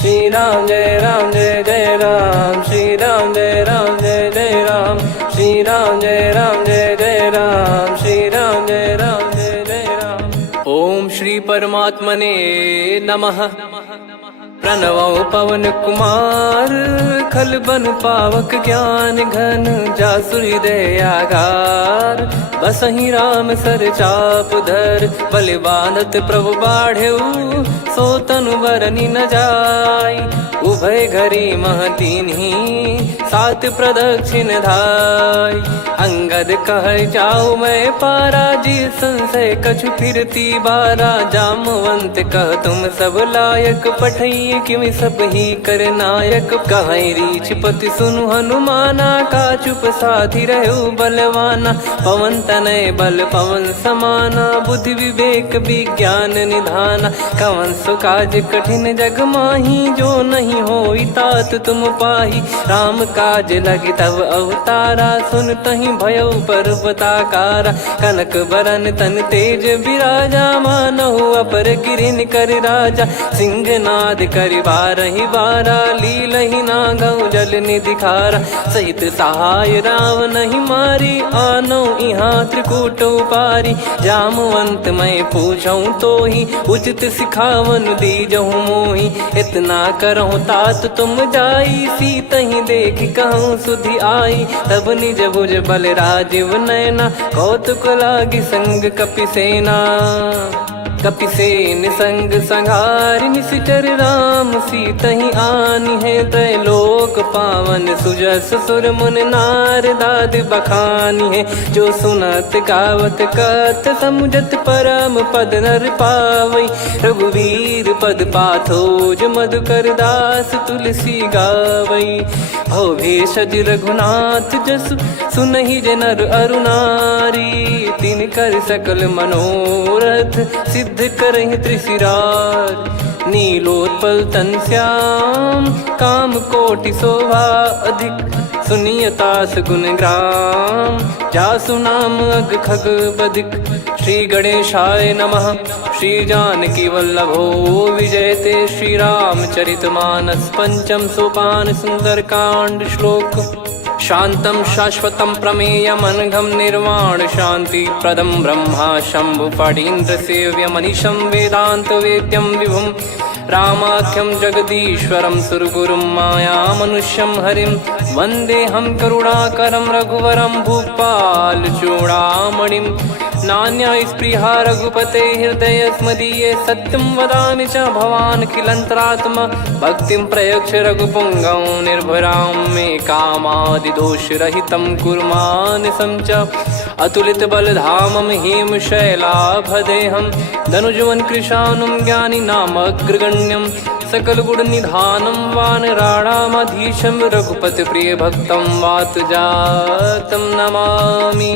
श्री राम जय जय राम, श्री राम जय जय राम, श्री राम जय जय राम, श्री राम जय जय राम। ओम श्री परमात्मने नमः। प्रणवो पवन कुमार, खल बन पावक ज्ञान घन, जासु हृदय आगार। बसहि राम सर चाप धर, बलि बांधत प्रभु बाढ़ेऊ, सो तनु बरनि न जाय। उभय घरी महतीन्ही, सात प्रदक्षिण धाय। अंगद कह जाऊ मैं पारा, जी संशय कछु फिरती बारा। जामवंत कह तुम सब लायक, पठई किमि सब ही कर नायक। कहीं रीछ पति सुनु हनुमाना, का चुप साधि रहु बलवाना। पवन तनय बल पवन समाना, बुद्धि विवेक विज्ञान निधाना। कवन सो काज कठिन जग माही, जो नहीं होई तात तुम पाही। राम काज लगी तब अवतारा, सुन तहि भयउ पर्वताकारा। कनक बरन तन तेज बिराजा, मानहु अपर गिरिन कर राजा। सिंहनाद करि बारहि बारा, लीलहि नागौ जल निधि खारा। सहित सहाय राम नहीं मारी, आनो इहाँ त्रिकूट उपारी। जामवंत मैं पूछऊँ तोहि, उचित सिखावन दीजहु मोहि। इतना करहु तात तुम जाई, सीतहि देख कहूँ सुधि आई। तब निज भुज बल राजीव नयना, कौतुक लागी संग कपिसेना। कपिसेन संग संघारि, निशिचर राम सीतहि आनी है। त्रैलोक पावन सुजस सुर मुन नार, दाद बखानी है। जो सुनत गावत कथ, समुझत परम पद नर पावई। रघुवीर पद पाथोज, मधुकर दास तुलसी गावई। भव भेषज रघुनाथ जसु, सुनहि जे नर अरु नारी। तिन कर सकल मनोरथ, सिद्ध करहि त्रिशिरार। नीलोत्पल तन श्याम, काम कोटि शोभा अधिक। सुनियतास गुण ग्राम, जासु नाम अग खग बदिक। श्री गणेशाय नमः। श्री जानकी वल्लभो विजयते, श्री रामचरित मानस। पंचम सोपान सुंदर कांड श्लोक। शांतं शाश्वतं प्रमेयमनघं, निर्वाण शांति प्रदं ब्रह्मा शंभु फणीन्द्र सेव्यमनिशं। वेदांत वेद्यं विभुं रामाख्यं जगदीश्वरं, सुरगुरुं माया मनुष्यं हरिं। वन्देऽहं करुणाकरं रघुवरं, भूपाल चूडामणिं। नान्या स्पृहा रघुपते हृदय स्मदीये, सत्यं वदामि च भवान् खिलन्तरात्मा। भक्तिं प्रयच्छ रघुपुङ्गं, निर्भरां मे कामादिदोषरहितं कुर्मानिसं च। अतुलित बलधामं हेमशैलाभदेहं, धनुजवन कृशानुं ज्ञानी नामग्रगण्यं। सकल गुण निधानं वानराणामधीशं, रघुपति प्रिय भक्तं वातजातं नमामि।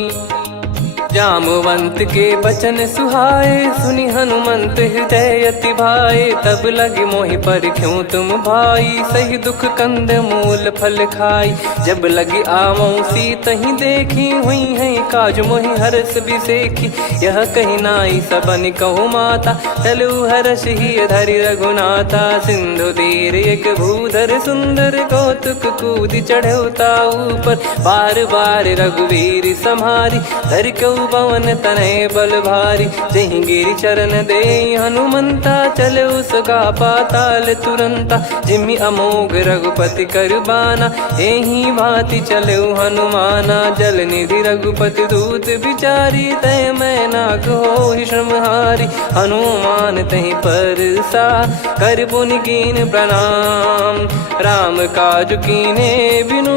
जामवंत के बचन सुहाए, सुनि हनुमंत हृदय अति भाए। तब लगे मोहि पर क्यों तुम भाई, सही दुख कंद मूल फल खाई। जब लगे आवऊं सीतहि देखी, हुई है काज मोहि हरस बिसेखी। यह कही नाई सबन कहु माता, चलु हरष ही धरि रघुनाथा। सिंधु तीर एक भूधर सुंदर, कौतुक कूद चढ़ौता ऊपर। बार बार रघुवीर सम्हारी, धर कऊ पवन तनय बल भारी। जहि गिरि चरण दे हनुमंता, चले उसका पाताल तुरंता। जिमि अमोघ रघुपति कर बाना, एहि भांति चले हनुमाना। जल निधि रघुपति दूत बिचारी, तय मैं नाग होहि श्रमहारी। हनुमान तहि परसा, कर पुनि कीन प्रणाम। राम काज कीने बिनु,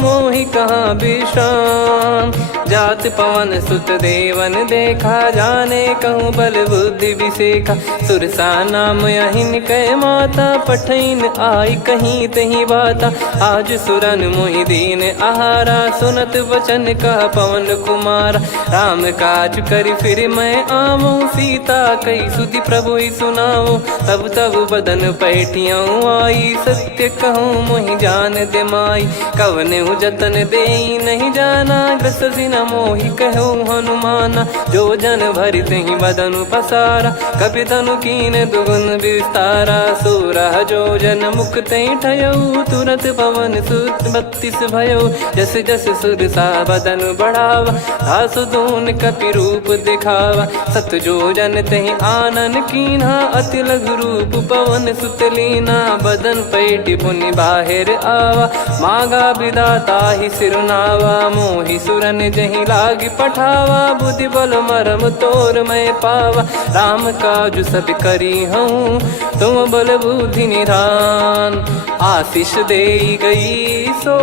मोहि कहाँ विश्राम। जात पवन सुत देवन देखा, जाने कहूँ बल बुद्धि विसेखा। सुरसा नाम अहिन कै माता, पठैन आई कहीं तही बाता। आज सुरन मोहि दीन आहारा, सुनत वचन कह पवन कुमारा। राम काज करि फिर मैं आवऊं, सीता कई सुधि प्रभु ही सुनाओ। तब तब बदन पैठियाँ आई, सत्य कहूँ मोहि जान दे माई। कवने जतन दे नहीं जाना, ग्रसि न मोहि कहो हनुमाना। जो जन भरि तेहि बदनु पसारा, कपि तनु कीन दुगुन विस्तारा। सोरह जो जन मुख तेहि ठयऊ, तुरत पवन सुत 32 भयऊ। जस जस सुरसा बदन बढ़ावा, आसु दून कपि रूप दिखावा। सत जो जन तेहि आनन कीन्हा, अति लघु रूप पवन सुत लीना। बदन पैटि पुनि बाहिर आवा, मागा विधाता ही सिरुनावा। मोहि सुरन जहि लागी पठावा, बुद्धि बल मरम तोर मैं पावा। राम काजु सब करी हूँ, तुम बल बुद्धि निधान। आशीष देई गई सो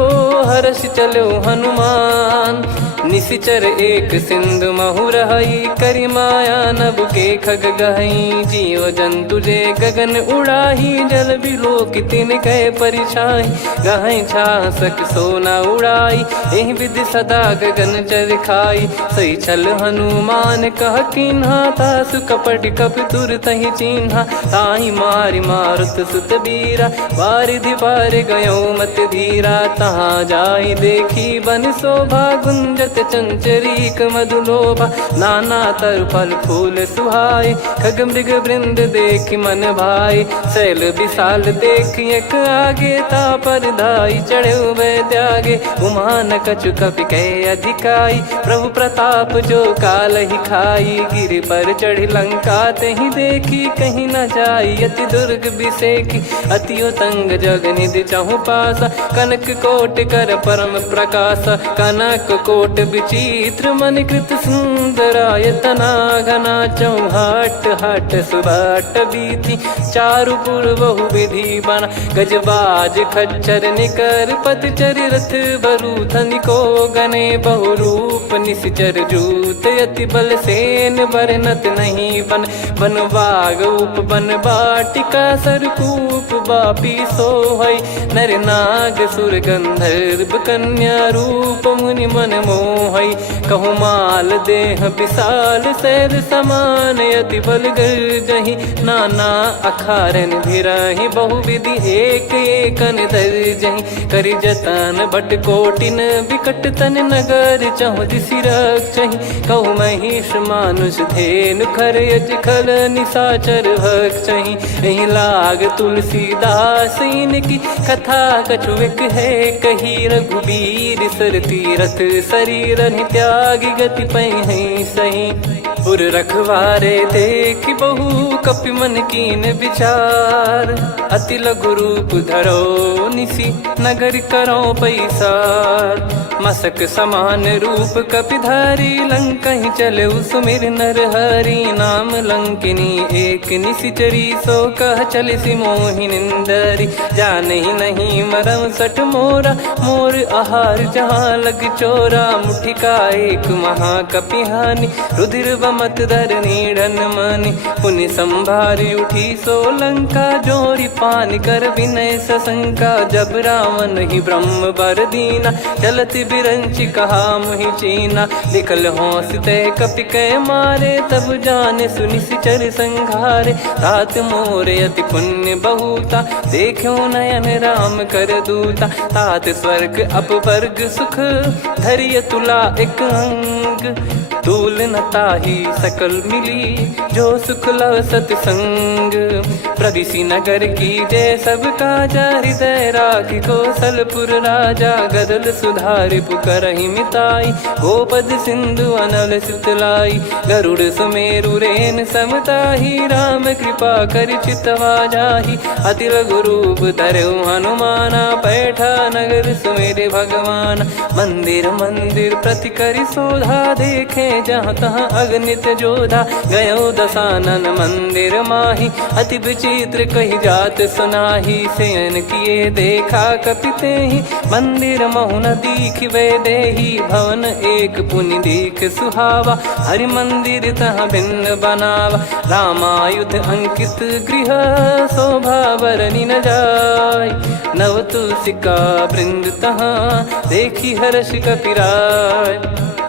हर्ष चलो हनुमान। निशिचर एक सिंधु महु रहई, करी माया नभ के खग गहई। जीव जंतु जे गगन उड़ाही, जल बिलोक तिन कह परिछाई। गहई छासक सोना उड़ाई, एहि विधि सदा गगन चर खाई। सही छल हनुमान कह कीन्हा, तासु कपट कप तुर तहि चिन्हा। ताहि मारि मारुत सुत बीरा, वारिधि पार गयो मत धीरा। तहाँ जाई देखी बन शोभा, गुंजत चंचरीक मधुलोभा। नाना तर फल फूल सुहाए, खग मृग वृंद देख मन भाई। शैल विशाल देख एक आगे, तापर धाई चढ़े वै त्यागे। उमान कछु कपि कह अधिकाई, प्रभु प्रताप जो काल ही खाई। गिर पर चढ़ी लंका तेहि देखी, कहीं न जाई अति दुर्ग बिसेकी। अति उतंग जग निधि चहु पासा, कनक कोट कर परम प्रकाश। कनक कोट विचित्र मन कृत सुंदरायतना। घना चौहाट हाट सुबाट बीती, चारु पुर बहु विधि बना। गजबाज खच्चर निकर पतचर, रथ बरु धनिको गने। बहु रूप निशिचर जूत, अति बल सेन बरनत नहीं बन। बन बाग उप बन बाटिका, सरकूप बापी सोहई। नर नाग सुर गंधर्व कन्या, रूप मुनि मन मोहई। कहु माल देह विशाल, शैल समान अति बल गर्जहि। नाना अखारन भिरहि, बहु विधि एक एकन दर्जहि। करि जतन बट कोटिन, बिकट तन नगर चहु दिसि रक्षहि। कहु महिष मानुष धेनु, खर यज खल निशाचर भक्षहि। एहि लाग तुलसीदास इनकी, कथा कछु एक है कही। रघुबीर सर तीरथ शरीर, त्यागी गति पै सही। पुर रखवारे देख बहु, कपि मन कीन विचार। अति लघु रूप धरो निसी, नगर करो पैसार। मसक समान रूप कपि धारी, लंकहि चले सुमिर नर हरि। नाम लंकिनी एक निशिचरी, सो कह चलिसि मोहि निंदरी। जानहि नहीं मरम सठ मोरा, मोर आहार जहाँ लग चोरा। मुठिका एक महाकपिहानि, रुधिर बमत धरनी ढन मानि। पुनि संभारी उठी सो लंका, जोरी पान कर विनय सशंका। जब रावण ही ब्रह्म बर दीना, चलत बिरंचि कहा मुहि चीना। लिखल होंस ते कपि कै मारे, तब जाने सुनि सिचर संघारे। तात मोरे अति पुण्य बहुता, देखो नयन राम कर दूता। तात स्वर्ग अपवर्ग सुख, धरिय तुला एक अंग। तूल न ताहि सकल मिली, जो सुख लव सतसंग। प्रविशि नगर की जय सब काजा, हृदय राखि कौशलपुर राजा। गदल सुधारि पुकरहि मिताई, गोपद सिंधु अनल सितलाई। गरुड़ सुमेरु रेन समताहि, राम कृपा करि चितवा जाहि। अति लघु रूप धरऊ हनुमाना, पैठा नगर सुमेरे भगवान। मंदिर मंदिर प्रति करि शोधा, देखे जहाँ तहाँ अगणित जोधा। गयो दशानन मंदिर माही, अति विचित्र कही जात सुनाही। शयन किए देखा कपि तेहि, मंदिर महु न दीख वे देही। भवन एक पुनि दीख सुहावा, हरि मंदिर तहाँ भिन्न बनावा। रामायुध अंकित गृह, शोभा बरनि न जाय। नव तुलसी का वृंद तहाँ, देखी हर्ष कपिराय।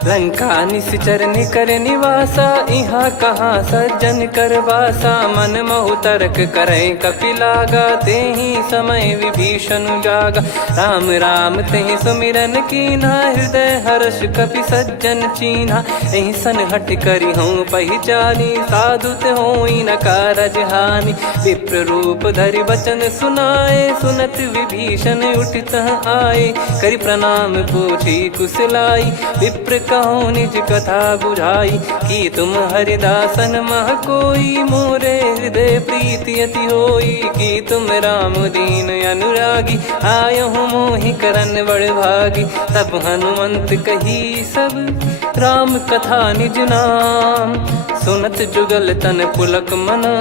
लंका निश्चर निकर निवासा, इहाँ कहाँ सज्जन कर वासा। मन महु तर्क करे कपिलागा, तेहि समय विभीषण जागा। राम राम तेहि सुमिरन कीन्हा, हृदय हर्ष कपि सज्जन चीन्हा। एहि सन हट करि हूँ पहिचानी, साधु ते होई न कारज हानि। विप्र रूप धरि वचन सुनाए, सुनत विभीषण उठित आए। करि प्रणाम पूछी कुशलाई, विप्र कहो निज कथा बुझाई। कि तुम हरिदासन मह कोई, मोरे हृदय प्रीति अति होई। कि तुम राम दीन अनुरागी, आयहु मोहि करन बड़ भागी। तब हनुमंत कही सब राम कथा निज नाम, सुनत जुगल तन पुलक मना,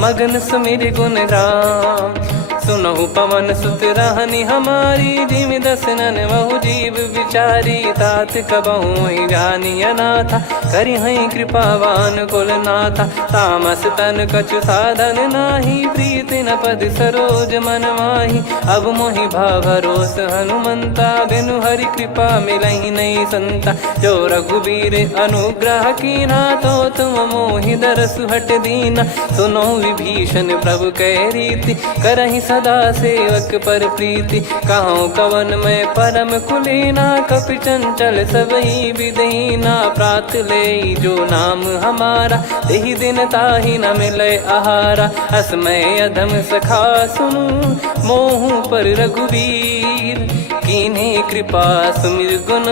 मगन सुमिर गुण राम। सुनहु पवन सुत रहनी हमारी, जिमि दसनन महु जीव विचारी। तात कबहु ही जानी अनाथा, करि हई कृपावान कुल नाथा। तामस तन कछु साधन नाही, प्रीति न पद सरोज मन माही। अब मोहि भाव भरोस हनुमंता, बिनु हरि कृपा मिलहि नहीं संता। जो रघुबीर अनुग्रह कीन्हा, तो तुम मोहि दरसु हट दीना। सुनो विभीषण प्रभु कह रीति, करहि सदा सेवक पर प्रीति। कहूँ कवन में परम कुलीना, कपि चंचल सबही विदहीना। प्रात ले जो नाम हमारा, तेहि दिन ताहि न मिले आहारा। असमय अधम सखा सुनु, मोहु पर रघुवीर। कीन्ही कृपा सुमिर गुण,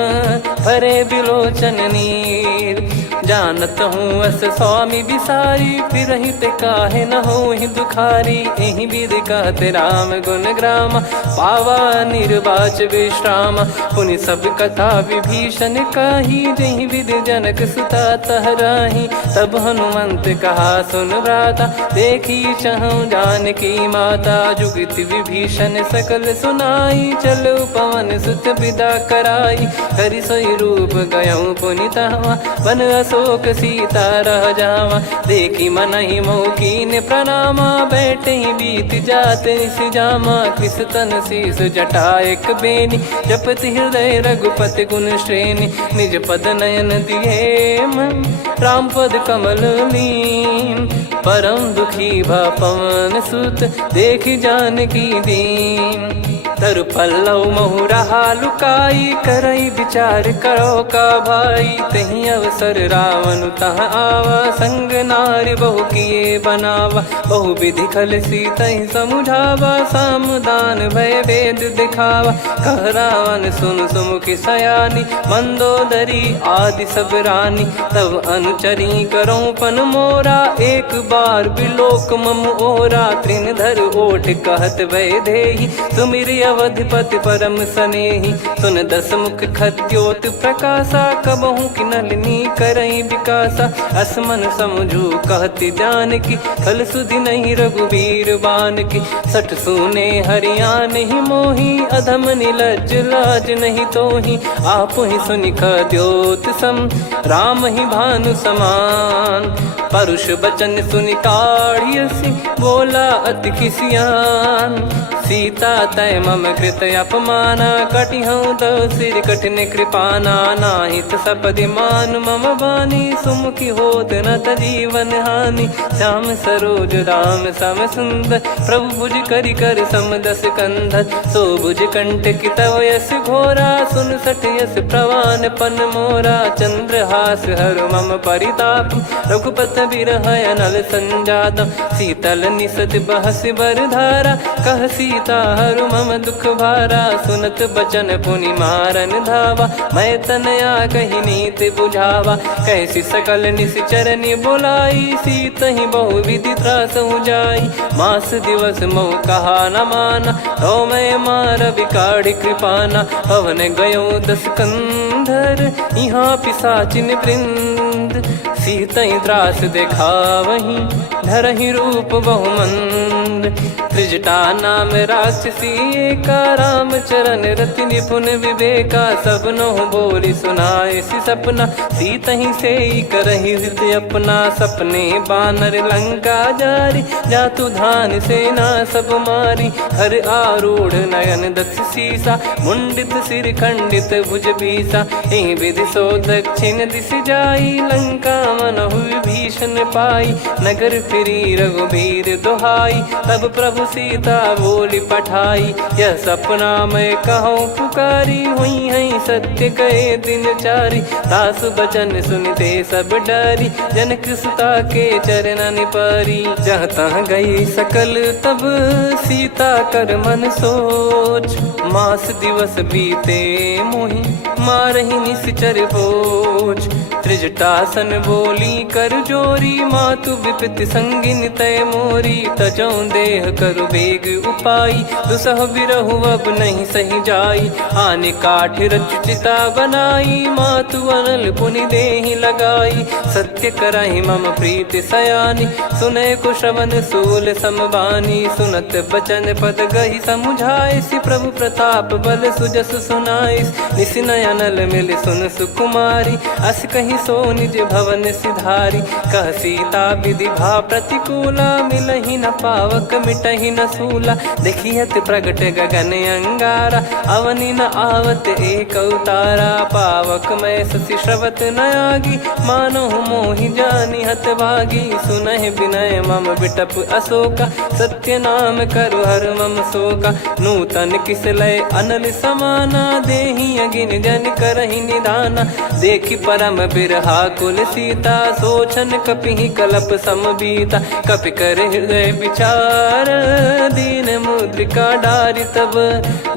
भरे बिलोचन नीर। जानत हूँ अस स्वामी बिसारी, फिरहि ते काहे न होहि दुखारी। एहि विधि कहते राम गुण ग्राम, पावा निर्वाच विश्राम। पुनि सब कथा विभीषण काही, जहि विधि जनक सुता तहराही। तब हनुमंत कहा सुन भ्राता, देखी चहु जानकी माता। जुगति विभीषण सकल सुनाई, चलो पवन सुत विदा कराई। करि सोई रूप गयऊँ पुनि तहवा, वन अशोक सीता रह जावा। देखी मनहि मोह कीन्ह प्रणामा, बैठे ही बीत जात निस जामा। कृस तन शीस जटा एक बेनी, जपति हृदय रघुपति गुण श्रेणी। निज पद नयन दिए मन, राम पद कमल लीन। परम दुखी भा पवन सुत, देखि जानकी दीन। तरु पल्लव महु रहा लुकाई, करई विचार करो का भाई। तहि अवसर रावण तह आवा, संग नारी बहु किए बनावा। बहु विधि खल सीतहि समुझावा, सामदान भय वेद दिखावा। कह रावण सुन सुमुखि सयानी, मंदोदरी आदि सब रानी। तब अनुचरी करो पन मोरा, एक बार बिलोक मम ओरा। तृण धर ओठ कहत भय देहि, सुमिर अवधिपति परम सनेहि। सुन दस मुख खद्योत प्रकाशा, कबहु कि नलिनी करई विकासा। असमन समझू कहति जानकी, खल सुधि नहीं रघुवीर बानकी। सठ सुने हरियाण ही मोही, अधम निलज्ज लाज नहीं तोही। आप ही सुनि खद्योत सम, राम ही भानु समान। परुष बचन सुनि काढ़ियसि, बोला अति किसियान। सीता तय मम कृत अपमाना, कटिहऊँ तव सिर कठिन कृपाना। नाहित सपदि मान मम बानी, सुमुखी होत न जीवन हानि। श्याम सरोज राम सम सुंदर, प्रभु भुज करि कर सम दस कंधर। सो भुज कंठ की तव यस घोरा, सुन सठ यस प्रवान पन मोरा। चंद्रहास हर मम परिताप, रघुपत बिरह अनल संजातम। शीतल निसत बहस बर धारा, कह सीता हरु मम दुख भारा। सुनत बचन पुनि मारन धावा, मैं तनया कहि नीति बुझावा। कैसी सकल निश्चरनि बुलाई, सीतहि बहु विधि त्रासहु जाई। मास दिवस मोह कहा न माना, तो मैं मार बिकाढ़ि कृपाना। पवन गयो दस कंधर, यहाँ पिशाचिन वृंद। मंद, सीतई त्रास देखावहीं धरहि रूप बहुमंद। त्रिजटा नाम राक्षसी एका, राम चरण रति निपुण विवेका। सबनो बोली सुनाए सि सपना, सीतहि से करहि हृद अपना। सपने बानर लंका जारी, जातु धान सेना सब मारी। हर आरूढ़ नयन दक्ष सीसा, मुंडित सिर खंडित भुज बीसा। एहि विधि सो दक्षिण दिश जाई, लंका मनहु विभीषण पाई। नगर फिरी रघुबीर दुहाई, तब प्रभु सीता बोली पठाई। यह सपना मैं कहूँ पुकारी, हुई है सत्य कहे दिन चारी। दास बचन सुनते सब डरी, जनक सुता के चरण परी। जहाँ तहाँ गई सकल तब सीता कर मन सोच। मास दिवस बीते मोहि मारहि निश्चर बोझ। त्रिजटासन बोली कर जोरी, मातु विपत्ति संगिन तय मोरी। तजौ देह करु बेग उपाई, दुसह बिरहु अब नहीं सही जाई। आने काठ रचिता बनाई, मातु अनल पुनि देहि लगाई। सत्य करहि मम प्रीति सयानी, सुनय को श्रवण सूल समबानी। सुनत बचन पद गहि समुझाए, सि प्रभु प्रताप बल सुजस सुनाइस। निस नयनल मिल सुन सुकुमारी, अस कहि सो निज भवन सिधारी। कह सीता विधि भा प्रतिकूला, मिलहि न पावक मिटहि न सूला। देखियत प्रगट गगन अंगारा, अवनि न आवत एक अवतारा। पावक मैं शशि श्रवत न आगी, मानो मोहि जानि हत भागी। सुनहि विनय मम बिटप अशोका, सत्य नाम करु हर मम शोका। नूतन किस लय अनल समाना, देहि अगिन जन करहि निदाना। देखि परम बिरहा कुल सीता, सोचन कपिहि कलप समबीता। कपि कर हृदय विचार, दीन मुद्रिका डारि तब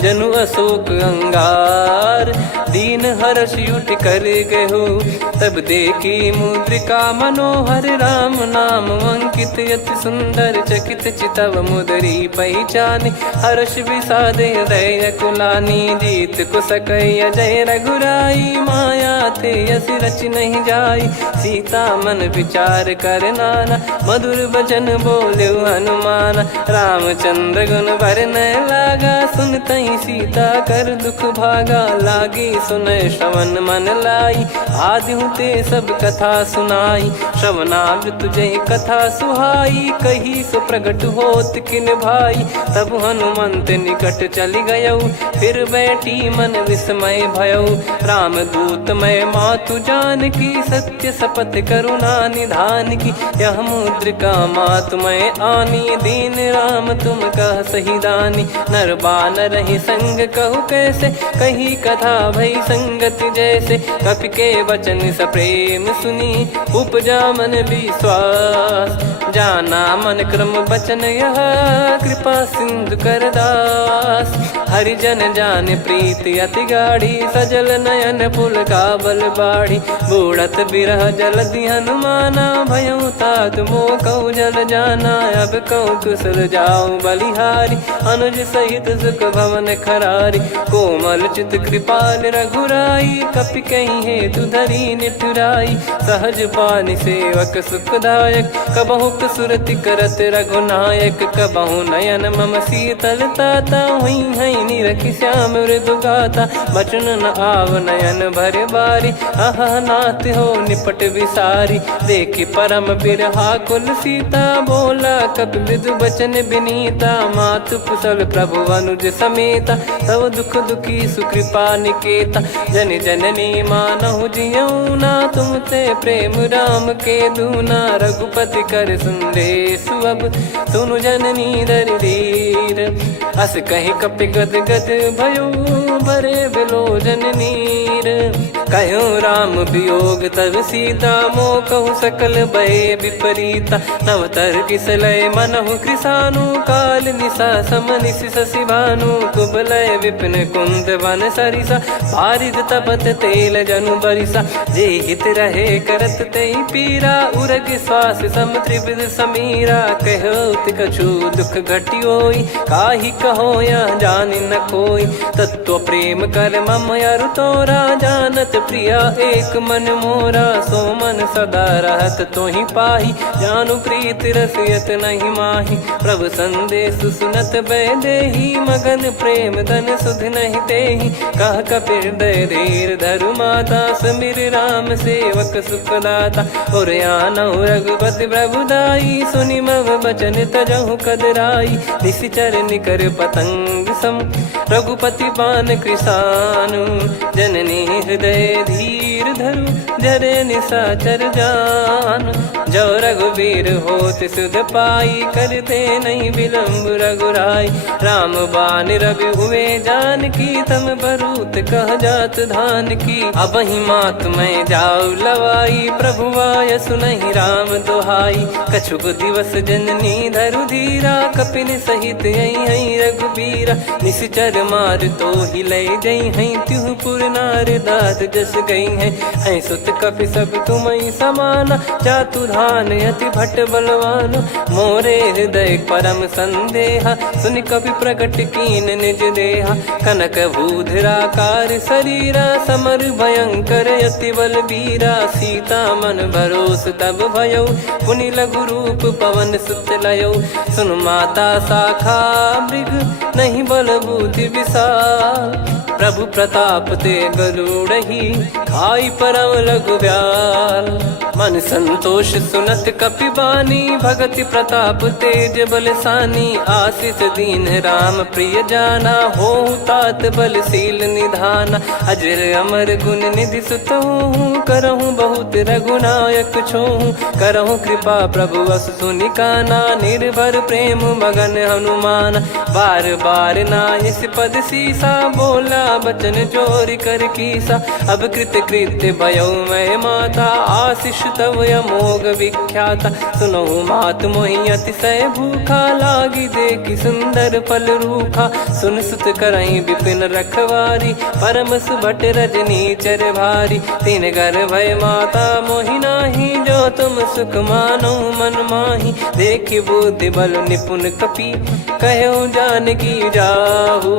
जनु अशोक अंगार। दीन हर्ष उठ कर गहु, तब देखी मुद्रिका मनोहर। राम नाम अंकित अति सुंदर, चकित चितव मुदरी पहचान। हर्ष विषाद हृदय कुलानी, जीत को सकय जय रघुराई। माया थे यस रच नहीं जाई, सीता मन विचार कर नाना। मधुर बचन बोले हनुमान, रामचंद्र गुण बरनै लागा। सुनतहि सीता कर दुख भागा, लागी सुनय श्रवण मन लाई। आदि ते सब कथा सुनाई, श्रवणामृत जय कथा सुहाई। कही सो प्रगट होत किन भाई, तब हनुमंत निकट चली गयौ। फिर बैठी मन विस्मय भयौ, राम दूत मैं मातु जानकी। सत्य शपथ करुणा निधान की, यह मुद्रिका मातु मैं आनी। दीन राम तुम कह सही दानी, नर बानर ही संग कहु कैसे। कही कथा भई संगति जैसे, कपि के वचन सप्रेम सुनी। उपजा मन विश्वास, जाना मन क्रम बचन यह। कृपा सिंधु कर दास, हरिजन जान प्रीति अति गाढ़ी। सजल नयन पुल का बल बाढ़ी, बूढ़त बिरह जल दी हनुमाना। भयउ तात मोह कहु जल जाना, अब कहु कुशल जाऊं बलिहारी। अनुज सहित सुख भवन खरारी, कोमल चित कृपाल रघुराई। कपि कहीं हेतु धरी निठुराई, सहज पानि सेवक सुखदायक। कबहु सुरति करत रघुनायक, कबहु नयन मम शीतल ताता। हुई है निरखि श्याम मृदु गाता, बचन न आव नयन भर बारी। आहा नाथ हो निपट विसारी, देखि परम बिरहा कुल सीता। बोला कपि मृदु बचन बिनीता, मातु कुशल प्रभु अनुज समेता। तव दुख दुखी सुकृपा निकेता, जन जननी मानहु जियऊ ना। तुम ते प्रेम राम के दूना, रघुपति कर संदेश अब सुनु जननी दर धीर। अस कहि कपि गद गद भयो, भरे बिलोचन नीर। कहो राम वियोग तब सीता, मोह कहु सकल भय विपरीता। नवतर किसलय मनहु कृसानु, काल निशा समनिशि शशि भानु। कुबलय विपिन कुंद वन सरिसा, पारिद तपत तेल जनु बरिसा। जे हित रहे करत तेहि पीरा, उरग श्वास सम त्रिविध समीरा। कहो कछु दुख घटियोई, काहि कहो या जान न कोई। तत्व प्रेम कर मम अरु तोरा, जानत प्रिया एक मन मोरा। सो मन सदा रहत तो ही पाही, जानु प्रीत रसियत नहीं माही। प्रभु संदेश सुनत बैदेही, मगन प्रेम धन सुध नहीं तेही। कह कपिर दय धीर धरु माता, समिर राम सेवक सुखदाता। और आनौ रघुपति प्रभुदाई, सुनि मव बचन तजहु कदराई। निशिचर निकर पतंग सम, रघुपति पान कृसानु। जननी हृदय धीर धरु, जरे निशाचर जान। जो रघुवीर होत सुध पाई, करते नहीं विलम्ब रघुराई। राम बान रवि हुए जानकी, तम बरूत कह जात धान की। अब ही मात मैं जाऊ लवाई, प्रभु आय सुनहि राम दोहाई। कछुक दिवस जननी धरु धीरा, कपिन सहित यही रघुबीरा। निशिचर मार तो ही ले जई हैं, त्युह पुर नार दाद जस गई हैं। सुत कपि सब तुमहि समाना, जातु धान अति भट बलवान। मोरे हृदय परम संदेहा, सुनि कपि प्रकट कीन निज देहा। कनक भूधराकार शरीरा, समर भयंकर अति बलबीरा। सीता मन भरोस तब भयउ, पुनि लघु रूप पवन सुत लयउ। सुन माता शाखा मृग, नहीं बल बुद्धि विशाल। प्रभु प्रताप ते गरुड़ही, खाई परम लघु ब्याल। मन संतोष सुनत कपि बानी, भगति प्रताप तेज बलसानी। आशीष दीन राम प्रिय जाना, होहु तात बलशील निधाना। अजर अमर गुण निधि सुतहु, करहु बहुत रघुनायक छोहु। करहु कृपा प्रभु अस सुनि काना, निर्भर प्रेम मगन हनुमान। बार बार नायस पद सीसा, बोला बचन चोरी कर कीसा। अब कृत कृत्य भयउ मैं माता, आशीष तव अमोघ विख्याता। सुनहु मात मोहि अतिशय भूखा, लागी देखि सुंदर फल रूखा। सुन सुत करहि विपिन रखवारी, परम सुभट रजनी चर भारी। तीन घर भय माता मोहि नाही, जो तुम सुख मानो मन माही। देखि बुद्धि बल निपुण कपि, कहु जानकी जाहु।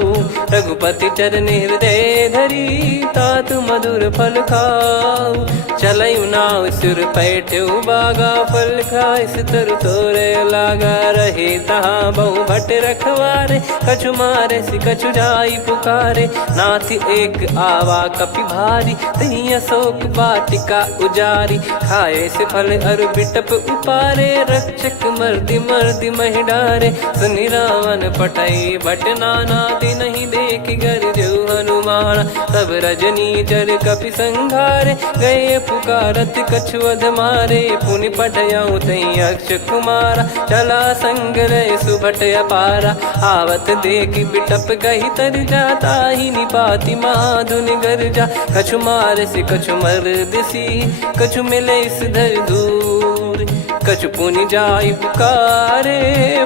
रघुपति चरण हृदय धरी, तात मधुर फल खाऊ। चलयु नाव सुर पैठ्यु बागा, फल खाइस तरु तोरे लागा। रहे तहाँ बहु भट रखवारे, कछु मारे सि कछु जाई पुकारे। नाथ एक आवा कपि भारी, तही अशोक वाटिका उजारी। खाए से फल अरु बिटप उपारे, रक्षक मर्दि मर्दि महि डारे। सुनि रावण पटई भट नाना, तिनहि देखि गरजउ हनुमान। तब रजनी चर कपि संघारे, गए पुकारत कछु अध मारे। पुनि पठयउ तई अक्ष कुमारा, चला संग रहे सुभट अपारा। आवत देखि बिटप गही तर जाता, ही निपाति महाधुनि गर्जा। कछु मार से कछु मर्दिसी, कछु मिले इस धर दूर। कछु पुनि जाई पुकारे,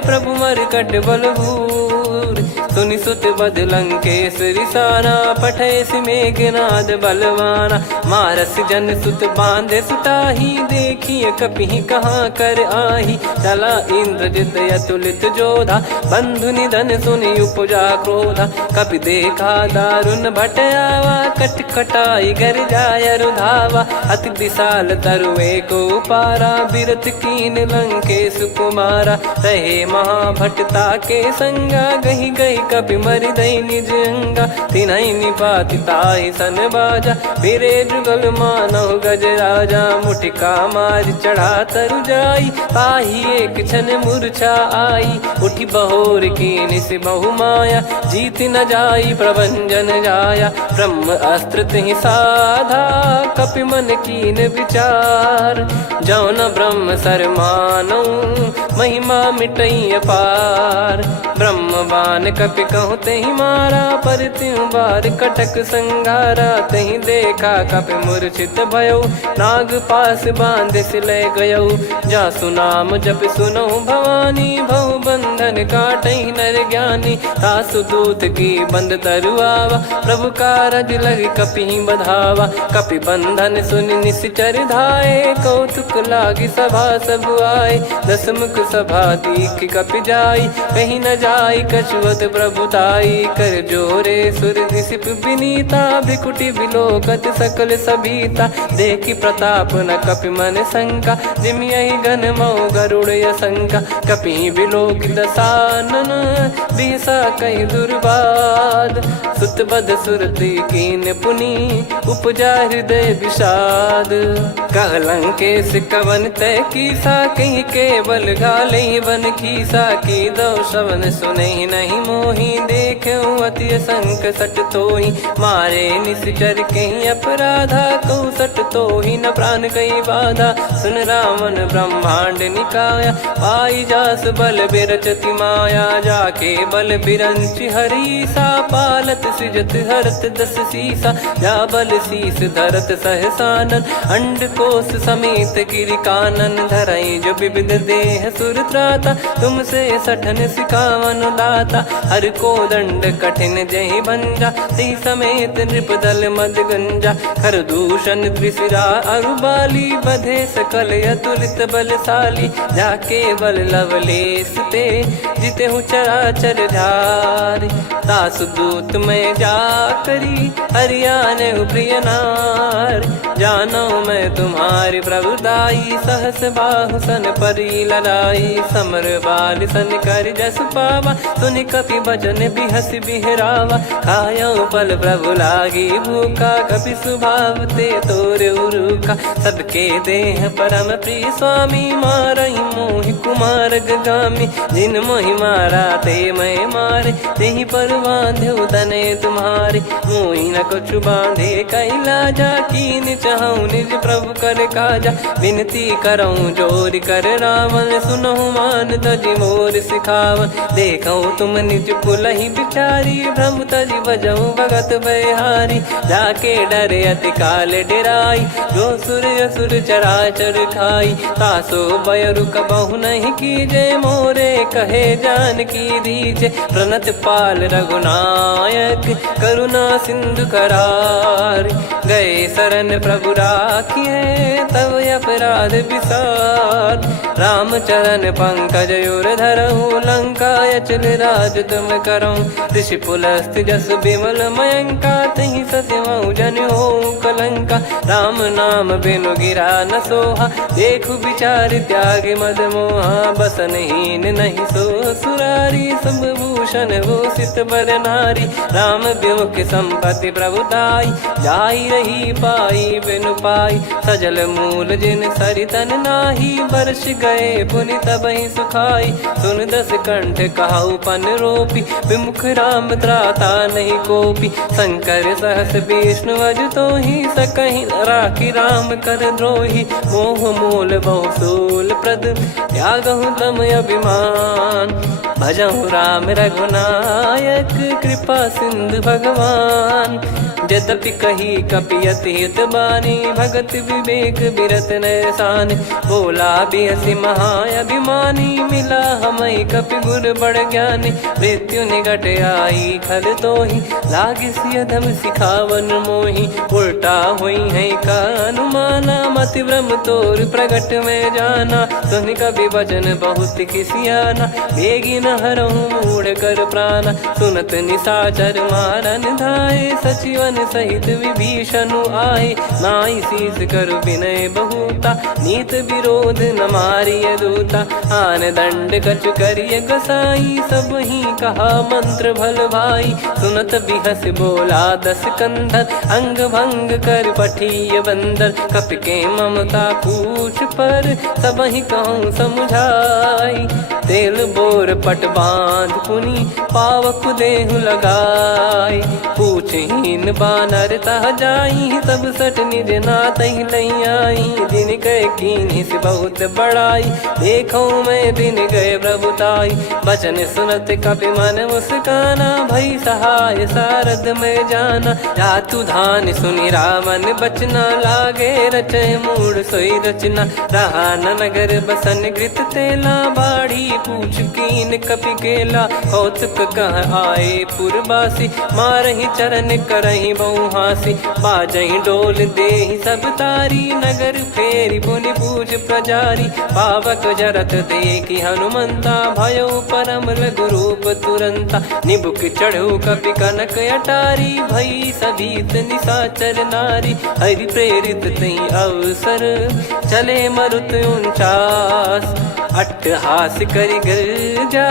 प्रभु मरकट बलभूर। सुनि सुत बद लंकेश्वरी साना, पठय मेघनाद बलवाना। मारस जन सुत बांधे सुताही, देखिए कपि कहाँ कर आही। चला इंद्रजित अतुलित जोधा, बंधु निधन सुनि उपजा क्रोधा। कपि देखा दारुण भट आवा, कट कटाई गर जाय रुधावा। अति विशाल तरुए को पारा, बिरत कीन लंकेश कुमारा। रहे महाभटता के संगा, गही गही कपि मरि दई निज अंगा। तिन्हि निपाति ताहि सन बाजा, फिरे जुगल मानव गज राजा। मुटिका मार चढ़ा तरु जाई, ताहि एक क्षण मूर्छा आई। उठि बहोर कीन से बहु माया, जीत न जाई प्रभंजन जाया। ब्रह्म अस्त्र तिहि साधा, कपि मन कीन विचार। जौ न ब्रह्म सर मानौ, महिमा मिटई अपार। ब्रह्म बान कपि कहु तहि मारा, पर त्यों बार कटक संगारा। तहि देखा कपि मूर्छित भयउ, नाग पास बांध सिले गयउ। जासु नाम जप सुनहु भवानी, भव बंधन काटहि नर ज्ञानी। तासु दूत की बंद तरुआवा, प्रभु कारज लग कपि बधावा। कपि बंधन सुनि निश्चर धाये, कौतुक लागी सभा सब आए। दस मुख सभा दीख कपि जाई, कहीं न जाई कछुवत प्रभुताई। कर जोरे सुर दिसिप विनीता, भ्रिकुटि बिलोकत सकल सबीता। देखि प्रताप न कपि मन शंका, जिमियहि गन मऊ गरुड़ असंका। कपि बिलोक दसानन, बिहसा कहि दुर्वाद। सुत बध सुरति कीन पुनि, उपजा हृदय विषाद। कहलंकेश कवन तय कीसा, कहीं केवल गाले बन खीसा। की दो श्रवण सुने नहीं मोही, देखे अति संक सट तोही। मारे निश्चर कहीं अपराधा, कहूँ सट तोही न प्राण कहीं बाधा। सुन रावण ब्रह्मांड निकाया, पाई जास बल बिरचति माया। जाके बल बिरंच हरीसा, पालत सृजत हरत दस सीसा। जा बल शीस धरत सहसानन, अंड कोश समेत गिरि कानन। धरई जो विविध देह सुर त्राता, तुमसे सठन सिखावन दाता। हर को दंड कठिन जहि भंजा, ती समेत नृप दल मद गंजा। खर दूषण त्रिशिरा अरुबाली, बधे सकल अतुलित बलशाली। जाके बल लवलेश ते, जिते हूँ चराचर धारी। दास दूत में जा करी, हरियाने प्रिय नार। जानो मैं तुम्हारी प्रभुताई, सहस बाहु सन परी लड़ाई। समर बाल सन कर जस पावा, सुनि कपि भजन बिहस बिहरावा। खायो पल प्रभु लागी भूखा, कपि स्वभाव ते तोर उरुखा। सबके देह परम प्रिय स्वामी, मारई मोहि कुमार गगामी। जिन मोहि मारा ते मैं मारे, तेहि पर बांधो तने तुम्हारे। मोहि न कुछ बांधे कैलाजा, कीन चाहूँ निज प्रभु कर काजा। विनती करऊँ जोर कर रावण, सुनहु मान तजि मोर सिखावन। देखऊँ तुम निज पुलहि बिचारी, भ्रम तजि बजऊँ भगत बहारी। जाके डरे अति काल डेराई, जो सुर असुर चराचर खाई। तासो बयरु कबहु नहीं कीजे, मोरे कहे जान की दीजे। प्रणत पाल रघुनायक, करुणा सिंधु करार। गए शरण प्रभु राखिए, तब अपराध विसार। राम चरण पंकज उर धरऊँ, लंका अचल राज तुम करऊँ। ऋषि पुलस्त जस विमल मयंका, तहि सत्यमऊ जन हो कलंका। राम नाम बिनु गिरा न सोहा, देखु विचार त्याग मद मोहा। बसनहीन नहीं सो सुरारी, सब भूषण भूषित बर नारी। राम विमुख संपत्ति प्रभुताई, जाई रही पाई बिनु पाई। सजल मूल जिन सरितन नाही, वर्ष गए पुनि तबहि सुखाई। सुन दस कंठ कहाऊ पन रोपी, विमुख राम त्राता नहीं कोपी। शंकर सहस विष्णु अज तोहि, सकहि न राखी राम कर द्रोही। मोह मूल बहु सूल प्रद, त्यागहु तम अभिमान। भजहु राम रघुनायक, कृपा सिंधु भगवान। यद्यपि कही कपियति हित बानी, भगत विवेक बिरत नैसान। बोला बिहसि महाअभिमानी, मिला हमई कपि गुर बड़ ज्ञानी। मृत्यु निकट आई खल तोहि, लागिसि अधम सिखावन मोहि। उल्टा हुई है का अनुमाना, मति भ्रम तोर प्रगट में जाना। सुन कवि वचन बहुत खिसियाना, बेगी न हरहु मूढ़ कर प्राणा। सुनत निशाचर मारन धाये, सचिवन सहित विभीषणु आए। नाई शीस कर विनय बहुता, नीत विरोध न मारिय दूता। आन दंड कछु करिय गसाई, सब ही कहा मंत्र भल भाई। सुनत बिहस बोला दस कंधर, अंग भंग कर पठिय बंदर। कपि के ममता पूछ पर, सब ही कहूँ समुझाई। तेल बोर पट बांध पुनि, पावक देहु लगाई। पूछहीन बानर तह जाई, सब सट निज नातहि लई आई। दिन गए कीन्ही से बहुत बड़ाई, देखो मैं दिन गए प्रभुताई। बचन सुनत कपि मन मुस्काना, भई सहाय सारद में जाना। जातु धान सुनि रावण बचना, लागे रचय मूढ़ सोई रचना। रहा न नगर बसन घृत तेला, बाढ़ी पूछ कीन कपि केला कौतुक कह आए पुरबासी मारही चरण करही बहु हासी बाजही डोल देहि सब तारी नगर फेरी पुनि पूज प्रजारी पावक जरत देखी हनुमंता भयो परम लघु रूप तुरंता निबुक चढ़ू कपि कनक अटारी भई सभीत निशाचर नारी हरि प्रेरित तई अवसर चले मरुत 49 अट्टहास करि गिरजा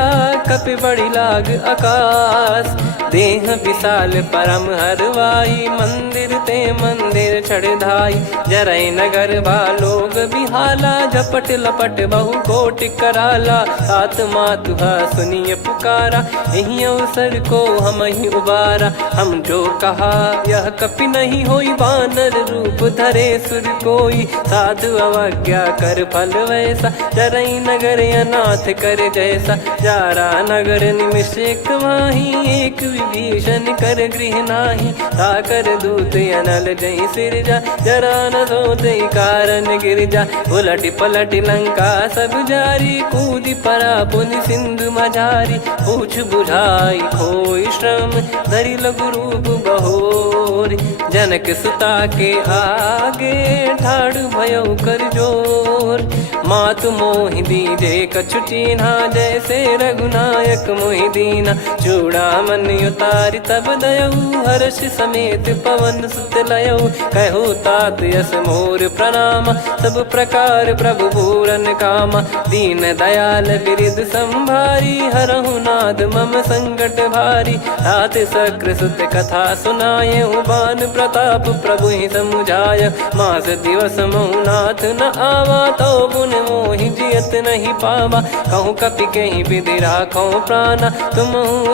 कपि बड़ी लाग आकाश देह विशाल परम हरवाई मंदिर ते मंदिर चढ़ाई जरई नगर बालोग बिहाला झपट लपट बहु कोट कराला सात मातुहा सुनिय पुकारा यही अवसर को हम ही उबारा हम जो कहा यह कपि नहीं होई बानर रूप धरे सुर कोई साधु अवज्ञा कर फल वैसा जरई नगर अनाथ कर जैसा जारा नगर निमिष एक माही एक विभीषण कर गृह नाही ताकर दूत अनल जय सिरजा जरा न सोते कारण गिरजा उलट पलट लंका सब जारी कूदी परा पुनि सिंधु मझारी पूछ बुझाई खोई श्रम धरि लघु रूप बहोरी जनक सुता के आगे ठाड़ भयो कर जोर मातु मोहि दीजे कछु चीन्हा जैसे रघुनायक मोहि दीना चूड़ामन उतारि तब दयऊ हर्ष समेत पवन सुत लयऊ कहु तात यस मोर प्रणाम सब प्रकार प्रभु पूरन कामा दीन दयाल बिरिद संभारी हरहु नाद मम संकट भारी तात सक्र सुत कथा सुनाये बान प्रताप प्रभु ही समुझाय मास दिवस महु नाथ न आवा तो पुन मोहि जियत नहीं पावा कहूँ कपि कहीं विधि राखो प्राणा तुम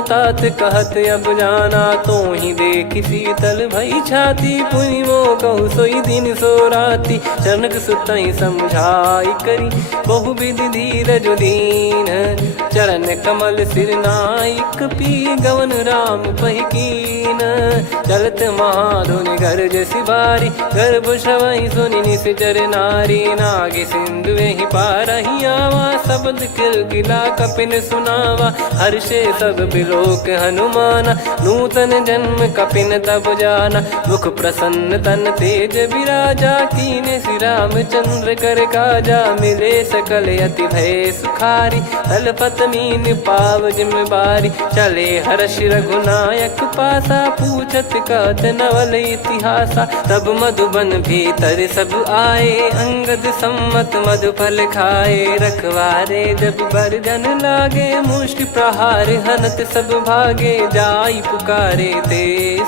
तात कहत अब जाना तो ही देख शीतल भई छाती पुनि मो कहु सोई दिन सो राती जनक सुतई समझाई करी बहु विधि धीरज दीन चरण कमल सिर नाइक पी गवन राम पहिकीन चलत महाधुनि गर्ज सिबारी गर्भ श्रवहि सुनि निश्चर नारी नागे सिंधु ही पारही आवा शब्द किलकिला कपिन सुनावा हर्षे सब बिलोक हनुमाना नूतन जन्म कपिन तब जाना मुख प्रसन्न तन तेज विराजा कीने श्री रामचंद्र कर काजा मिले सकल अति भय सुखारी तलपत मीन पाव जिम्मेवारी चले हर्ष रघुनायक पासा पूछत कहत नवल इतिहासा तब मधुबन भीतर सब आए अंगद सम्मत मधुफल खाए रखवारे जब बरजन लागे मुष्टि प्रहार हनत सब भागे जाई पुकारे ते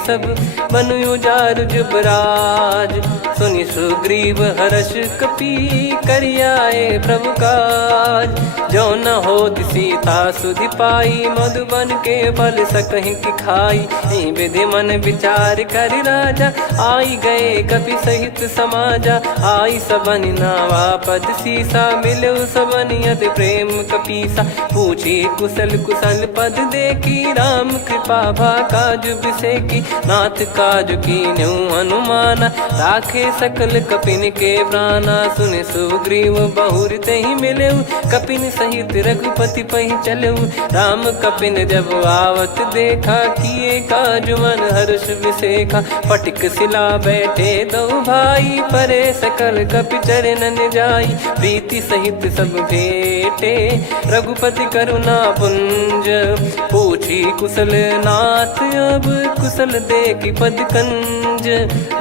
सब मनु उजार जुबराज सुनि सुग्रीव हर्ष कपि करियाए प्रभु काज जो न हो सीता सुधि पाई मधुबन के फल सकहि की खाई विधि मन विचार कर राजा आई गए कपि सहित समाजा आई सबन नावा पद सीसा मिलो सबनियत प्रेम कपीसा पूछी कुशल कुशल पद देखी राम कृपा भा काज बिसेकी नाथ काज की न्यू हनुमाना राखे सकल कपिन के प्राणा सुन सुग्रीव बहुर ते ही मिले कपिन सहित रघुपति पहि चले राम कपिन जब आवत देखा किए काज मन हर्ष विसेखा पटिक सिला बैठे दो भाई परे सकल कपि चरणन जाई प्रीति सहित सब भेटे रघुपति करुणा पुंज पूछी कुशल नाथ अब कुशल देखी पद कंज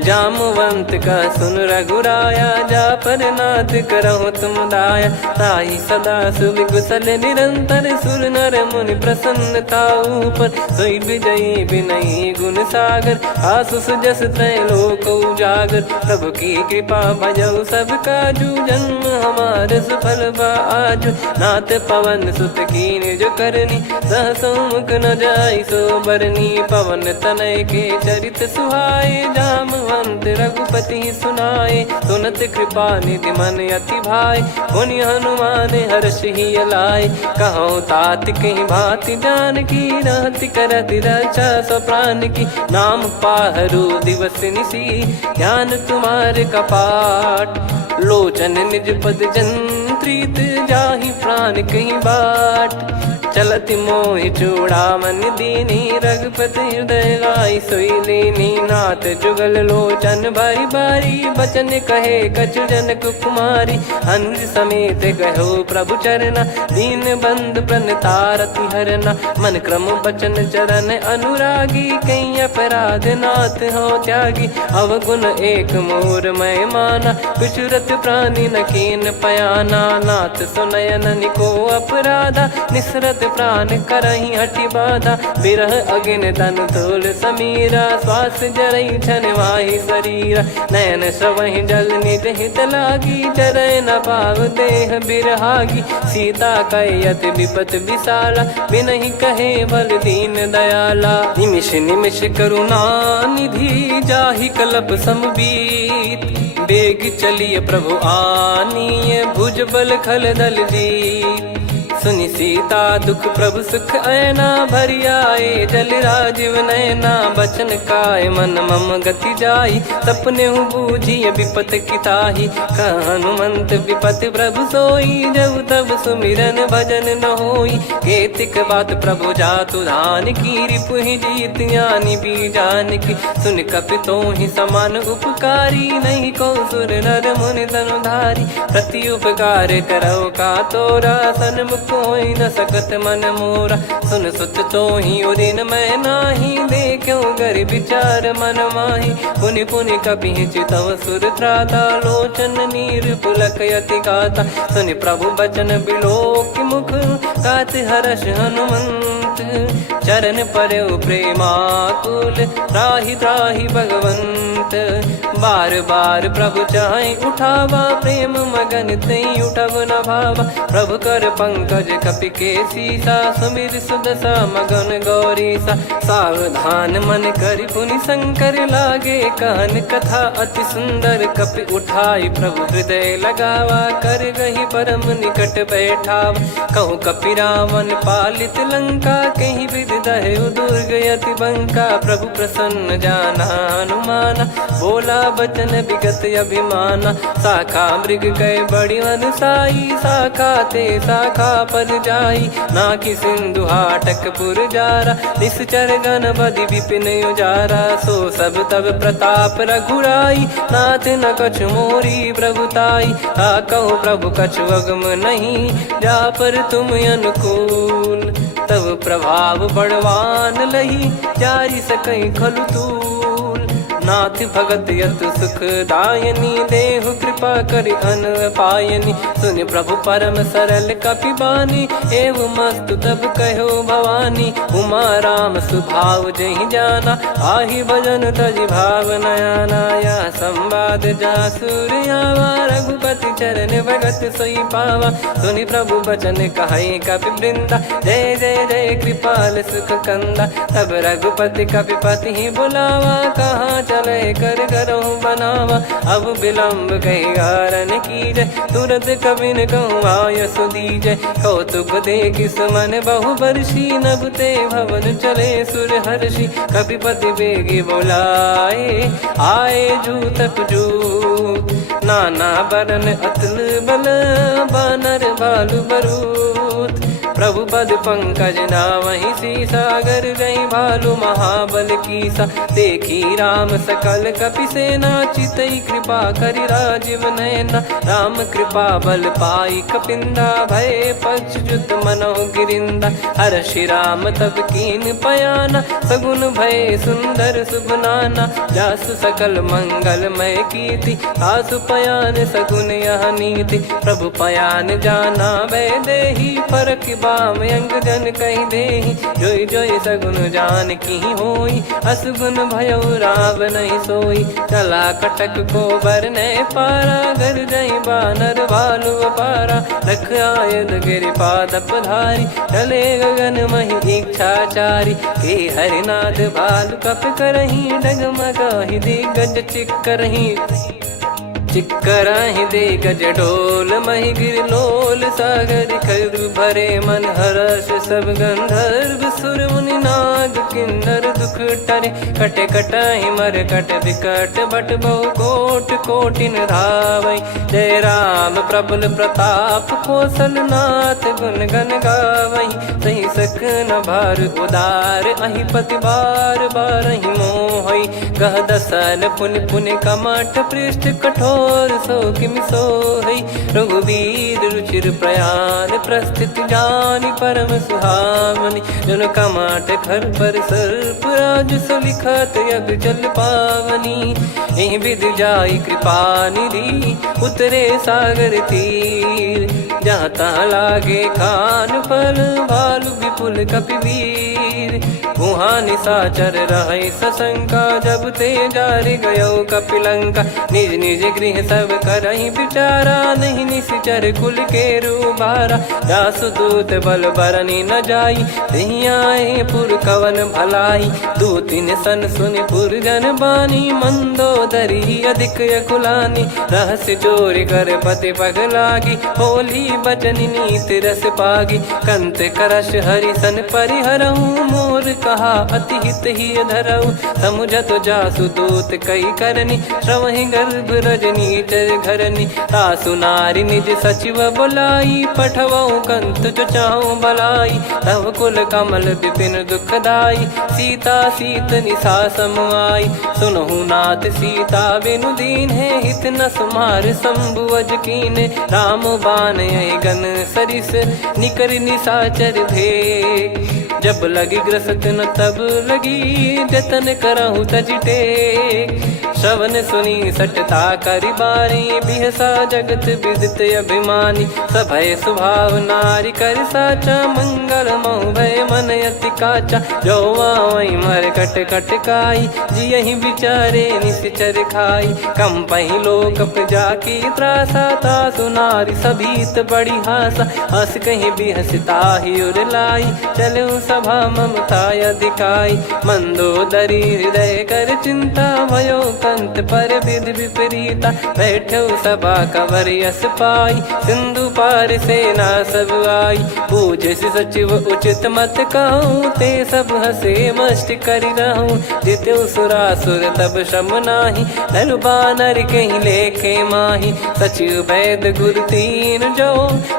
जामवंत का सुन रघुराया जा पर नाथ करहु तुम दाया ताई सदा सुभि कुशल निरंतर सुर नर मुनि प्रसन्नता ऊपर सोई विजयी विनयी गुण सागर आसु सुजस त्रैलोक उजागर प्रभु की कृपा भजऊ सब काजू जन्म हमार सफल बाजू नाथ पवन सुत कीन जो करनी सहसो मुख न जाई सो बरनी पवन तनय के चरित सुहाए जामवंत रघुपति सुनाए सुनत कृपा निधि मन अति भाई पुनि हनुमान हर्ष ही लाए कहो तात कहीं भांति जान की रहति करति रक्षा सो प्राण की नाम पाहरू दिवस निसी ध्यान तुम्हारे कपाट लोचन निज पद जन प्रीत जाहि प्राण कहीं बाट। चलत मोहि चूड़ामन दीनी रघुपति हृदय लाई सोई लीनी। नाथ जुगल लोचन बारी बारी बचन कहे कछु जनक कुमारी। हंस समेत गहो प्रभु चरना दीन बंद प्रणतारति हरना। मन क्रम बचन चरण अनुरागी कहीं अपराध नाथ हो त्यागी। अवगुण एक मोर मैं माना विचुरत प्राणी न कीन पयाना। नाथ सुनयन निको अपराधा निसरत प्राण करही हटि बाधा। बिरह अगिन तन तोल समीरा श्वास जरई छन वाहि शरीरा। नयन सवहि जल निज हित लागी चरय न पाव देह बिरहागी। सीता कयत विपत विशाला बिनहि कहे बल दीन दयाला। निमिष निमिष करुणा निधि जाहि कलप समबीत। बेग चलिए प्रभु आनीय भुज बल खल दल जीत। सुनि सीता दुख प्रभु सुख ऐना भरि आए जल राजीव नैना। बचन काय मन मम गति जाई सपने बूझी विपत किताही। हनुमंत विपत प्रभु सोई जब तब सुमिरन भजन न होई। केतिक बात प्रभु जातु धान की रिपुहि जीत ज्ञानी बीजान की। सुन कपितो ही समान उपकारी नहीं को सुर नर मुनि तनुधारी। प्रति उपकार करो का तोरा सन्मुख कोई न सकत मन मोरा। सुन सुत तो ही उदिन मैं नाही देखो गर विचार मन माही। पुनि पुनि कपि चितव सुर त्राता लोचन नीर पुलक यति गाता। सुनि प्रभु बचन बिलोक मुख गात हर्ष हनुमंत। चरण परयो प्रेमाकुल त्राहि त्राहि भगवंत। बार बार प्रभु चाहि उठावा प्रेम मगन तई उठब न भावा। प्रभु कर पंकज कपि के सीसा सुमिर सुदशा मगन गौरीसा। सावधान मन करि पुनि शंकर लागे कहन कथा अति सुंदर। कपि उठाई प्रभु हृदय लगावा कर गही परम निकट बैठावा। कहूँ कपि रावण पालित लंका कहीं विधि दहु दुर्ग यति बंका। प्रभु प्रसन्न जाना हनुमाना बोला बचन विगत अभिमाना। शाखा मृग गए बड़ी अनुसाई शाखा ते शाखा पर जाई। ना कि सिंधु हाटक पुर जारा निश्चर गण बदि विपिन उजारा। सो सब तब प्रताप रघुराई नाथ न कछु मोरी प्रभुताई। कहूँ प्रभु कछु अगम नहीं जा पर तुम अनुकूल। तब प्रभाव बड़वान लही जारी सकई खलु तूल। नाथ भगत यत सुख दायनी देहु कृपा करि अन पायनी। सुन प्रभु परम सरल कपि बानी एवं मस्तु तब कहो भवानी। उमा राम सुभाव जहि जाना आहि भजन तजि भाव नयाना। या संवाद जासुर आवा रघुपति चरण भगत सोई पावा। सुनि प्रभु बचन कहै कपि वृंदा जय जय जय कृपाल सुख कंदा। तब रघुपति कपि पति बुलावा कहाँ चले कर करहु बनावा। अब विलम्ब कही कारण कीजय तुरत कबिन कहूँ आयस दीजय। कौतुक देख सुमन बहु बरसी नभ ते भवन चले सुर हर्षि। कपिपति बेगी बोलाए आए जूतक जूत। नाना बरन अतुल बल बानर बालु बरूत। प्रभु पद पंकज नावहि सीसागर गई भालु महाबल कीसा। देखी राम सकल कपि सेना चितई कृपा करि राजीव नयना। राम कृपा बल पाई कपिंदा भय पक्ष जुत मनो गिरिंदा। हर्षि राम तब कीन पयाना सगुन भय सुंदर शुभ नाना। जासु सकल मंगलमय कीर्ति आसु पयान सगुन यह नीति। प्रभु पयान जाना वै देहि फरक बाम अंग जन कहीं देहि। जोई जोई सगुन जान की होई असगुन भयो राव नहीं सोई। चला कटक को बरने पारा घर जई बानर भालु पारा। रख आयद गिरि पाद पधारी चले गगन मही इच्छाचारी। के हरिनाथ भालु कप करही डगमगाहि दिग्गज चिक्करही। चिक्कराहि दे गज डोल महि गिर लोल सागर खर भरे मन हर्ष सब गंधर्व सुर मुनि नार। नाग किन्नर दुख टरे, कटे कटहि मर कट विकट बट बहु कोट कोटिन धावै। जय राम प्रबल प्रताप कौशलनाथ गुण गण गावै। सही सकन भार उदार अहि पति बार बारहि मोहै। गह दसन पुन पुन कमठ पृष्ठ कठोर सो किमि सोहै। रघुवीर रुचिर प्रयाण प्रस्थित जानि परम सुहावनि। जन कमठ खर पर सर्प राज सलिखत यग जल पावनी। एहि विधि जाई कृपा निधि उतरे सागर तीर। जहाँ तहाँ लागे खान फल भालु विपुल कपिवीर। वहाँ निशाचर रहै सशंका जब ते जारि गयो कपिलंका। निज निज गृह सब करहि विचारा नहीं निश्चर कुल के रूबारा। जासु दूत बल बरनि न जाई तेहि आए पुर कवन भलाई। दूतिन सन सुनि पुर जन बानी मंदोदरी अधिक यकुलानी। रहस्य चोरी कर पति पगलागी होली बचन नीति रस पागी। कंत करश हरिसन परिहरहु मोर कहा अति हित ही धरऊ। समुझत जासु दूत कई करनी श्रवहि गर्भ रजनी चर घरनी। तासु नारी निज सचिव बुलाई पठवऊ कंत जो चाहूं बलाई। तव कुल कमल विपिन दुखदाई सीता सीत निशा समाई। सुनहु नाथ सीता बिनु दीन है हित न सुमार शंभु अज कीने। राम बाण गन सरिस निकर निशाचर भेग। जब लगी ग्रसत न तब लगी जतन करहु तज टेक। श्रवण सुनी सटता करि बारी बिहसा जगत विदित अभिमानी। सभय स्वभाव नारी कर साचा मंगल मऊ भय मन अति काचा। जो आवै मर कट कट काई जियहि विचारे निश्चर खाई। कम पहि लोक जाकी त्रासा तासु नारी सभीत बड़ी हासा। हस कहीं बिहसता ही उर लाई चलऊ सभा ममता अधिकाई। मंदोदरी हृदय कर चिंता भयो कंत पर विधि विपरीता। बैठो सभा कवर यस पाई सिंधु पार सेना सब आई। पूज्य सचिव उचित मत कहूँ ते सब हसे मष्ट करि रहूँ। जित्यु सुरासुर तब श्रम नाही नर बानर कहीं लेखे माही। सचिव वैद गुरु तीन जो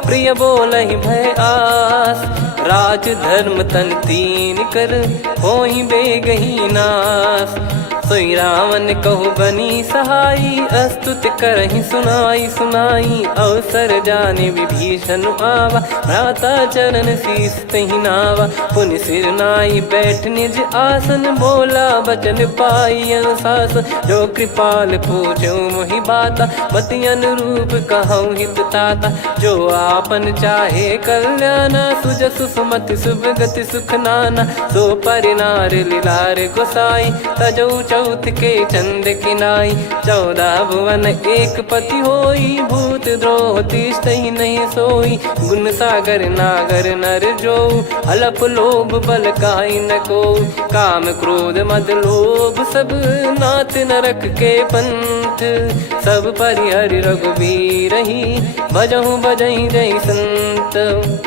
प्रिय बोलहि भय आस। राज धर्म तन तीन कर होई बेगही नास। सोई रावण कहु बनी सहाई अस्तुत करहि सुनाई सुनाई। अवसर जाने विभीषण आवा भ्राता चरण शीस तहि नावा। पुनि सिर नाई बैठ निज आसन बोला बचन पाई अनुशासन। जो कृपाल पूछो मोहि बाता मति अनुरूप कहूँ हित ताता। जो आपन चाहे कल्याणा सुजसु सुमति सुभगति सुख नाना। सो परिनार लीलार गोसाई तजौ चौथ के चंद किनाई। 14 भुवन एक पति होई भूत द्रोह तिष्ठहि नहीं सोई। गुण सागर नागर नर जो अलप लोभ बल काई न को। काम क्रोध मद लोभ सब नाथ नरक के पंथ। सब परिहरि रघुबीर ही भजहु भजहि जय संत।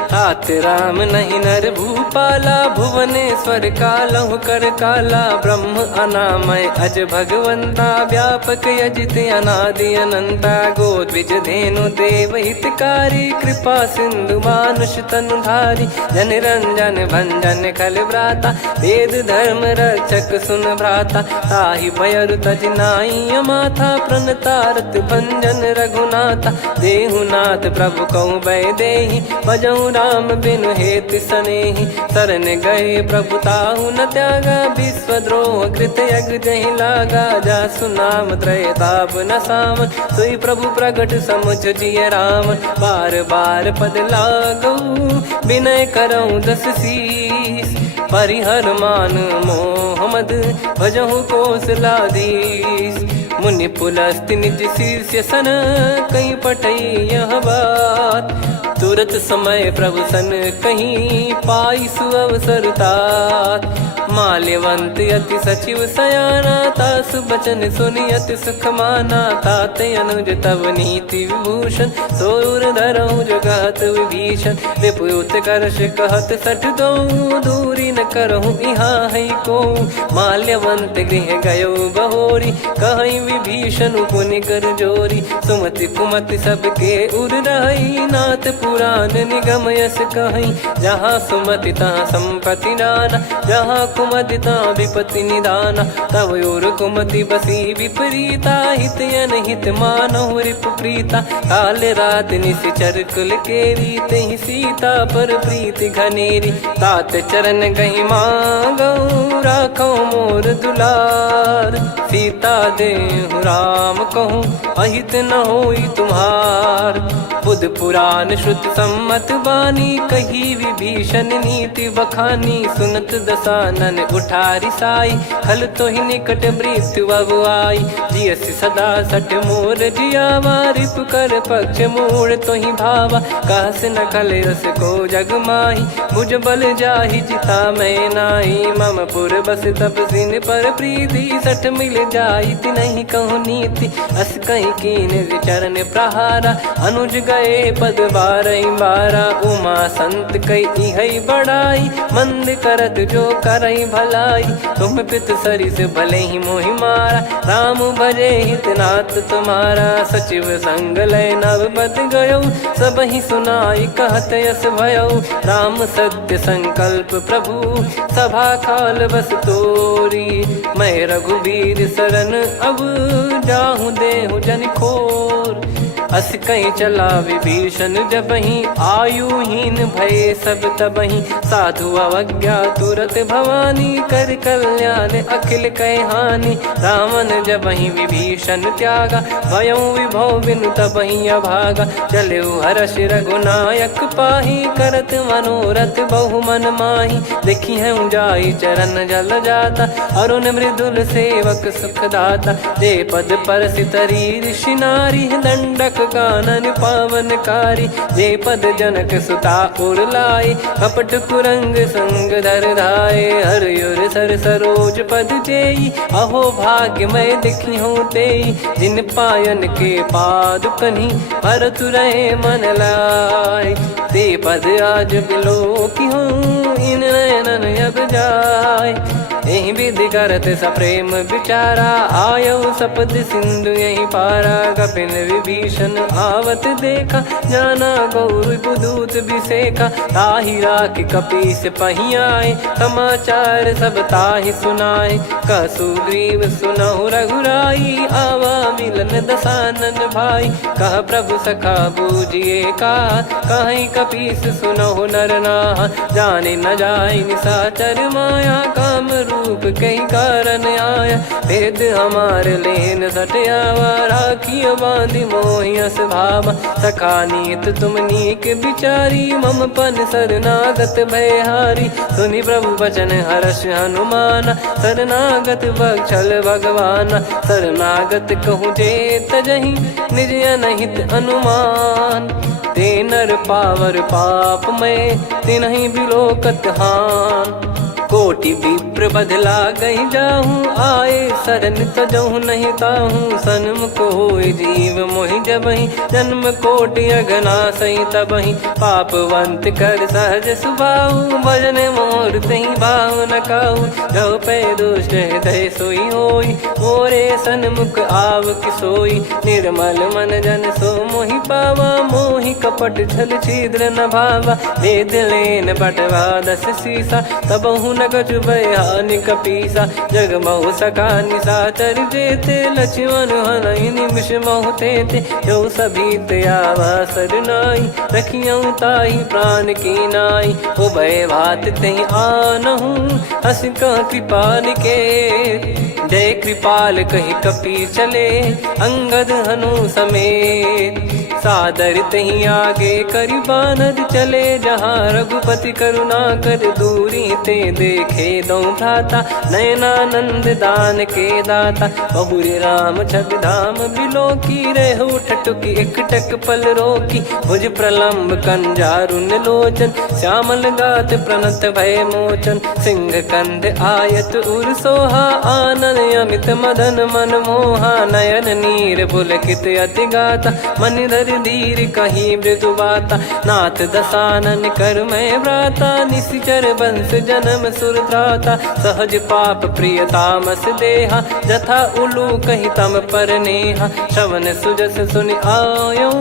तात राम नहीं नर भूपाला भुवनेश्वर कालहु कर काला। ब्रह्म अनामय अज भगवंता व्यापक यजित अनादि अनंता। गोद्विज धेनु देव हितकारी कृपा सिंधु मानुष तनुधारी। जन रंजन भंजन खल भ्राता वेद धर्म रक्षक सुन भ्राता। ताहि भयरु तज नाई माथा प्रणतारत भंजन रघुनाथा। देहुनाथ प्रभु कहु भय देहि भजहु राम बिनु हेतु सनेहि। शरण गए प्रभु ताहु न त्यागा विश्वद्रोह कृत यज्ञ जहि लागा। जासु नाम त्रय ताप न सावन सोई प्रभु प्रगट समुझ जिय राम। बार बार पद लागऊ विनय करऊँ 10 शीस। परिहर मान मोह मद भजहु कौशलाधीश। मुनि पुलस्त्य निज शिष्य सन कहीं पठई यह बात। तुरत समय प्रभु सन कहीं पाई सुअवसर तात। माल्यवंत अति सचिव सयाना तासु बचन सुनि अति सुख माना। ताते अनुज तव नीति विभूषण सोर धरऊ जगत विभीषण। विपुत करश कहत सठ दो दूरी न करहु यहाँ है को। माल्यवंत गृह गयो बहोरी, कहीं विभीषण पुनि कर जोरी। सुमति कुमति सबके उर रही, नाथ पुराण निगम यस कहीं। जहाँ सुमति तहाँ संपत्ति नाना, जहाँ कुमति तहाँ विपत्ति निदाना। तब और कुमति बसी विपरीता, हित अनहित मानहु रिपु प्रीता। काल रात निश्चर कुल केरी, तहि सीता पर प्रीति घनेरी। तात चरण गही मांगऊ, राखो मोर दुलार। सीता देहु राम कहूँ, अहित न होई तुम्हार। बुध पुराण श्रुत सम्मत बानी, कही विभीषण नीति बखानी। सुनत दसानन उठारी साई, खल तो ही निकट मृत्यु अब आई। जियसि सदा सठ मोर जियावा, रिप कर पक्ष मूड़ तो ही भावा। कहस न खल रस को जग माही, मुझ बल जाहि जिता मैं नाई। मम पुर बस तपसिन पर प्रीति, सठ मिल जाई नहीं कहूँ नीति। अस कहीं कीन चरण प्रहारा, अनुज गए पद बारई बारा। उमा संत कई है बड़ाई, मंद करत जो करई भलाई। तुम पित सरिस भले ही मोहि मारा, राम भजे हित नाथ तुम्हारा। सचिव संग लय नव बद गयो, सब ही सुनाई कहत यस भयो। राम सत्य संकल्प प्रभु, सभा काल बस तोरी। मैं रघुबीर शरण अब, जाहूँ देहु जन खोर। अस कहीं चला विभीषण जबहि, आयुहीन भय सब तबहि। साधु अवज्ञा तुरत भवानी, कर कल्याण अखिल कह हानि। रावण जबहि विभीषण त्यागा, भयउ विभव बिनु तबहि अभागा। चलऊ हर्ष रघुनायक पाही, करत मनोरथ बहु मन माही। देखी है जाई चरण जल जाता, अरुण मृदुल सेवक सुखदाता। जे पद पर सितरी ऋषि नारी, दंडक कानन पावनकारी। जे पद जनक सुता उर लाए, कपट कुरंग संग धर धाये। हरियुर सर सरोज पद जेई, अहो भाग्य मैं दिखी हूँ तेई। जिन पायन के पाद कन्ही, भरत रहे मन लाए। ते पद आज बिलो की हूँ, इन नयनन अब जाय। यही विधि करत सप्रेम विचारा, आयऊ सपद सिंधु यही पारा। कपिन विभीषण आवत देखा, जाना गौर बुदूत बिसेखा। ताहि राख कपीस पही आए, समाचार सब ताहि सुनाए। कह सुग्रीव सुनहु रघुराई, आवा मिलन दसानन भाई। कह प्रभु सखा बूझिए का, कहीं कपीस सुनहु नर नाहा। जाने न जाय निशाचर माया, काम रूप कई कारण आया। भेद हमार लेन सटयावा, राखियो बांधि मोहियस भावा। सखा नीत तुम नीक बिचारी, मम पन शरणागत भयहारी। सुनि प्रभु वचन हर्ष हनुमाना, शरणागत बक्षल भगवाना। शरणागत कहूँ जे तजहि, निज अनहित अनुमान। ते नर पावर पाप में, तिन्हि बिलोकत हान। कोटि विप्र बदला गई जाहूँ, आए शरण तजहु नहीं ताहूँ। सन्मुख होय जीव मोहि जबहि, जन्म कोटि अगना सही तबहि। पापवंत कर सहज सुभाऊ, भजन मोर तहि भाव न काहू। जो पै दुष्ट हृदय सोई होई, मोरे सन्मुख आव किसोई। निर्मल मन जन सो मोहि पावा, मोहि कपट छल छिद्र न भावा। वेद लेन बटवा दस सीसा, तबहु न कछु भयानि कपीसा। जग महु सखा निशाचर जेते, लक्ष्मण हनहि निमिष महु तेते। जो सभी त्यावा सरनाई, रखियऊ ताहि प्राण की नाई। उभय भात तहि आनहु, हस कह कृपाल के। जय कृपाल कहि कपी चले, अंगद हनु समेत। सादर तही आगे करि बानर चले, जहाँ रघुपति करुणा कर दूरी ते देखे दो भ्राता। नयनानंद दान के दाता, बहुरी राम छग धाम बिलो की। रेहु ठटुकी एकटक पल रोकी, भुज प्रलम्ब कंजारुन लोचन। श्यामल गात प्रणत भय मोचन, सिंह कंध आयत उर सोहा। आनन अमित मदन मन मोहा, नयन नीर पुलकित अति गाता। मनिधर कर धीर कहीं मृदु बाता, नाथ दसानन कर मैं व्राता, निशिचर बंस जन्म सुर त्राता, सहज पाप प्रिय तामस देहा, जथा उलू कही तम पर नेहा, श्रवण सुजस सुनि आयो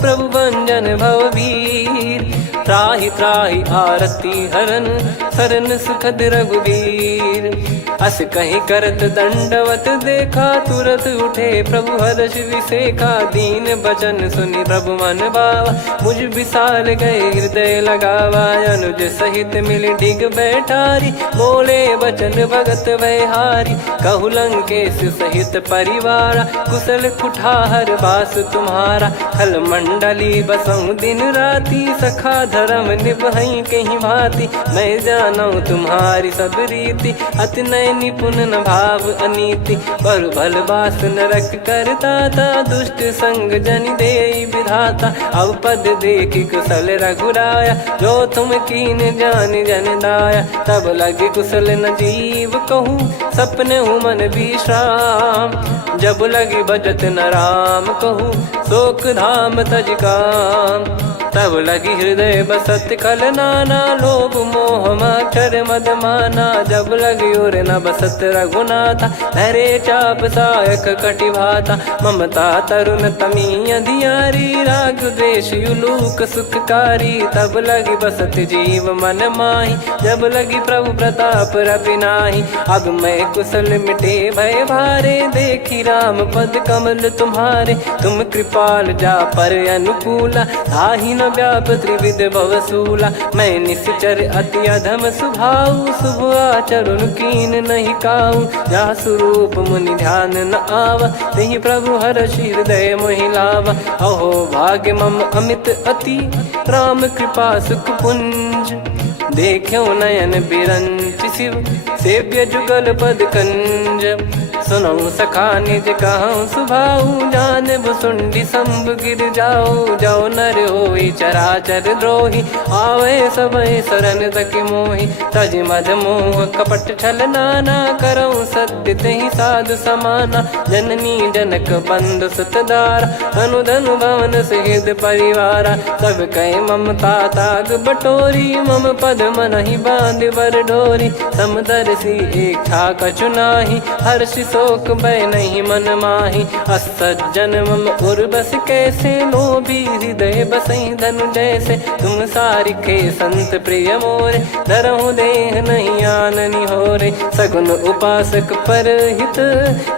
प्रभु भंजन भववीर, त्राहि त्राहि आरती हरन सरन सुखद रघुवीर, अस कहीं करत दंडवत देखा, तुरत उठे प्रभु हर्ष विसेखा, दीन बचन सुनि प्रभु मन भावा, मुझ विशाल गए हृदय लगावा, अनुज सहित मिल डिग बैठारी, बोले बचन भगत वैहारी, कहु लंकेश सहित परिवारा, कुशल कुठार बास तुम्हारा, खल मंडली बसऊं दिन राती, सखा धर्म निभई कहीं भांति, मैं जानू तुम्हारी सब रीति, अति नय निपुण न भाव अनीति, पर भल बास नरक करता था, दुष्ट संग जन दे विधाता, अब पद देखी कुशल रघुराया, जो तुम कीन जान जन दाया, तब लगे कुशल न जीव कहूँ, सपने हूँ मन विश्राम, जब लगी बजत न राम कहूँ, शोक धाम तज काम, तब लगी हृदय बसत खल नाना, लोभ मोह मक्षर मद माना, जब लगी और न बसत रघुनाथा, धरे चाप सायक कटि भाता, ममता तरुण तमी अधियारी, राग द्वेष युलूक सुखकारी, तब लगी बसत जीव मन माही, जब लगी प्रभु प्रताप रवि नाही, अब मैं कुशल मिटे भय भारे, देखी राम पद कमल तुम्हारे, तुम कृपाल जा पर अनुकूला, ताहि न व्याप त्रिविध भवसूला, मैं निश्चर अति अधम सुभाऊ, शुभ आचरण कीन नहीं काऊ, जा स्वरूप मुनि ध्यान न आवा, तेहि प्रभु हर्ष हृदय मोहि लावा, अहो भाग्य मम अमित अति, राम कृपा सुख पुंज, देखो नयन बिरंच शिव, सेव्य जुगल पद कंज, सुनऊ सखा निज कहूँ सुभाऊ, जान भुसुंडी संभ गिर जाओ, जाओ नर होई चराचर द्रोही, आवे सबय शरण तक मोहि, तज मद मोह कपट छल नाना, करऊँ सत्य तेहि साधु समाना, जननी जनक बंधु सुतदारा, अनु धनु भवन सहित परिवारा, सब कहे ममता ताग बटोरी, मम पद मनहि बांध बर डोरी, समदर्शी इच्छा कछु नाही, हर्ष शोक भय नहीं मन माही, असज्जन मम उर्वश कैसे, लोभी हृदय बसई धनु जैसे, तुम सारिखे संत प्रिय मोरे, धरहु देह नहीं आननि होरे, सगुन उपासक पर हित,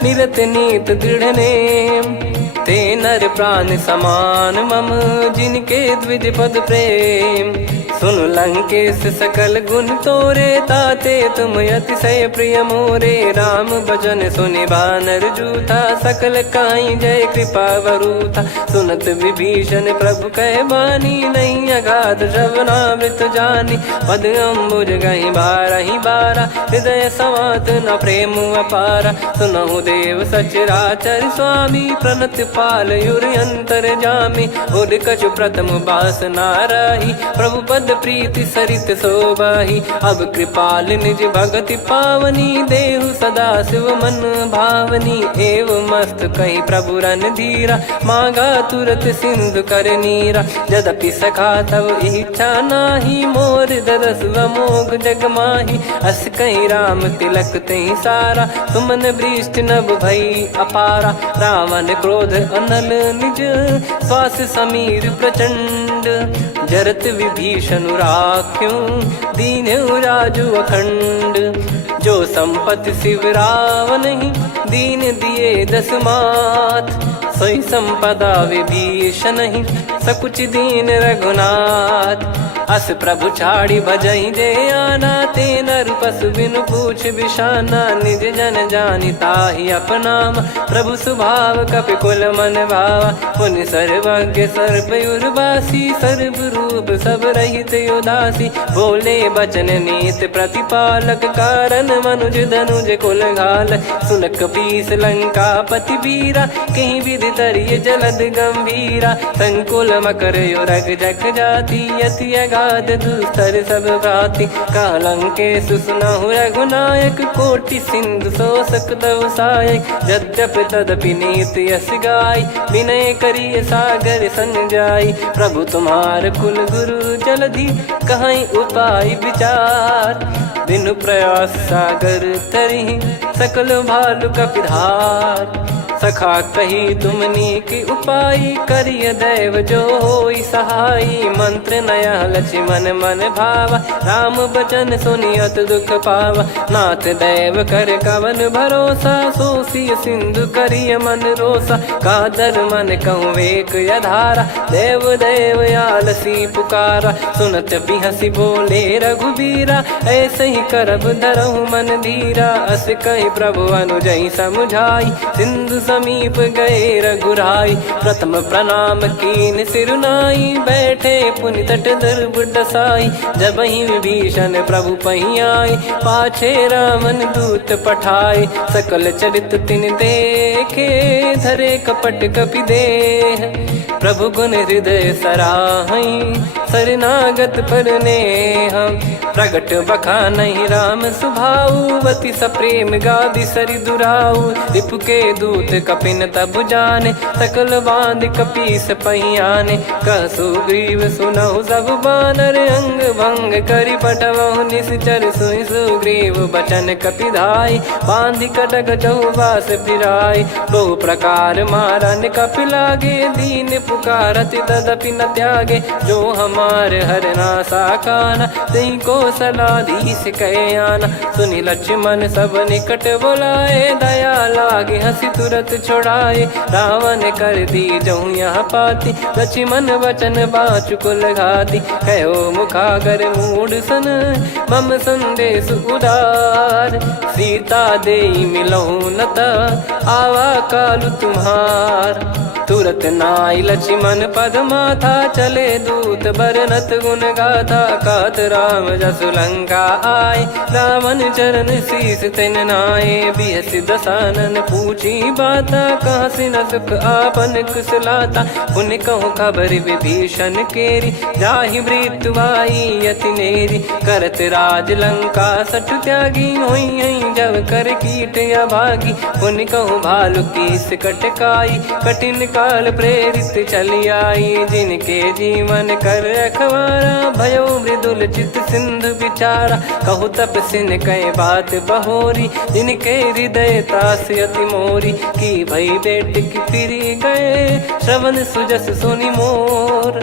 निरत नीत दृढ़ नेम, ते नर प्राण समान मम, जिनके द्विज पद प्रेम, सुन लंकेश सकल गुण तोरे, ताते तुम अतिशय प्रिय मोरे, राम भजन सुनि बानर जूथा, सकल काई जय कृपा वरूथा, सुनत विभीषण प्रभु कह बानी, नहीं अगाध श्रवणामृत जानी, पद अम्बुज गहि बारहि बारा, हृदय समात न प्रेम अपारा, सुनहु देव सचराचर स्वामी, प्रणत पाल युर अंतर जामी, उद कछु प्रथम बास नाराही, प्रभु पद प्रीति सरित शोभाही, अब कृपाल निज भगति पावनी, देहु सदा शिव मन भावनी, एव मस्त कही प्रभु रन धीरा, मांगा तुरत सिंधु कर नीरा, यद्यपि सखा तब इच्छा नाही, मोर दरस अमोघ जग माही, अस कहीं राम तिलक तहि सारा, सुमन वृष्ट नभ भई अपारा, रावण क्रोध अनल निज, श्वास समीर प्रचंड, जरत विभीषण राख्यों, दीन्हु राजु अखंड, जो संपत्ति शिव रावण ही, दीन दिए दस मात, सोई संपदा विभीषण ही, सकुच दीन रघुनाथ, अस प्रभु छाड़ी भजई जे आना, ते नर पशु बिनु पूछ बिशाना, निज जन जानि ताहि अपनाम, प्रभु स्वभाव कपि कुल मन भावा, मुनि सर्वज्ञ सर्वयुर्वासी, सर्व रूप सब रहित उदासी, बोले बचन नीत प्रतिपालक, कारण मनुज धनुज कुल घाल, सुन कपीस लंका पति वीरा, कहीं विधि तरिय जलद गंभीरा, संकुल मकर युरग जख जाति, यति गाद दुस्तर सब भांति कालंके सुसुनाहु रघुनायक कोटि सिंधु शोषक तव सहायक यद्यपि तदपि नीत यस गाय विनय करिय सागर सन जाई प्रभु तुम्हार कुल गुरु जलधि कहीं उपाय विचार बिनु प्रयास सागर तरिहि सकल भालु कपिधार सखा कही तुमनी की उपाय करिय दैव जो होई सहाई मंत्र नया लक्ष्मण मन भावा राम बचन सुनियत दुख पावा नाथ दैव कर कवन भरोसा सोसिय सिंधु करिय मन रोसा कादर मन कहूँ वेक यधारा देव देव आलसी पुकारा सुनत बिहसी बोले रघुबीरा ऐसे ही करब धरहु मन धीरा अस कही प्रभु अनुजई समुझाई सिंधु समीप गए रघुराई प्रथम प्रणाम कीन सिरुनाई बैठे पुनि तट दर्भ डसाई जब ही विभीषण प्रभु पही आए पाछे रामन दूत पठाए सकल चरित तिन देखे धरे कपट कपि देह प्रभु गुण हृदय सराहई शरणागत पर नेह प्रगट बखानहि राम सुभाऊ वति सप्रेम गादि सरि दुराऊ रिपु के दूत कपिन तब जाने सकल बांध कपीस पहियाने कह सुग्रीव सुनहु सब बानर अंग भंग करि पटवहु निश्चर सुनि सुग्रीव बचन कपिधाई बांधि कटक चहुबास फिराई बहु प्रकार मारन कपि लागे दीन पुकारति तदपि न त्यागे जो हमार हरना साकाना तई को सलाधीश कहे आना सुनि लक्ष्मण सब निकट बुलाए दया लागे हंसी तुरत छोड़ाए रावण कर दी जहूँ यहाँ पाती लक्ष्मण वचन बाचु कुल घाती कहो मुखागर मूड सन मम संदेश उदार सीता देई मिलहु नता आवा कालु तुम्हार तुरत नाई लक्ष्मण पद माथा चले दूत बरनत गुण गाथा कात राम जसु लंका आए रावण चरण शीस तिन नाये बिहसि दसानन पूछी बाता कहाँ से न सुख आपन कुशलाता पुन कहूँ खबर विभीषण केरी जाहि मृत्यु आई यति नेरी करत राज लंका सठ त्यागी होई जब कर कीट अभागी पुन कहूँ भालु कीस कटकाई कठिन काल प्रेरित चली आई जिनके जीवन कर रखवारा भयो मृदुल चित सिंधु विचारा कहु तप सिन कई बात बहोरी जिनके हृदय तास अति मोरी की भई बेट की फिरी गए श्रवण सुजस सुनि मोर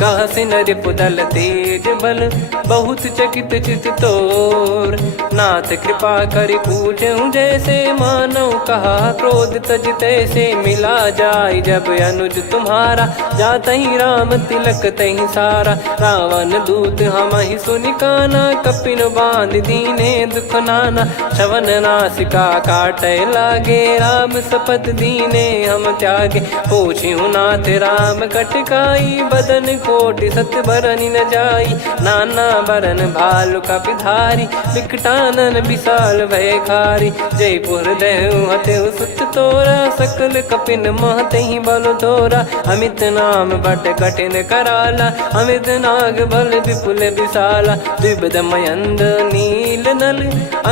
कह सिन रिपुदल तेज बल बहुत चकित चित तोर नाथ कृपा करि पूछूं जैसे मानव कहा क्रोध तज तैसे मिला जाय जब अनुज तुम्हारा जात ही राम तिलक तही सारा रावण दूत हम ही सुनि काना कपिन बांध दीने दुख नाना श्रवण नासिका काटे लागे राम सपत दीने हम त्यागे पूछूं नाथ राम कटकाई बदन कोटि सत बरनि न जाई नाना बरन भालु कपिधारी विकटानन विशाल भय खारी जयपुर देहु हतेउ सुत तोरा सकल कपिन महतहि बल तोरा अमित नाम बट कठिन कराला अमित नाग बल विपुल विशाला द्विपद मयंद नील नल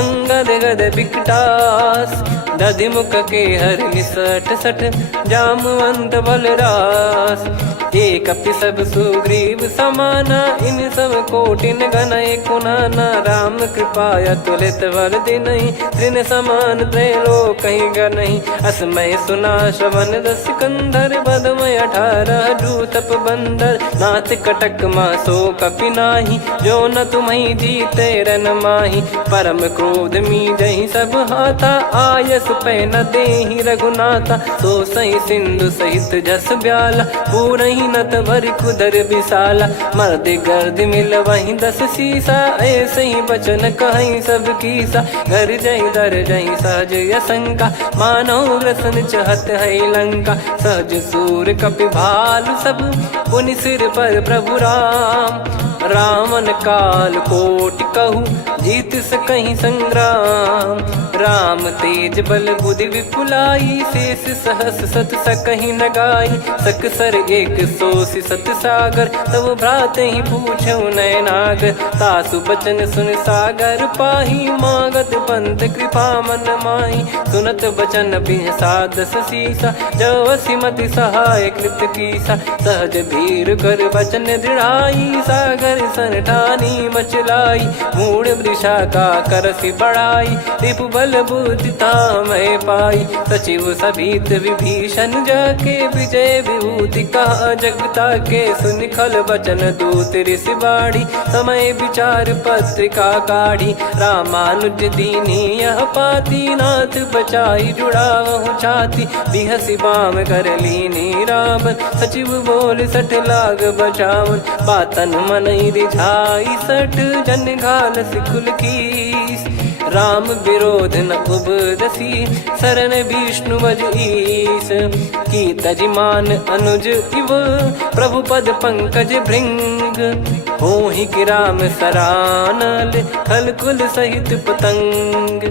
अंगद गद विकटास दधि मुख के हर निसठ सठ जामवंत बलरास एक अपि सब सुग्रीव समाना इन सब कोटिन गनय कुनाना राम कृपा अतुलित बल दिनहि त्रिन समान त्रैलोक कहीं गनहि असमय सुना श्रवण दस कंधर बदमय 18 जूतप बंदर नाथ कटक मासो कपि नाही जो न तुम्हि जीते रन माही परम क्रोध मी जहि सब हाथा आयस पै न देहि रघुनाथा सो सही सिंधु सहित जस ब्याला पूरहि नत भरि कुदर विशाला मर्द गर्द मिल वहीं 10 सीसा ऐसे ही बचन कहीं सब कीसा घर जहि दर जहि सहज यसंका मानव रसन चहत है लंका सहज सूर कपि भालु सब पुनि सिर पर प्रभु राम रावण काल कोटि कहु जीत सकहीं संग्राम। राम तेज बल बुद्धि विपुलाई, शेष सहस सत सकहीं न गाई। सकसर एक सोसी सत सागर, तब भ्रात ही पूछो नयनागर। तासु बचन सुन सागर पाही, मागत पंथ कृपा मन माही। सुनत बचन बिहसादस सीसा, जव सिमति सहाय कृत कीसा। सहज भीर कर बचन दृढ़ाई, सागर सन ठानी मचलाई। मूढ़ वृषा का करसि बढ़ाई, रिपु बल बुद्धि तामय पाई। सचिव सभीत विभीषण जाके, विजय विभूति कहा जगता के। सुनि खल बचन दूत ऋषि बाड़ी, समय विचार पत्रिका काढ़ी। रामानुज दीनी यह पाती, नाथ बचाई जुड़ावहु छाती। बिहसि बाम कर लीनी रावण, सचिव बोल सठ लाग बचावन। बातन मनई रिझाई सठ, जन घाल सिकुल कीस। राम विरोध न उपदसी, शरण विष्णु बज ईस। की तजिमान अनुज इव, प्रभु पद पंकज भृंग। होहि कि राम सरानल, खल कुल सहित पतंग।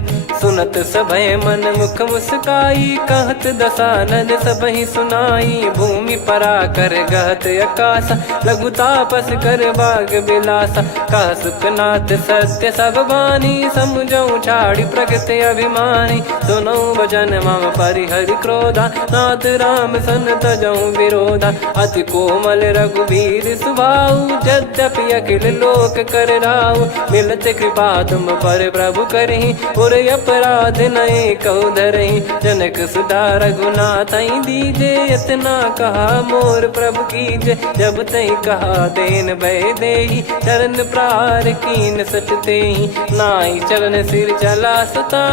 सुनत सभय मन मुख मुस्काई, कहत दसानन सबहि सुनाई। भूमि परा कर गहत आकाशा, लघु तापस कर बाग बिलासा। कह सुखनाथ सत्य सब बानी, समुझौ छाड़ी प्रगति अभिमानी। सुनो भजन मम परिहरि क्रोधा, नाथ राम सन तजौ विरोधा। अति कोमल रघुवीर सुभाऊ, यद्यपि अखिल लोक कर राऊ। मिलत कृपा तुम पर प्रभु करहि, पुर अपराध नए कौ धरहि। जनक सुधा रघुनाथ दीजे, इतना कहा मोर प्रभु कीजे। जब तई कहा देन भय देहि, चरण प्रार कीन सट तेहि। नाई चरण सिर चला सता,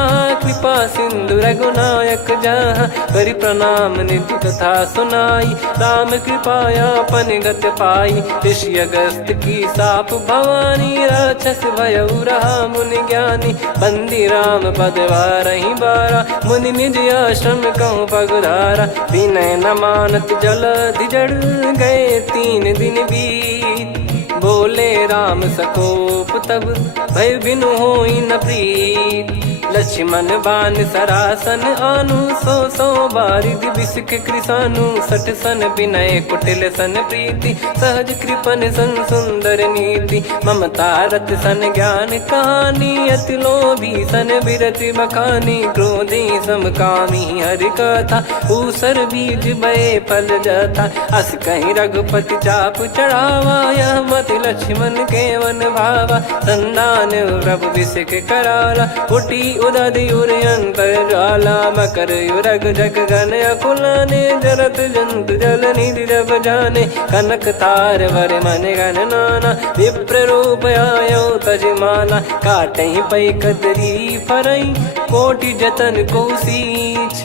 कृपा सिंधु रघुनायक जहाँ। करि प्रणाम निधि कथा सुनाई, राम कृपाया पन गत पाई। ऋषि अगस्त की साप भवानी, राक्षस भयउ रहा मुनि ज्ञानी। बंदी राम पद वारहि बारा, मुनि निज आश्रम कहूँ पगुधारा। विनय न मानत जलधि जड़, गए 3 दिन बीत। बोले राम सकोप तब, भय बिनु होई न प्रीत। लक्ष्मण बान सरासन आनु, 100 बारिधि बिसक कृसानु। 60 सन विनय कुटिल सन प्रीति, सहज कृपन सन सुंदर नीति। ममता रत सन ज्ञान कहानी, अति लोभी सन बिरति बखानी। क्रोधी समकामी हरि कथा, ऊसर बीज बये फल जथा। अस कहीं रघुपति चाप चढ़ावा, यह मत लक्ष्मण के वन भावा। संदान प्रभु बिसक कराला, उठी उदधि उर अंतर ज्वाला। मकर युरग जग गण अकुलाने, जरत जंतु जल निधि जब जाने। कनक तार वर मन गण नाना, विप्र रूप आयो तजमाना। काटहि पै कदरी फरई, कोटि जतन को सींच।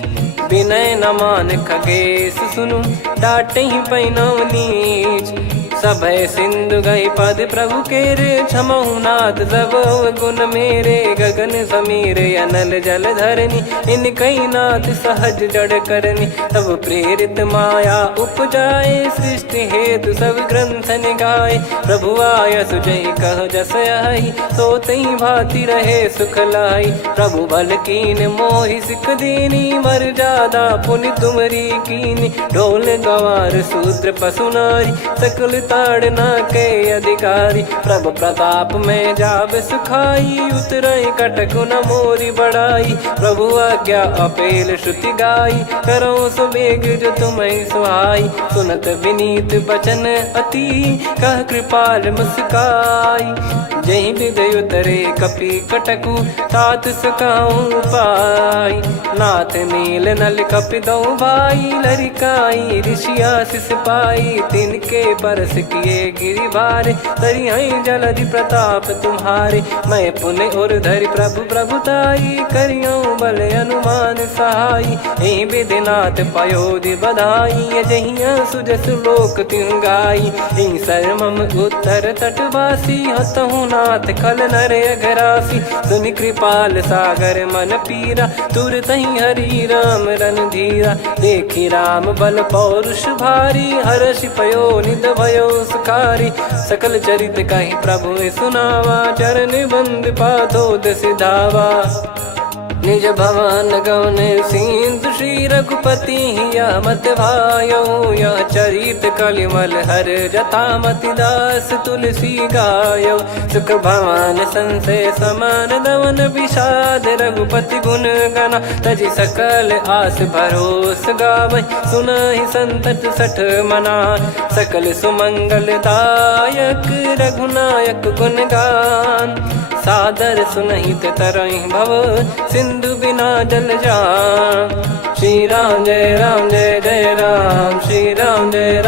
विनय न मान खगेश सुनु, डांटहि पै नव नीच। सभय सिंधु गई पद प्रभु केरे, क्षमहु नाथ सब गुण मेरे। गगन समीरे अनल जल धरनी, इन कई नाथ सहज जड़ करनी। तब प्रेरित माया उपजाए, सृष्टि हेतु सब ग्रंथ निगाए। प्रभु आय सुजई कह जस आई, सोतई भांति रहे सुख लाई। प्रभु बल कीन मोहि सिख दीनी, मर्यादा पुनि तुमरी कीनी। ढोल गवार शूद्र पशु नारी, सकल ताड़ना के अधिकारी। प्रभु प्रताप में जाब सुखाई, उतरई कटक न मोरी बढ़ाई। प्रभु आज्ञा अपेल श्रुति गाई, करो सुबेग जो तुम्हें सुहाई। सुनत विनीत बचन अति, कह कृपाल मुस्काई। जहि हृदय उतरे कपि कटकु, तात सकाऊं पाई। नाथ नील नल कपि दो भाई, लरिकाई ऋषि आशीष पाई। तिनके परस किए गिरि भारे, तरिहै जलधि प्रताप तुम्हारे। मैं पुन और धरि प्रभु प्रभुताई, करियौ बल अनुमान सहाई। एहि विधिनाथ पयोधि बधाई, जहिया सुजस लोक तिहुँ गाई। एहि सरमम उत्तर तटवासी, हतहु रघुनाथ खल नर अघरासी, सुनि कृपाल सागर मन पीरा, तुरतहि हरि राम रणधीरा। देखि राम बल पौरुष भारी, हर्षि पयो निध भयो सुखारी। सकल चरित कहि प्रभु सुनावा, चरण बंद पादोद सिधावा। निज भवन गौन सिंधु श्री रघुपति हिया मत भायो, यह चरित कलिमल हर जथा मति दास तुलसी गायो। सुख भवन संशय समान दवन विषाद, रघुपति गुण गना तजि सकल आस भरोस गावै। सुनहि संतत सठ मना, सकल सुमंगल दायक रघुनायक गुण गान। सादर सुनहित तरहि भव, सिंधु बिना जल जान। श्री राम जय जय राम, श्री राम जय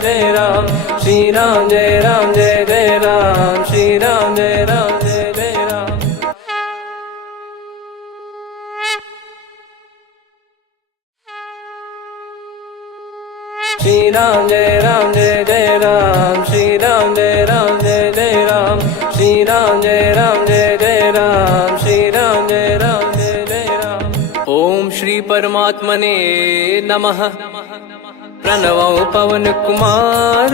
जय राम, श्री राम जय जय राम, श्री राम जय जय राम। श्री राम जय जय राम, श्री राम जय जय राम, श्री राम जय जय राम, श्री राम जय जय राम। ओम श्री परमात्मने नमः। प्रणवो पवन कुमार,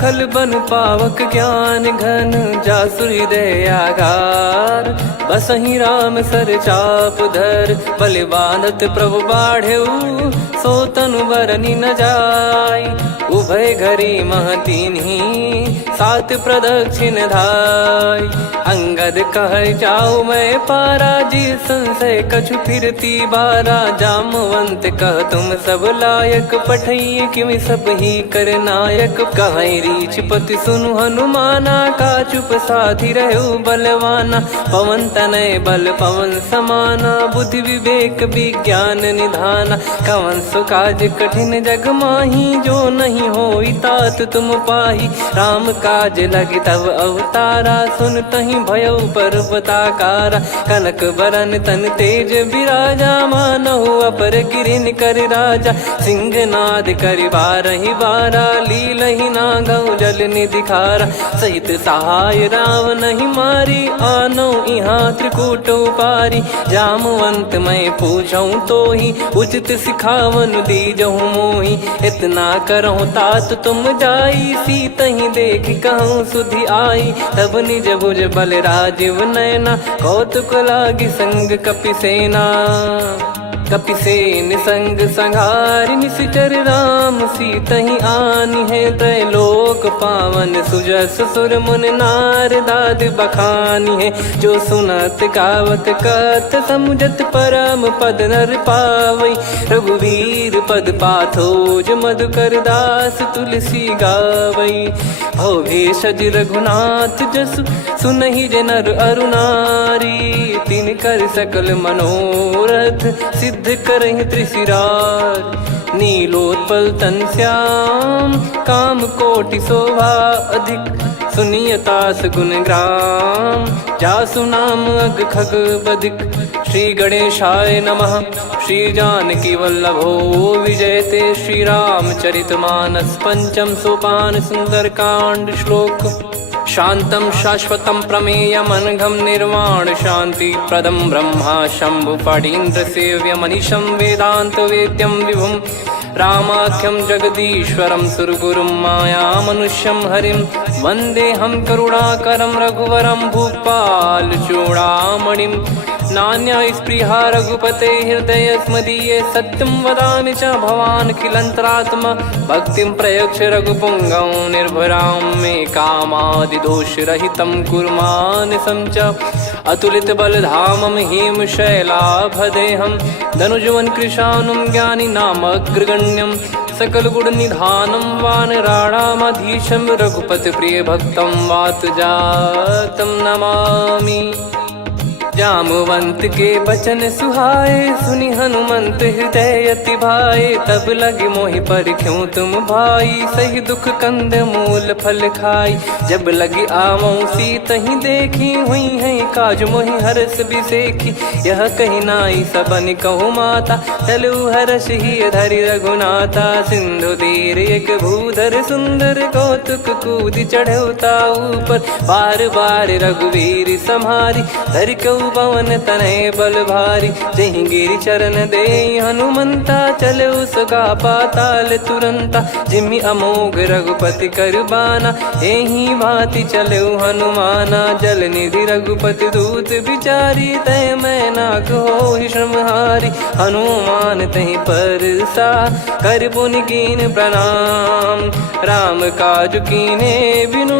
खल बन पावक ज्ञान घन, जासु हृदय आगार। बसहि राम सर चाप धर, बलि बांधत प्रभु बाढ़ऊ, सो तनु बरनि न जाय। उभय घरी महतीन्ही, सात प्रदक्षिण धाय। अंगद कह जाऊ मैं पारा, जी संशय कछु फिरती बारा। जामवंत कह तुम सब लायक, पठई किमि सब ही कर नायक। कहै रीछ पति सुनु हनुमाना, का चुप साधि रहु बलवाना। पवन तनय बल पवन समाना, बुद्धि विवेक विज्ञान निधाना। कवन सो काज कठिन जग माही, जो नहीं होई तात तुम पाही। राम काज लगी तब अवतारा, सुन तहि भयउ पर्वताकारा। कनक बरन तन तेज बिराजा, मानहु अपर गिरिन कर राजा। सिंहनाद करि बारहि बारा, लीलहि नागौ जल निधि खारा। सहित सहाय राम नहीं मारी, आनो इहाँ त्रिकूट उपारी। जामवंत मैं पूछऊँ तोहि, उचित सिखावन दीजहु मोहि। इतना करहु तात तुम जाई, सीतहि देख कहूँ सुधि आई। तब निज भुज बल राजीव नयना, कौतुक लागी संग कपिसेना। कपिसेन संग संघारि निशिचर राम, सीतहि आनि है त्रैलोक पावन। सुजस सुर मुन नार दाद बखानी है, जो सुनत गावत कथ समुझत परम पद नर पावै। रघुवीर पद पाथोज मधुकर दास तुलसी गावै। भव भेषज रघुनाथ जसु, सुनहि जे नर अरु नारी। तिन कर सकल मनोरथ, सिद्ध करहि त्रिशिरार। नीलोत्पल तन श्याम, काम कोटि शोभा अधिक। सुनियतास गुण ग्राम, जासु नाम अग खग बधिक। श्री गणेशाय नमः। श्री जानकी वल्लभो विजयते, श्री रामचरित मानस पंचम सोपान सुंदरकांड श्लोक। शांतं शाश्वतं प्रमेयमनघं निर्वाण शांति प्रदं ब्रह्मा शंभु फणीन्द्र सेव्य मनीषं वेदांत वेद्यं विभुं। रामाख्यं जगदीश्वरं सुरगुरुं माया मनुष्यं हरिं। वन्देऽहं करुणाकरं रघुवरं भूपाल चूडामणिं। नान्या स्पृहा रघुपते हृदय स्मदीये, सत्यं वदामि च भवान् खिलन्तरात्मा। भक्तिं प्रयच्छ रघुपुङ्गं निर्भरां मे कामादिदोषरहितं कुर्मानसं च। अतुलित बलधामं हेमशैलाभदेहं, धनुजवन कृशानुं ज्ञानिनामग्रगण्यं। सकल गुण निधानं वानराणामधीशं, रघुपति प्रिय भक्तं वातजातं नमामि। जामवंत के बचन सुहाए, सुनि हनुमंत हृदय अति भाए। तब लगे मोहि पर क्यों तुम भाई, सही दुख कंद मूल फल खाई। जब लगी आवऊं सीत ही देखी, हुई है काज मोहि हरस बिसेखी। यह कही नाई सबन कहु माता, चलू हरष ही धरि रघुनाथा। सिंधु तीर एक भूधर सुंदर, कौतुक कूद चढ़ौता ऊपर। बार बार रघुवीर सम्हारी, धरि कहु पवन तनय बल भारी। जहि गिरि चरण दे हनुमंता, चलो सगा पाताल तुरंता। जिमि अमोघ रघुपति कर बाना, एहि भांति चलो हनुमाना। जल निधि रघुपति दूत बिचारी, तय मैं नाग होहि श्रमहारी। हनुमान तहि परसा, कर पुनि कीन प्रणाम। राम काज कीने बिनु,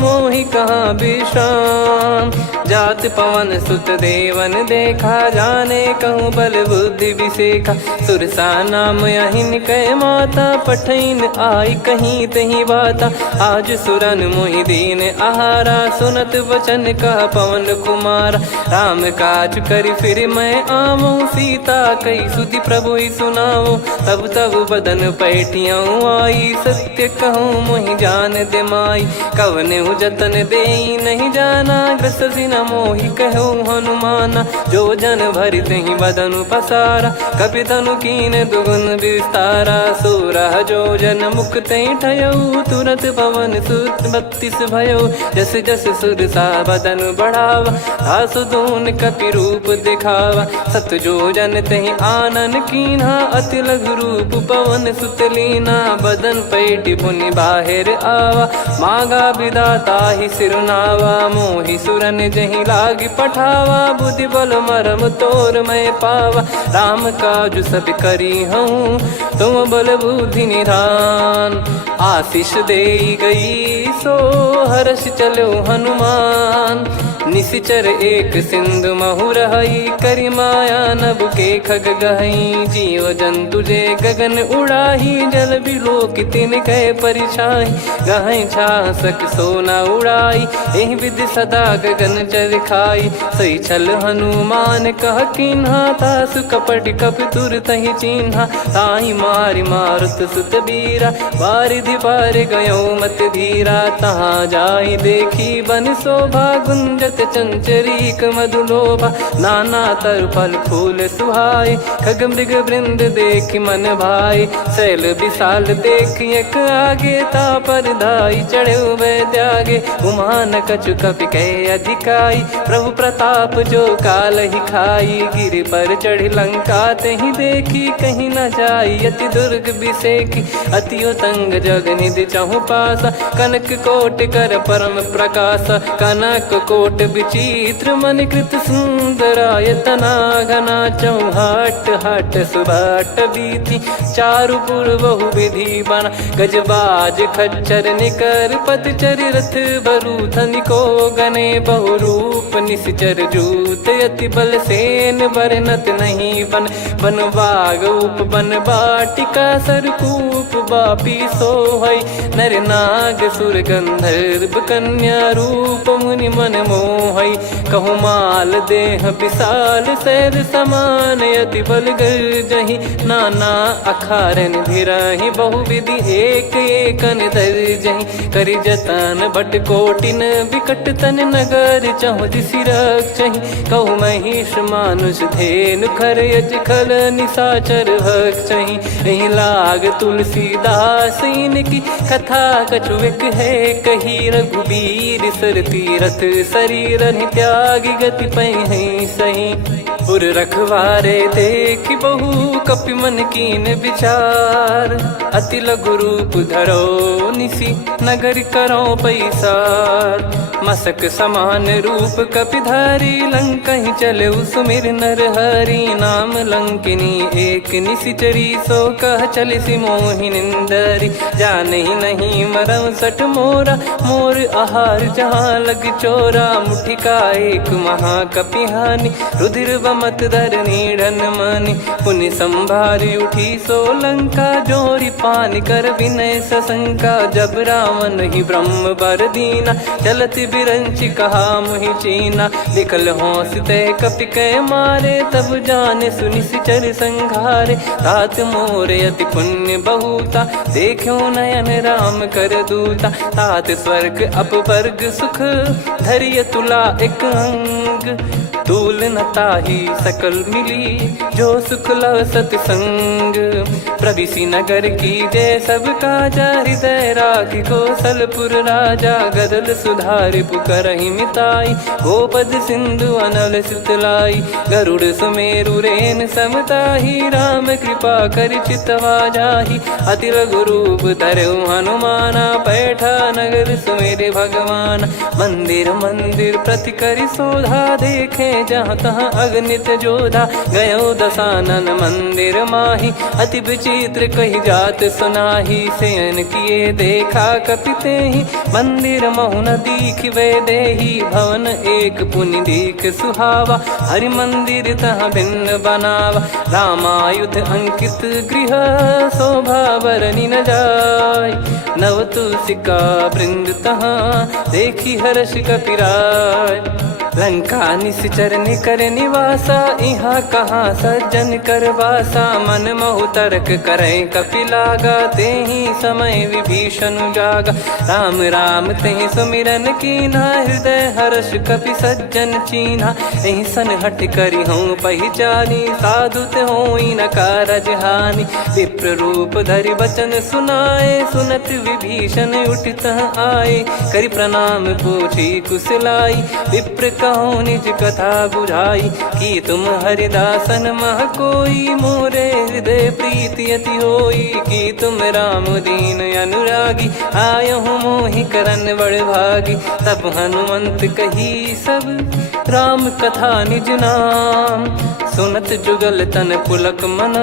मोहि कहाँ विश्राम। जात पवन सुत देवन देखा, जाने कहूँ बल बुद्धि विसेखा। सुरसा नाम अहिन कै माता, पठैन आई कहीं तहीं बाता। आज सुरन मोहि दीन आहारा, सुनत वचन कह पवन कुमारा। राम काज करि फिर मैं आवऊं, सीता कई सुधि प्रभु ही सुनाओ। तब तब बदन पैठियाँ आई, सत्य कहूँ मोहि जान दे माई। कवने जतन देई नहीं जाना, ग्रसि न मोहि कहूँ हनुमाना। जो जन भरि तहि बदनु पसारा, कपि तनु कीन दुगुन विस्तारा। सोरह जो जन मुख तहि ठयऊ, तुरत पवन सुत 32 भयऊ। जस जस सुरसा बदन बढ़ावा, आसु दून कपि रूप दिखावा। सत जो जन तहि आनन कीन्हा, अति लघु रूप पवन सुत लीना। बदन पैठि पुनि बाहिर आवा, मांगा विधाता ही सिरुनावा। मोहि सुरन जहि लागी पठावा, बुद्धि बल मरम तोर मैं पावा। राम काज सब करी हूँ, तुम बल बुद्धि निधान। आशीष देई गई सो, हर्ष चलो हनुमान। निशिचर एक सिंधु महु रहई, करि माया नभ के खग गहई। जीव जंतु जे गगन उड़ाही, जल बिलोक तिन कह परिछाई। गहई छासक सोना उड़ाई, एहि विधि सदा गगन चर खाई। सही छल हनुमान कह कीन्हा, तासु कपट कपि तुर तहि चिन्हा। ताहि मारि मारुत सुत बीरा, बारिधि पार गयो मत धीरा। तहाँ जाई देखी बन शोभा, गुंजत चंचरीक मधुलोभा। नाना तरु फल फूल सुहाए, खग मृग वृंद देख मन भाई। शैल विशाल देख एक आगे, तापर धाई चढ़े वै त्यागे। उमान कछु कपि कह अधिकाई, प्रभु प्रताप जो काल ही खाई। गिर पर चढ़ी लंका तहि देखी, कहीं न जाई अति दुर्ग बिसेखी। अति उतंग जग निधि चहु पासा, कनक कोट कर परम प्रकाशा। कनक कोट विचित्र मन कृत सुंदरायतना। घना चौहाट हाट सुबाट बीथी, चारु पुर बहु विधि बना। गजबाज खच्चर निकर पतचर, रथ बरु धनिको गने। बहु रूप निश्चर जूत, अति बल सेन बरनत नहीं बन। बन बाग उप बन बाटिका, सरकूप बापी सोहई। नर नाग सुर गंधर्व कन्या, रूप मुनि मन मोहई। कहु माल देह विशाल, शैल समान अति बल गर्जहि। नाना अखारन भिराहि, बहु विधि एक एकन दर्जहि। करि जतन भट कोटिन, विकट तन नगर चहु दिसि रक्षहि। कहु महिष मानुष धेनु, खर यज खल निशाचर भक्षहि। एहि लाग तुलसीदास इनकी, कथा कछु एक है कही। रघुबीर सर तीरथ शरीर, त्यागी गति पै सही। पुर रखवारे देख बहु, कपि मन कीन विचार। अति लघु रूप धरो निसी, नगर करो पैसार। मसक समान रूप कपि धारी, लंकहि चले सुमिर नर हरि। नाम लंकिनी एक निशिचरी, सो कह चलिसि मोहि निंदरी। जानहि नहीं मरम सठ मोरा, मोर आहार जहाँ लग चोरा। मुठिका एक महाकपि हानि, रुधिर बमत धरनी ढन मनि पुनि संभारी उठी सोलंका जोरी पानी कर विनय सशंका जब रावण ही ब्रह्म बर दीना चलत बिरंची कहा मुहि चीना निकल होंस ते कपि कै मारे तब जाने सुनि सिचर संघारे तात मोरे अति पुण्य बहुता देखो नयन राम कर दूता तात स्वर्ग अपवर्ग सुख धरिय तुला एक अंग तूल न ताही सकल मिली जो सुख लव सतसंग प्रविसी नगर की जय सब काजा हृदय राखी कौशलपुर राजा गदल सुधारि पुकरहि मिताई गोपद सिंधु अनल सितलाई गरुड़ सुमेरु रेन समताही राम कृपा कर चितवा जाही अति लघु रूप धरऊ हनुमाना बैठा नगर सुमेरे भगवान मंदिर मंदिर प्रति करि शोधा देखे जहाँ तहाँ अगणित जोधा गयो दशानन मंदिर माही अति विचित्र कही जात सुनाही सेन किए देखा कपिते ही मंदिर महु न दीख वे देही भवन एक पुनि दीख सुहावा हरि मंदिर तहाँ भिन्न बनावा रामायुध अंकित गृह शोभा बरनी न जाय नव तुलसी का वृंद तहाँ देखी हर्ष कपिराय लंका निश्चर निकर निवासा यहाँ कहाँ सज्जन कर वासा मन महु तर्क करे कपिलागा ते ही समय विभीषण जागा राम राम ते सुमिरन कीना हृदय हर्ष कपि सज्जन चीन्हा यही सन हट करी हूँ पहचानी साधु ते होई न कारज हानि विप्र रूप धरि वचन सुनाए सुनत विभीषण उठित आए करि प्रणाम पूछी कुशलाई विप्र कहो निज कथा बुझाई कि तुम हरिदासन मह कोई मोरे हृदय प्रीति अति होई कि तुम राम दीन अनुरागी आयहु मोहि करन बड़ भागी तब हनुमंत कही सब राम कथा निज नाम सुनत जुगल तन पुलक मन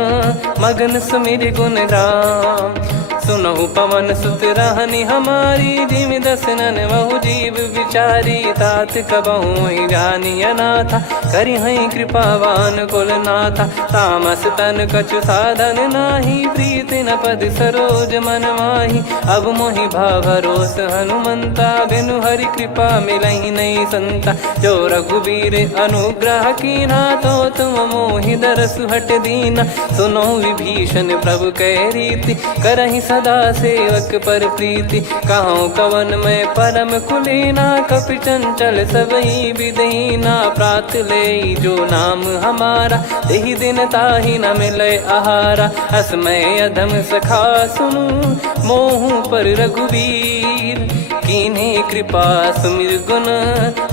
मगन सुमिर गुण राम सुनहु पवन सुत रहनी हमारी जिमि दसनन बहु जीव विचारी तात कबहु ही जानी अनाथा करि हई कृपावान कुल नाथा तामस तन कछु साधन नाही प्रीति न पद सरोज मन माही अब मोहि भाव भरोस हनुमंता बिनु हरि कृपा मिलहि नहीं संता जो रघुबीर अनुग्रह कीना तो तुम मोहि दरस हट दीना सुनो विभीषण प्रभु कह रीति करहि सदा सेवक पर प्रीति कहूँ कवन में परम कुलीना कपि चंचल सबही विदहीना प्रात ले जो नाम हमारा तेहि दिन ताहि न मिले आहारा असमय अधम सखा सुनु मोहु पर रघुवीर कीन्हे कृपा सुमिर गुण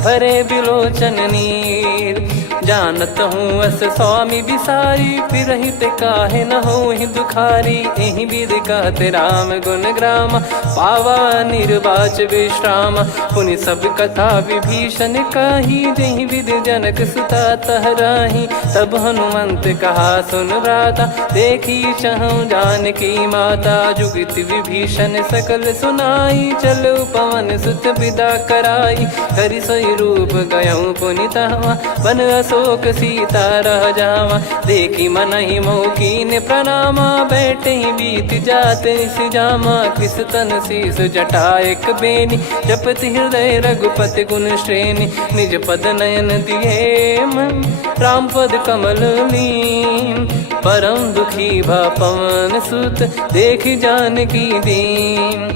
भरे बिलोचन नीर जानत हूँ अस स्वामी बिसारी फिर हित काहे न हो ही दुखारी एहि विध कहते राम गुण ग्राम पावा निर्वाच विश्राम पुनि सब कथा विभीषण काही जहि विध जनक सुता तहराही तब हनुमंत कहा सुन भ्राता देखी चहु जानकी माता जुगित विभीषण सकल सुनाई चलो पवन सुत विदा कराई करि सोई रूप गयऊँ पुनि तहवा बन अशोक सीता रह जावा देखी मन ही मौकीन प्रणामा बैठे ही बीत जाते जामा कृष तन शीस जटा एक बेनी जपति हृदय रघुपति गुण श्रेणी निज पद नयन दिए मन राम पद कमल लीन परम दुखी भा पवन सुत देखी जानकी दीन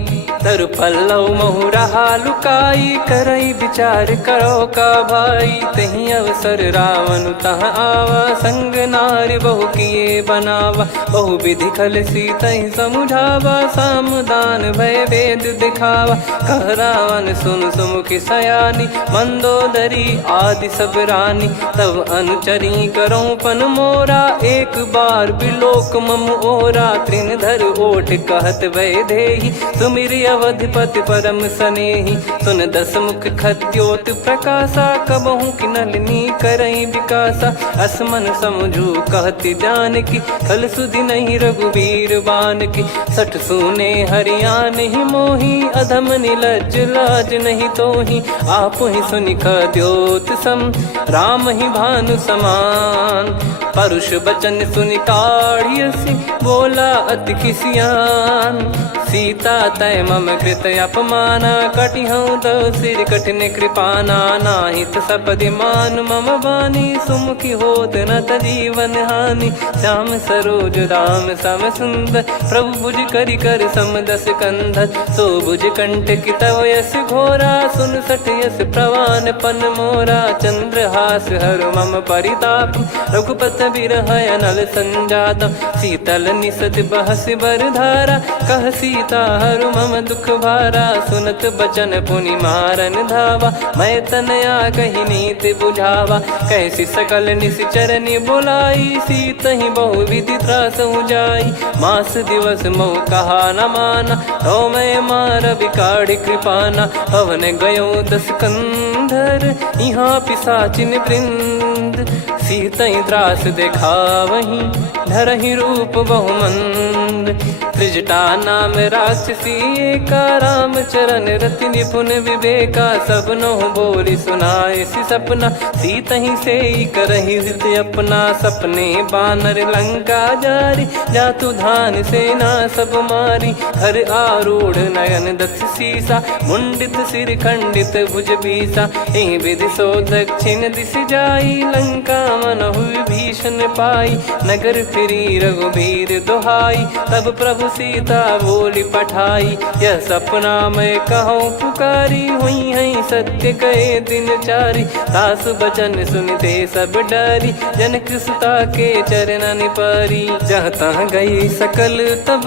तरु पल्लव महु रहा लुकाई करई विचार करो का भाई तही अवसर रावण तह आवा संग नारी बहु किए बनावा बहु विधि खल सीतहि समुझावा सामदान भय वेद दिखावा कह रावण सुन सुमुखी सयानी मंदोदरी आदि सब रानी तब अनुचरी करो पन मोरा एक बार बिलोक मम ओरा तृण धर ओट कहत वै देहि सुमिर अवधिपति परम सनेही। सुन दस मुख खद्योत प्रकाशा, कबहू की नलिनी करई विकासा। असमन समझू कहती जान की, फल सुधि नहीं रघुबीर बान की। सठ सुने हरियाण ही मोही, अधम निलज लाज नहीं तोही। आप ही सुनि खद्योत सम, राम ही भानु समान। परुष बचन सुनि काढ़ियसि, बोला अति किसियान। सीता तय मम कृत अपमाना, कटिहऊँ तो सिर कठिन कृपाना। नाहित सपदि मान मम बानी, सुमुखी होत न जीवन हानि। श्याम सरोज राम सम सुंदर, प्रभु भुज करि कर सम दस कंधर। सो भुज कंठ की तव यस घोरा, सुन सठ यस प्रवान पन मोरा। चंद्रहास हर मम परिताप, रघुपत बिरह अनल संजात। शीतल निसत बहस बर धारा, कह सीता हरु मम दुख भारा। सुनत बचन पुनि मारन धावा, मैं तनया कही नीति बुझावा। कैसी सकल निश्चरनि बुलाई, सीत ही बहु विधि त्रास जाई। मास दिवस मोह कहा न माना, तो मैं मार बिकाढ़ी कृपाना। पवन गयो दस कंधर, यहाँ पिशाचिन वृंद। सीतहि त्रास देखावहीं, धरहि रूप बहुमंद। त्रिजटा नाम राक्षसी एका, राम चरण रति निपुण विवेका। सबनो बोली सुनाए सि सपना, सीतहि सेई करहि हृद अपना। सपने बानर लंका जारी, जातु धान सेना सब मारी। हर आरूढ़ नयन दस सीसा, मुंडित सिर खंडित भुज बीसा। एहि विधि सो दक्षिण दिश जाई, लंका मनहु भीषण पाई। नगर फिरी रघुबीर दुहाई, तब प्रभु सीता बोली पठाई। यह सपना मैं कहूँ पुकारी, हुई है सत्य कहे दिन चारी। सासु बचन सुनते सब डरी, जनक सुता के चरण परी। जहाँ तहाँ गई सकल तब,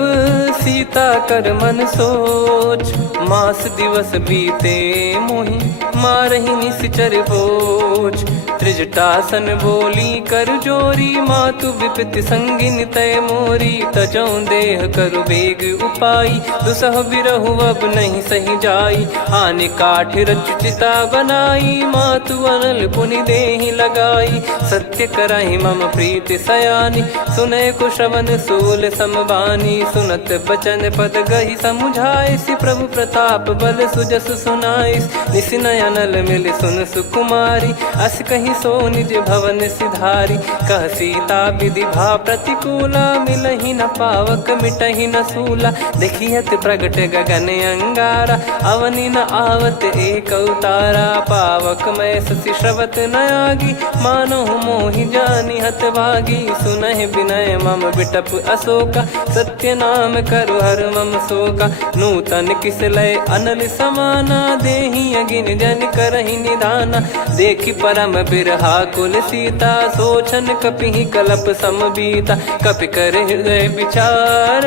सीता कर मन सोच। मास दिवस बीते मोहि, मारहि निश्चर बोझ। त्रिजटासन बोली कर जोरी, मातु विपति संगिन तय मोरी। तजौ देह करु बेग उपाई, दुसह बिरहु अब नहीं सही जाई। आने काठ रचु चिता बनाई, मातु अनल पुनि देहि लगाई। सत्य करहि मम प्रीति सयानी, सुनय को श्रवण सूल समबानी। सुनत बचन पद गहि समुझाइसि, प्रभु प्रताप बल सुजस सुनाइस। निसिनय अनल मिल सुन सुकुमारी, अस कहि सो निज भवन सिधारी। कह सीता विधि भा प्रतिकूला, मिलहि न पावक मिटहि न सूला। देखियत प्रगट गगन अंगारा, अवनि न आवत एक अवतारा। पावक मैं ससि श्रवत न आगी, मानो मोहि जानि हत भागी। सुनहि विनय मम बिटप अशोका, सत्य नाम करु हर मम शोका। नूतन किस लय अनल समाना, देहि अगिन जन करहि निधाना। देखि परम बिरहा कुल सीता, सोचन कपिहि कलप समबीता। कपि कर हृदय विचार,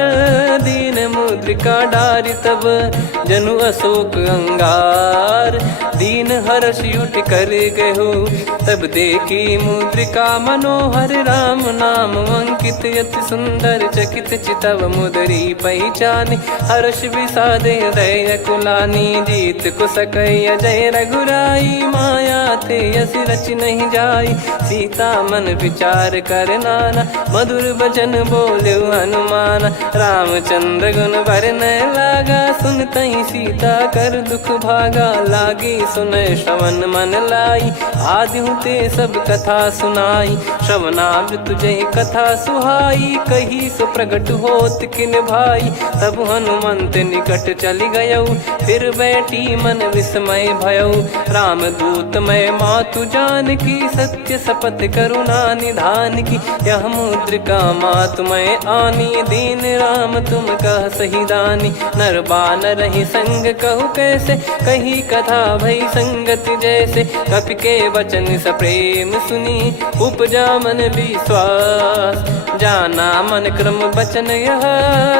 दीन मुद्रिका डारि तब। जनु अशोक अंगार, दीन हर्ष उठ कर गहो। तब देखी मुद्रिका मनोहर, राम नाम अंकित अति सुंदर। चकित चितव मुदरी पहचानी, हर्ष विषाद हृदय कुलानी। जीत को सकय जय रघुराई, माया थे यस रच नहीं जाई। सीता मन विचार कर नाना, मधुर बचन बोले हनुमान। रामचंद्र गुण बरनय लागा, सुनतहि सीता कर दुख भागा। लागी सुनय श्रवण मन लाई, आदिहु ते सब कथा सुनाई। श्रवणाब तुझे कथा सुहाई, कही सो प्रगट होत किन भाई। तब हनुमंत निकट चली गयऊ, फिर बैठी मन विस्मय भयऊ। राम दूत मैं मातु जान की, सत्य शपथ करुणा निधान की। यह मुद्रिका मातु मैं आनी, दीन राम तुम कह सही दानी। नर बानर ही संग कहु कैसे, कही कथा भई संगति जैसे। कपि के वचन सप्रेम सुनी, उपजा मन विश्वास। जाना मन क्रम बचन यह,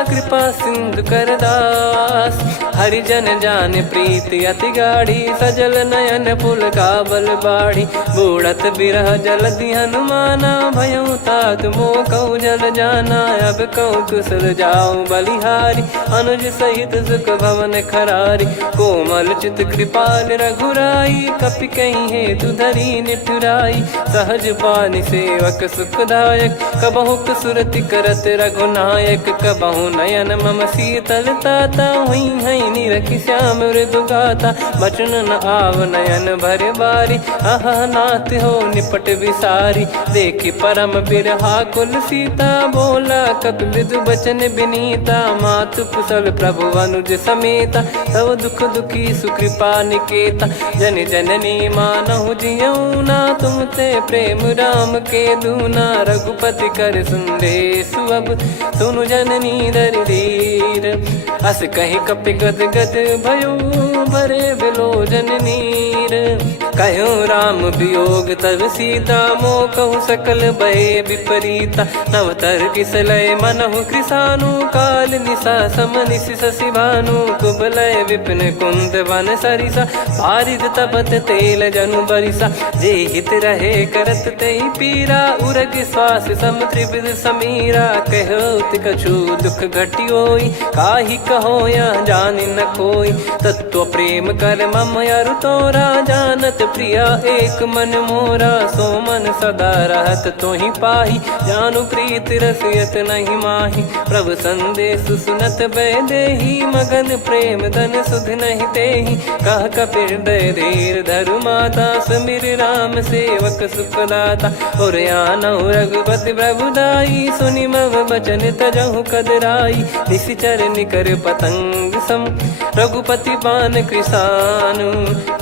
कृपा सिंधु कर दास। हरिजन जान प्रीति अति गाढ़ी, सजल नयन पुल काबल बाढ़ी। बूढ़त बिरह जलधि हनुमाना, भयउ तात मोह कहु जल जाना। अब कहु कुशल जाऊं बलिहारी, अनुज सहित सुख भवन खरारी। कोमल चित कृपाल रघुराई, कपि कहीं हेतु धरी निठुराई। सहज पानि सेवक सुखदायक, कबहु सुरति करत रघुनायक। कबहु नयन मम शीतलता, हुई हई निरखि श्याम मृदु गाता। बचन न आव नयन भर बारी, आहा नाथ हो निपट विसारी। देखि परम बिरहा कुल सीता, बोला कपि मृदु बचन बिनीता। मातु कुशल प्रभु अनुज समेता, तव दुख दुखी सुकृपा निकेता। जन जननी मानहु जियऊ ना, तुम ते प्रेम राम के दूना। रघुपति कर संदेशु अब, सुनु जननी दर धीर। अस कहि कपि गद गद भयो, भरे बिलोचन नीर। कहूँ राम वियोग तब सीता, मोह कहूँ सकल भय विपरीता। नवतर किसलय मनहु कृसानु, काल निशा समनिशि शशि भानु। कुबलय विपिन कुंद वन सरिसा, पारिद तपत तेल जनु बरिसा। जे हित रहे करत तेहि पीरा, उरग श्वास सम त्रिविध समीरा। कहत कछु दुख घटियोई, काहि कहो या जानि न कोई। तत्व प्रेम कर मम अरु तोरा, जानत प्रिया एक मन मोरा। सो मन सदा रहत तोहि पाही, जानु प्रीत रसियत नहीं माही। प्रभु संदेश सुनत बैदेही, मगन प्रेम धन सुध नहीं तेहि। कह कपिर दय धीर धरु माता, सुमिर राम सेवक सुखदाता। और आनहु रघुपति प्रभु दाई, सुनि मव बचन तजहु कदराई। निशिचर निकर पतंग सम, रघुपति पान कृसानु।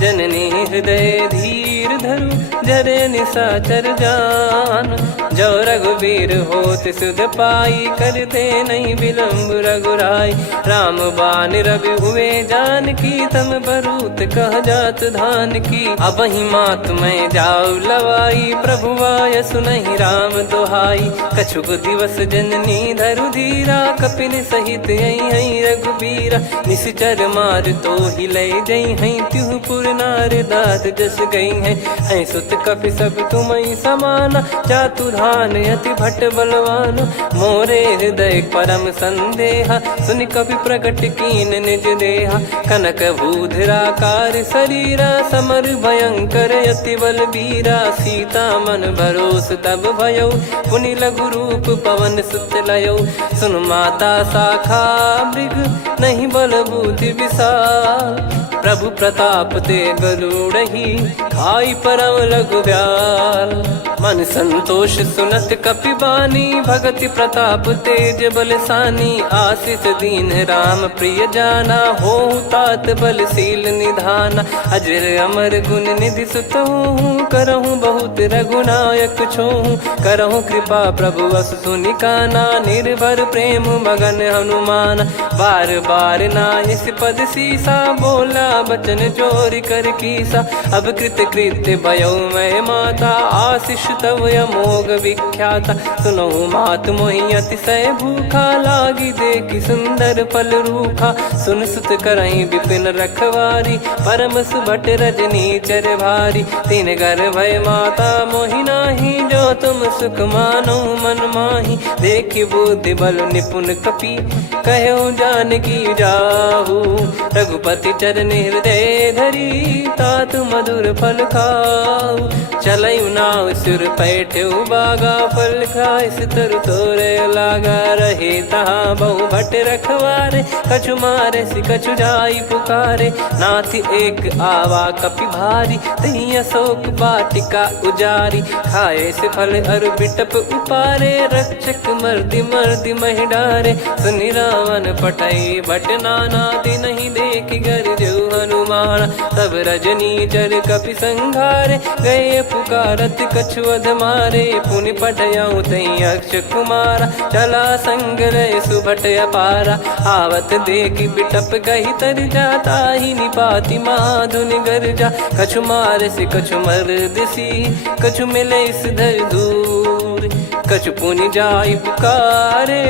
जननी हृदय धीर धरु, जरे निशाचर जान। जो रघुवीर होत सुध पाई, कर दे नहीं विलम्ब रघुराई। राम बान रवि हुए जानकी, तम बरूत कह जात धान की। अब ही मात मैं जाऊ लवाई, प्रभु आय सुनहि राम दोहाई। कछुक दिवस जननी धरु धीरा, कपिन सहित यही रघुबीरा। निशिचर मार तो ही ले जई हैं, त्यों पुर नार दाद जस गई हैं। सुत कपि सब तुमहि समाना, चातुधान अति भट्ट बलवान। मोरे हृदय परम संदेहा, सुन कपि प्रकट कीन निज देहा। कनक भूधराकार शरीरा, समर भयंकर अति बलबीरा। सीता मन भरोस तब भयउ, पुनि लघु रूप पवन सुत लयउ। सुन माता शाखा मृग, नहीं बल बुद्धि विशाल। प्रभु प्रताप ते गरुड़हि, खाई परम लघु ब्याल। मन संतोष सुनत कपि बानी, भगति प्रताप तेज बलसानी। आशीष दीन राम प्रिय जाना, होहु तात बलशील निधाना। अजर अमर गुण निधि सुतहु, करहु बहुत रघुनायक छोहु। करहु कृपा प्रभु अस सुनि काना, निर्भर प्रेम मगन हनुमान। बार बार नायस पद सीसा, बोला बचन चोरी कर कीसा। अब कृत कृत्य भयो मैं माता, आशीष तव अमोघ विख्याता। सुनहु मात मोहि अतिशय भूखा, लागी देखि सुंदर फल रूखा। सुन सुत करहि विपिन रखवारी, परम सुभट रजनी चर भारी। तीन घर भय माता मोहि नाही, जो तुम सुख मानो मन माही। देखि बुद्धि बल निपुण कपि, कहु जानकी जाहु। रघुपति चरण हृदय धरी, तात मधुर फल खाऊ। चलऊ नाव सुर पैठऊ बागा, फल खाइस तरु तोरे लागा। रहे तहाँ बहु भट रखवारे, कछु मारे सि कछु जाई पुकारे। नाथ एक आवा कपि भारी, तही अशोक वाटिका उजारी। खाए से फल अरु बिटप उपारे, रक्षक मर्दि मर्दि महि डारे। सुनि रावण पटई भट नाना, तिनहि देखि गरजऊ हनुमान। तब रजनी चर कपि संघारे, गए पुकारत कछु अध मारे। पुनि पटयऊ तई अक्ष कुमारा, चला संग रहे सुभट अपारा। आवत देखि बिटप गही तर जाता, ही निपाति माधुन गर्जा। कछु मार से कछु मर्द सी, कछु मिले इस धर दूर। कछु पुनि जाई पुकारे,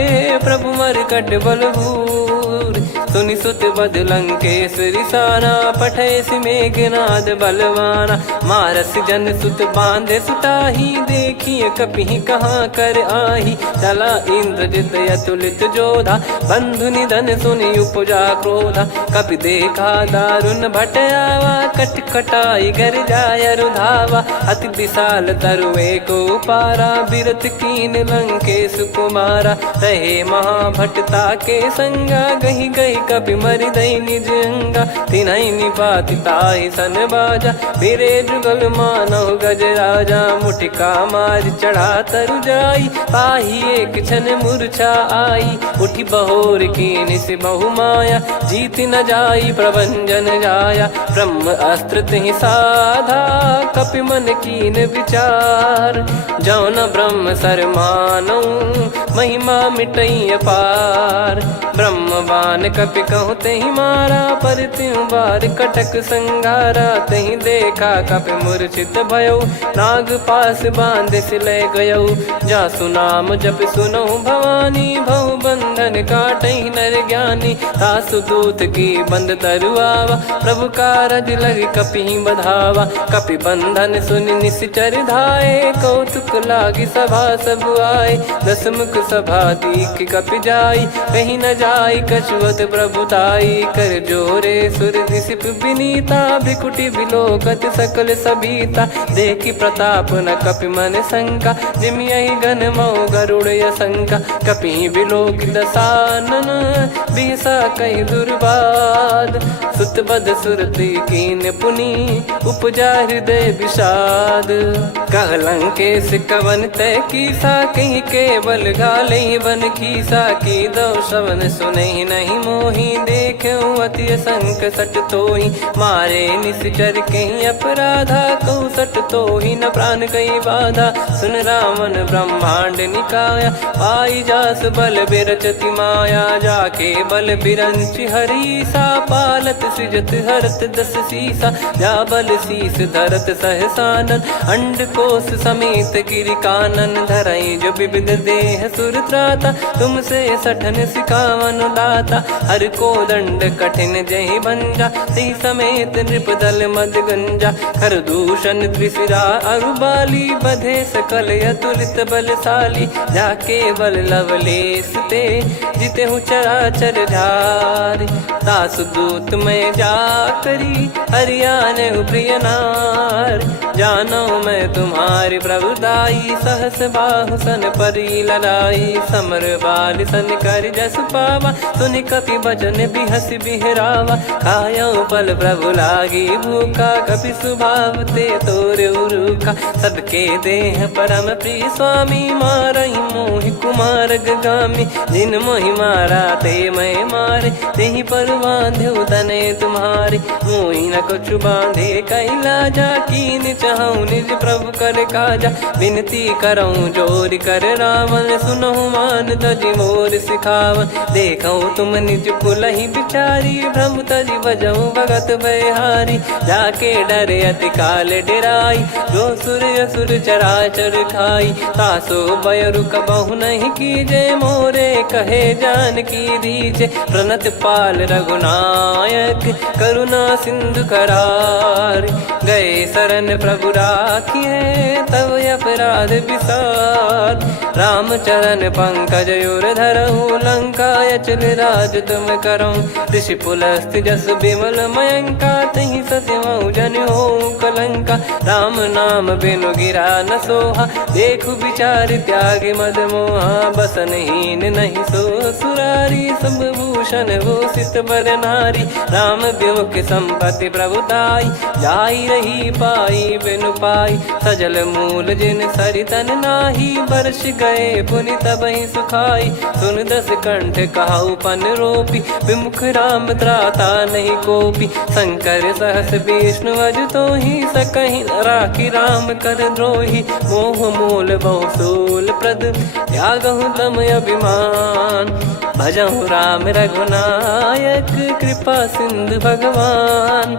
प्रभु मर कट बलभूर। सुनि सुत बद लंकेश्वरी साना, पठैसि मेघनाद बलवाना। मारस जन सुत बांधे सुताही, देखिए कपिहि कहाँ कर आही। चला इंद्रजित अतुलित जोधा, बंधु निधन सुनि उपजा क्रोधा। कपि देखा दारुण भट आवा, कट कटाई घर जाय रुधावा। अति विशाल तरुए को पारा, बिरत कीन लंकेश कुमारा। रहे महाभटता के संगा, गही गही कपि मरि दई निज अंगा। तिन्है निपाति ताहि सन बाजा, बिरे जुगल मानव गज राजा। मुटिका मार चढ़ा तरु जाई, पाही एक क्षण मूर्छा आई। उठी बहोर कीन से बहु माया, जीत न जाई प्रभंजन जाया। ब्रह्म अस्त्र तिहि साधा, कपि मन कीन विचार। जौ न ब्रह्म सर मानौ, महिमा मिटई अपार। ब्रह्म बान कपि कहु तेहि मारा, पर त्यों बार कटक संगारा। तेहि देखा कपि मूर्छित भयौ, नाग पास बांध सिले गयौ। जासु नाम जप सुनौ भवानी, भव बंधन काटहि नर ज्ञानी। तासु दूत की बंद तरुआवा, प्रभु कारज लग कपि बधावा। कपि बंधन सुनि निश्चर धाये, कौतुक लागी सभा सब आए। दसमुख सभा दीख कपि जाई, कहीं न जाई कछुवत प्रभुताई। कर जोरे सुर दिसिप विनीता, भ्रिकुटि बिलोकत सकल सबीता। देखि प्रताप न कपि मन शंका, जिमियहि घन मऊ गरुड़ असंका। कपि बिलोक दसानन, बिहसा कहि दुर्बाद। सुत बद सुरति कीन पुनि, उपजा हृदय विषाद। कह लंकेश कवन तय कीसा, कहीं केवल घाले बन खीसा। की दो श्रवण सुनहि नहीं मोही, देखऊं अति संक सट तोहि। मारे निश्चर कहीं अपराधा, कहूँ सट तोहि न प्राण कहीं बाधा। सुन रावण ब्रह्मांड निकाया, पाई जास बल बिरचति माया। जाके बल बिरंच हरीसा, पालत सृजत हरत दस सीसा। जा बल शीस धरत सहसानन, अंड कोश समेत गिरि कानन। धरई जो विविध देह सुर त्राता, तुमसे सठन सिखावन दाता। हर को दंड कठिन जहि भंजा, ती समेत नृप दल मद गंजा। कर दूषण त्रिशिरा अरुबाली, बधे सकल अतुलित बलशाली। जाके बल लवलेस ते, जिते हूँ चराचर झारी। दास दूत में जा करी, हरियाने प्रिय नार। जानो मैं तुम्हारी प्रभुताई, सहस बाहु सन परी लड़ाई। समर बाल सन कर जस पावा, सुनि कपि बचन बिहस बिहरावा। खायो पल प्रभु लागी भूखा, कपि स्वभाव ते तोर उरुखा। सबके देह परम प्रिय स्वामी, मारहि मोहि कुमार गगामी। जिन मोहि मारा ते मैं मारे, तेहि पर बांधो तने तुम्हारे। मोहि न कछु बांधे कैलाजा, कीन चाहूं निज प्रभु कर काजा। विनती करऊं जोरि कर रावण, सुनहु मान तजि मोर सिखावन। देखऊं तुम निज कुलहि बिचारी, भ्रम तजि बजऊं भगत बयहारी। जाके डरे अति काल डेराई, जो सुर असुर चराचर खाई। तासो बयरु कबहु नहीं कीजे, मोरे कहे जान की दीजे। प्रणत पाल रघुनायक, करुणा सिंधु करार। गए शरण प्रभु राखिए, तब अपराध विसार। राम चरण पंकज उर धरऊं, लंका अचल राज तुम करऊं। ऋषि पुलस्त्य जस विमल मयंका, तहि ससिमऊ जन होऊं कलंका। राम नाम बिनु गिरा न सोहा, देखु विचार त्याग मद मोहा। बसनहीन नहीं सो सुरारी, सब भूषण भूषित बर नारी। राम विमुख संपत्ति प्रभुताई, जाई रही पाई बिनु पाई। सजल मूल जिन सरितन नाही, बरस गए पुनि तबहि सुखाई। सुन दस कंठ कहाऊ पन रोपी, विमुख राम त्राता नहीं कोपी। शंकर सहस विष्णु अज तोहि, सकहि न राखी राम कर द्रोही। मोह मूल बहु सूल प्रद, त्यागहु तम अभिमान। भजहु राम रघुनायक, कृपा सिंधु भगवान।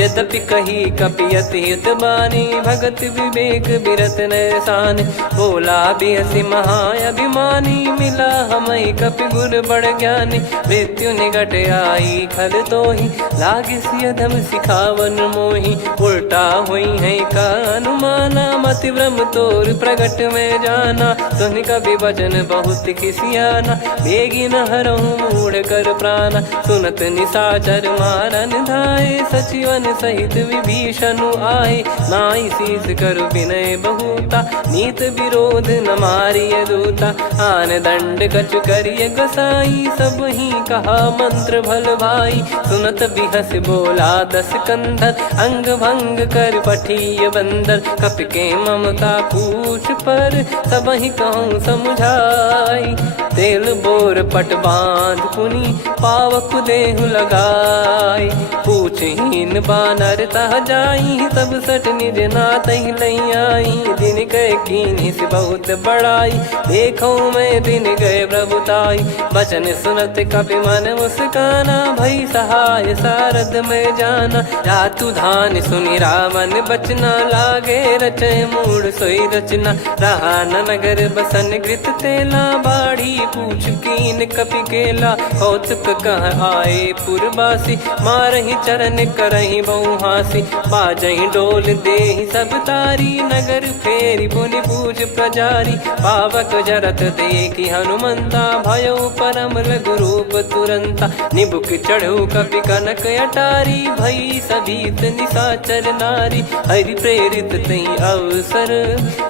यद्यपि कही कपियत हित बानी भगत विवेक बिरत नैसान बोला बियसि महाअभिमानी मिला हमई कपि गुर बड़ ज्ञानी मृत्यु निकट आई खल तो ही लागिस अधम सिखावन मोही उल्टा हुई है का अनुमाना मति भ्रम तोर प्रगट में जाना सुन कवि वचन बहुत खिसियाना बेगी न हरहु मूढ़ कर प्राण सुनत निशाचर मारन धाये सचिवन सहित विभीषण आए नाई शीस कर विनय बहुता नीत विरोध न मारिय दूता आन दंड कछु करिय गोसाई सब ही कहा मंत्र भल भाई सुनत बिहस बोला दस कंधर अंग भंग कर पठिय बंदर कपि के ममता पूछ पर सब ही कहूँ समझाई तेल बोर पट बांध पुनी पावक देहु लगाई पूछहीन बानर तह जाई तब सट निज नाथ लई आई दिन गए कीनी से बहुत बड़ाई देखो मैं दिन गए प्रभुताई बचन सुनत कपि मन मुस्काना भई सहाय सारद में जाना जातु धान सुनि रामन बचना लागे रचय मूड सोई रचना रहा न नगर बसन कृत तेला बाढ़ी पूछ कीन कपि केला कौतुक कह आए पुरबासी मारहि चरण करहि बहुहासी बाजहि डोल देहि सब तारी नगर फेरी पुनि पूज प्रजारी पावक जरत देखि हनुमंता भयो परम लघु रूप तुरंता निबुक चढ़ऊ कपि कनक अटारी भई सभीत निशाचर नारी हरि प्रेरित तई अवसर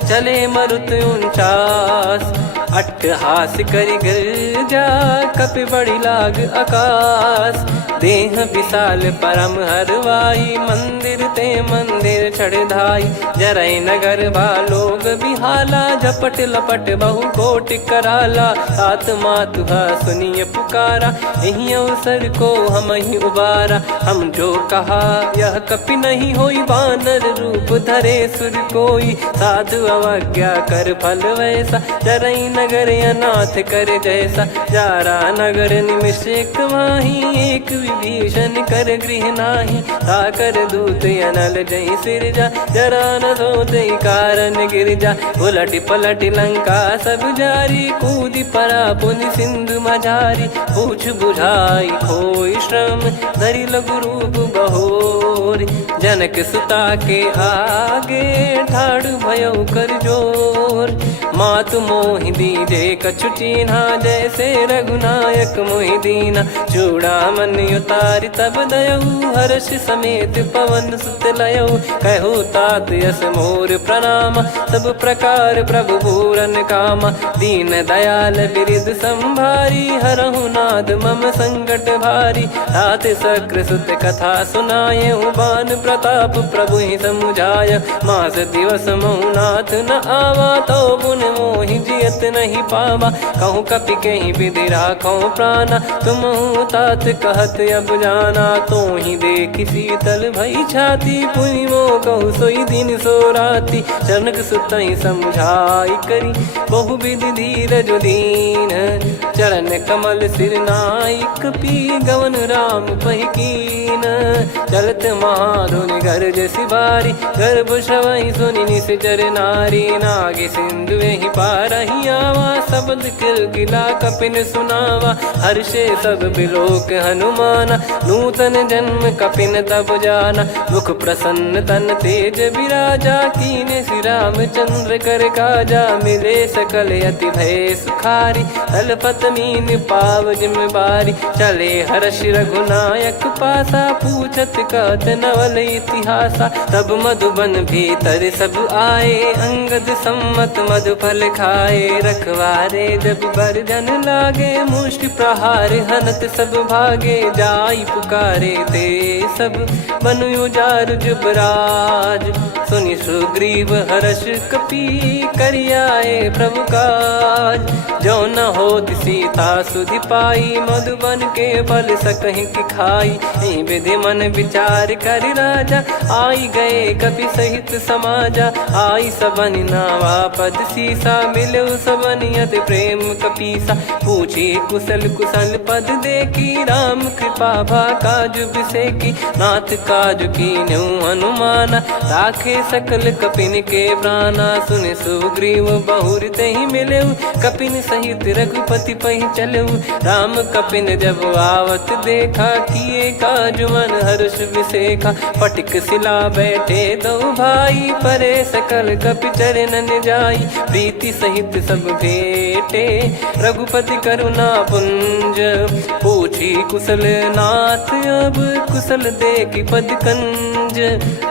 चले मरुत 49 अट्टहास करि गिरजा कपि बड़ी लाग आकाश देह विशाल परम हरवाई मंदिर ते मंदिर चढ़ाई जरई नगर लोग बिहाला झपट लपट बहु कोट कराला सात मातुहा सुनिय पुकारा यही अवसर को हम ही उबारा हम जो कहा यह कपि नहीं होई बानर रूप धरे सुर कोई साधु अवज्ञा कर फल वैसा जरई नगर अनाथ कर जैसा जारा नगर निमिष एक माही एक विभीषण कर गृह नाही ताकर दूत अनल जय सिरजा जरा न सोते कारण गिरजा उलट पलट लंका सब जारी कूदी परा पुनि सिंधु मझारी पूछ बुझाई खोई श्रम धरि लघु रूप बहोरी जनक सुता के आगे ठाड़ भयो कर जोर मातु मोहि दीजे कछु चिन्हा जैसे रघुनायक मोहि दीना चूड़ामन उतारि तब दयऊ हर्ष समेत पवन सुत लयऊ कहु तात यस मोर प्रणाम सब प्रकार प्रभु पूरन कामा दीन दयाल बिरिद संभारी हरहु नाद मम संकट भारी तात सक्र सुत कथा सुनाये बान प्रताप प्रभु ही समुझाय मास दिवस मौनाथ न आवा तो पुन मोहि जियत नहीं पावा कहूँ कपि कहीं विधि राखो प्राणा तुम तात कहत अब जाना तो ही देख शीतल भई छाती पुनि मो कहु सोई दिन सो राती जनक सुतई समझाई करी बहु विधि धीरज दीन चरण कमल सिर नाइक पी गवन राम पहिकीन चलत महाधुनि गर्ज सिबारी गर्भ श्रवई सुनि निश्चर नारी नागे सिंधु ही पारही आवा शब्द किलकिला कपिन सुनावा हर्षे सब बिलोक हनुमाना नूतन जन्म कपिन तब जाना मुख प्रसन्न तन तेज विराजा कीने श्री रामचंद्र कर काजा मिले सकल अति भय सुखारी तलपत मीन पाव जिम्मेवारी चले हर्ष रघुनायक पासा पूछत कहत नवल इतिहासा तब मधुबन भीतर सब आए अंगद सम्मत मधुफल खाए रखवारे जब बरजन लागे मुष्टि प्रहार हनत सब भागे जाई पुकारे ते सब बनु उजार जुबराज सुनि सुग्रीव हर्ष कपि करियाए प्रभु काज जो न होत सीता सुधि पाई मधुबन के फल सकहि की खाई विधि मन विचार कर राजा आई गए कपि सहित समाजा आई सबन नावा पद सीसा मिलो सबन करत प्रेम कपीसा। पूछी कुशल कुशल पद देखी राम कृपा भा काज बिसेकी। नाथ काज कीन्हु हनुमाना राखे सकल कपिन के प्राणा। सुन सुग्रीव बहुर तेहि मिलेउ कपिन सहित रघुपति पहि चलेउ। राम कपिन जब आवत देखा किए काज मन हर्ष विसेखा। फटिक सिला बैठे दो भाई परे सकल कपि चरणन जाई। प्रीति सहित सब भेटे रघुपति करुणा पुंज। पूछी कुशल नाथ अब कुशल देखी पद कंज।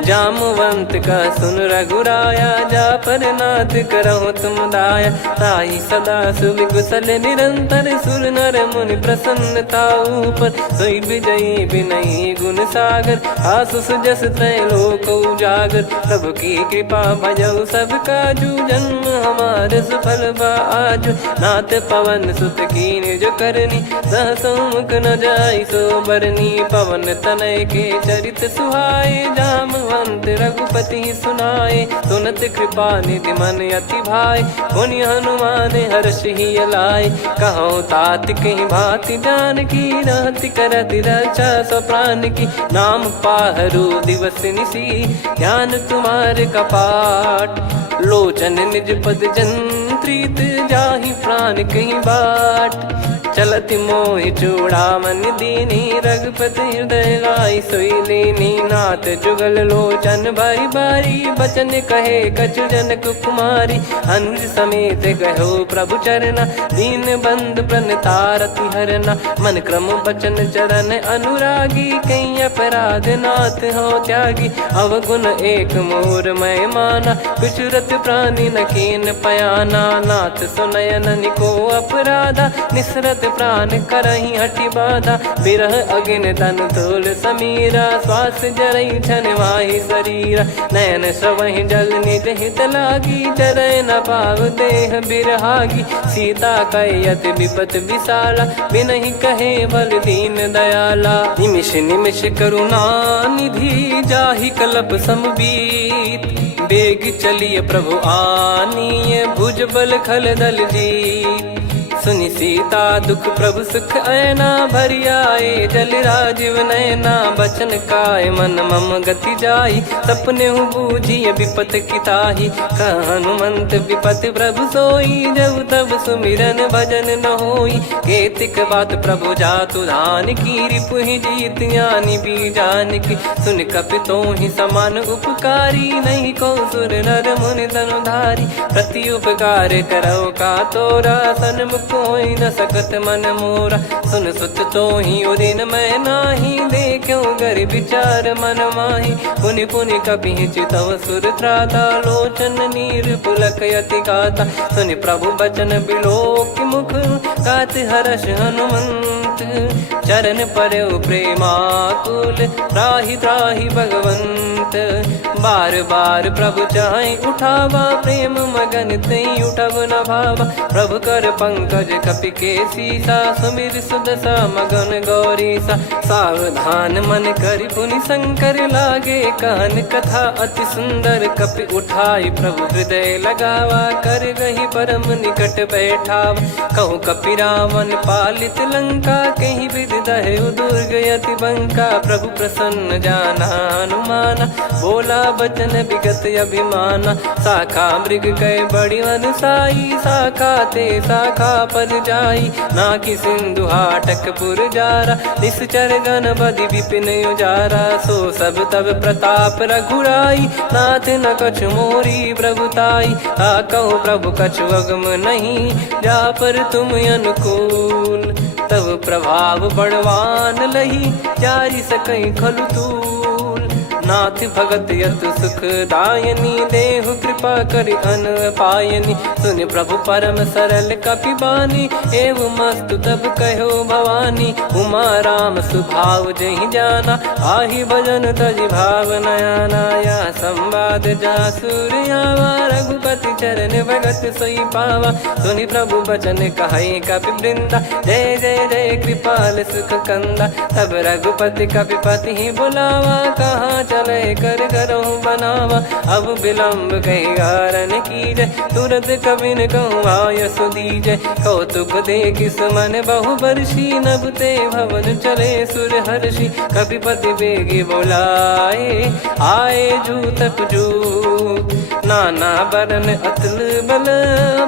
जामवंत का सुन रघुराया जा पर नाथ करहु तुम दाया। ताई सदा सुविकुशल निरंतर सुर नर मुनि प्रसन्नता ऊपर। सोई विजयी विनयी गुण सागर आसु सुजस त्रैलोक उजागर। प्रभु की कृपा भजऊ सब काजू जन्म हमारे सफल बा आजु। नाथ पवन सुत कीन्ह जो करनी सहसो मुख न जाई सो बरनी। पवन तनय के चरित सुहाए जामवंत रघुपति सुनाए। सुनत कृपा निधि मन अति भाई पुनि हनुमान हर्ष ही लाए। कहो तात कहीं भांति जान की रहति करति रक्षा सो प्राण की। नाम पाहरु दिवस निसी ध्यान तुम्हारे कपाट। लोचन निज पद जंत्रित जाहि प्राण कहीं बाट। चलति मोहि चूड़ामन दीनी रघुपति हृदय लाई सोई लीनी। नाथ जुगल लोचन बारी बारी बचन कहे कछु जनक कुमारी। अनुज समेत गहो प्रभु चरना दीन बंद प्रणतारति हरना। मन क्रम बचन चरण अनुरागी कहीं अपराध नाथ हो त्यागी। अवगुण एक मोर मैं माना कुछुरत प्राणी न कीन पयाना। नाथ सुनयन निको अपराधा निसरत प्राण करही हटि बाधा। बिरह अगिन तन तोल समीरा श्वास जरई छन वाहि शरीरा। नयन श्रवहि जल निज हित लागी चरय न पाव देह बिरहागी। सीता कयत विपत विशाला बिनहि कहे बल दीन दयाला। निमिष निमिष करुणा निधि जाहि कलप समबीत। बेग चलिए प्रभु आनीय भुज बल खल दल जीत। सुनि सीता दुख प्रभु सुख ऐना भरि आए। जल राजीव नयना बचन काय मन मम गति जाई। सपने हूँ बूझिए विपत किताही हनुमंत विपत प्रभु सोई। जब तब सुमिरन भजन न होई केतिक बात प्रभु जातु धान की। रिपु ही जीत ज्ञानी बीजान की सुन कपि तो ही समान उपकारी। नहीं को सुर नर मुनि धनुधारी प्रति उपकार करो का तोरा। सन्मुख कोई न सकत मन मोरा सुन सुत तो ही उदिन मैं नाही। देखो गर विचार मन माही पुनि पुनि कपि चितव सुर त्राता। लोचन नीर पुलक यति गाता सुनि प्रभु बचन बिलोक मुख। गात हर्ष हनुमंत चरण परउ प्रेमाकुल। त्राहि त्राहि भगवंत बार बार प्रभु चाहि उठावा। प्रेम मगन तई उठब न भावा। प्रभु कर पंकज कपि के सीसा सुमिर सुदशा मगन गौरीसा। सावधान मन करि पुनि शंकर लागे कहन कथा अति सुंदर। कपि उठाई प्रभु हृदय लगावा कर गही परम निकट बैठावा। कहु कपि रावण पालित लंका कहीं विधि दहु दुर्ग यति बंका। प्रभु प्रसन्न जाना हनुमाना बोला बचन विगत अभिमाना। शाखा मृग कय बड़ी अनुसाई शाखा ते शाखा पर जाई। नाकि सिंधु हाटक पुर जारा निश्चर गण बदि विपिन उजारा। सो सब तब प्रताप रघुराई नाथ न कछु मोरी प्रभुताई। कहो प्रभु कछु अगम नहीं जा पर तुम अनुकूल। तब प्रभाव बड़वान लही जारी सकई खलु तूल। नाथ भगत यतु सुख दायनी देहु कृपा करि अन पायनी। सुन प्रभु परम सरल कपि बानी एवं मस्तु तब कहो भवानी। उमा राम सुभाव जहि जाना आहि भजन तजि भाव नयाना। या संवाद जासुर आवा रघुपति चरण भगत सोई पावा। सुनि प्रभु बचन कहै कपि वृंदा जय जय जय कृपाल सुख कंदा। तब रघुपति कपिपति बुलावा कहाँ चले कर करहु बनावा। अब विलम्ब कही कारण कीजय, तुरत कबिन कहूँ आयस दीजय। कौतुक देखिस मन बहु बरसी, नभ ते भवन चले सुर हर्षि। कपिपति बेगी बोलाए, आए जूतक जूत। नाना बरन अतुल बल,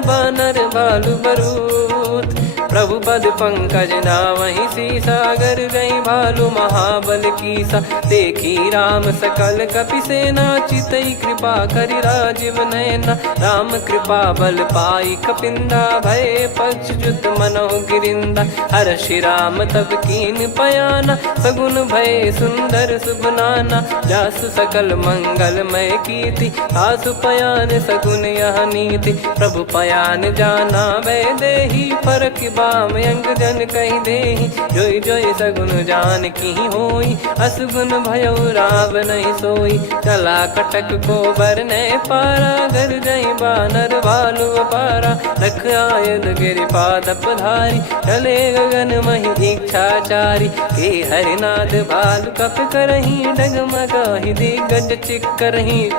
बानर भालु बरूत। प्रभु पद पंकज नावहि सीसा, गर गई भालु महाबल कीसा। देखी राम सकल कपि सेना, चितई कृपा करि राजीव नयना। राम कृपा बल पाई कपिंदा, भय पक्ष जुत मनोह गिरिंदा। हर्षि राम तब कीन पयाना, सगुन भय सुंदर शुभ नाना। जासु सकल मंगलमय कीर्ति, आसु पयान सगुन यह नीति। प्रभु पयान जाना वै देहि, फरक बाम अंग जन कहि देहि। जोई जोई सगुन जान की होई, असगुन भयो राव नहीं सोई। चला कटक को बरने पारा, घर जई बानर भालु अपारा। रख आयद गिरिपाद पधारी, चले गगन महि इच्छाचारी। के हरिनाथ भालु कप करही, डगमगाहि दिग्गज चिक्करही।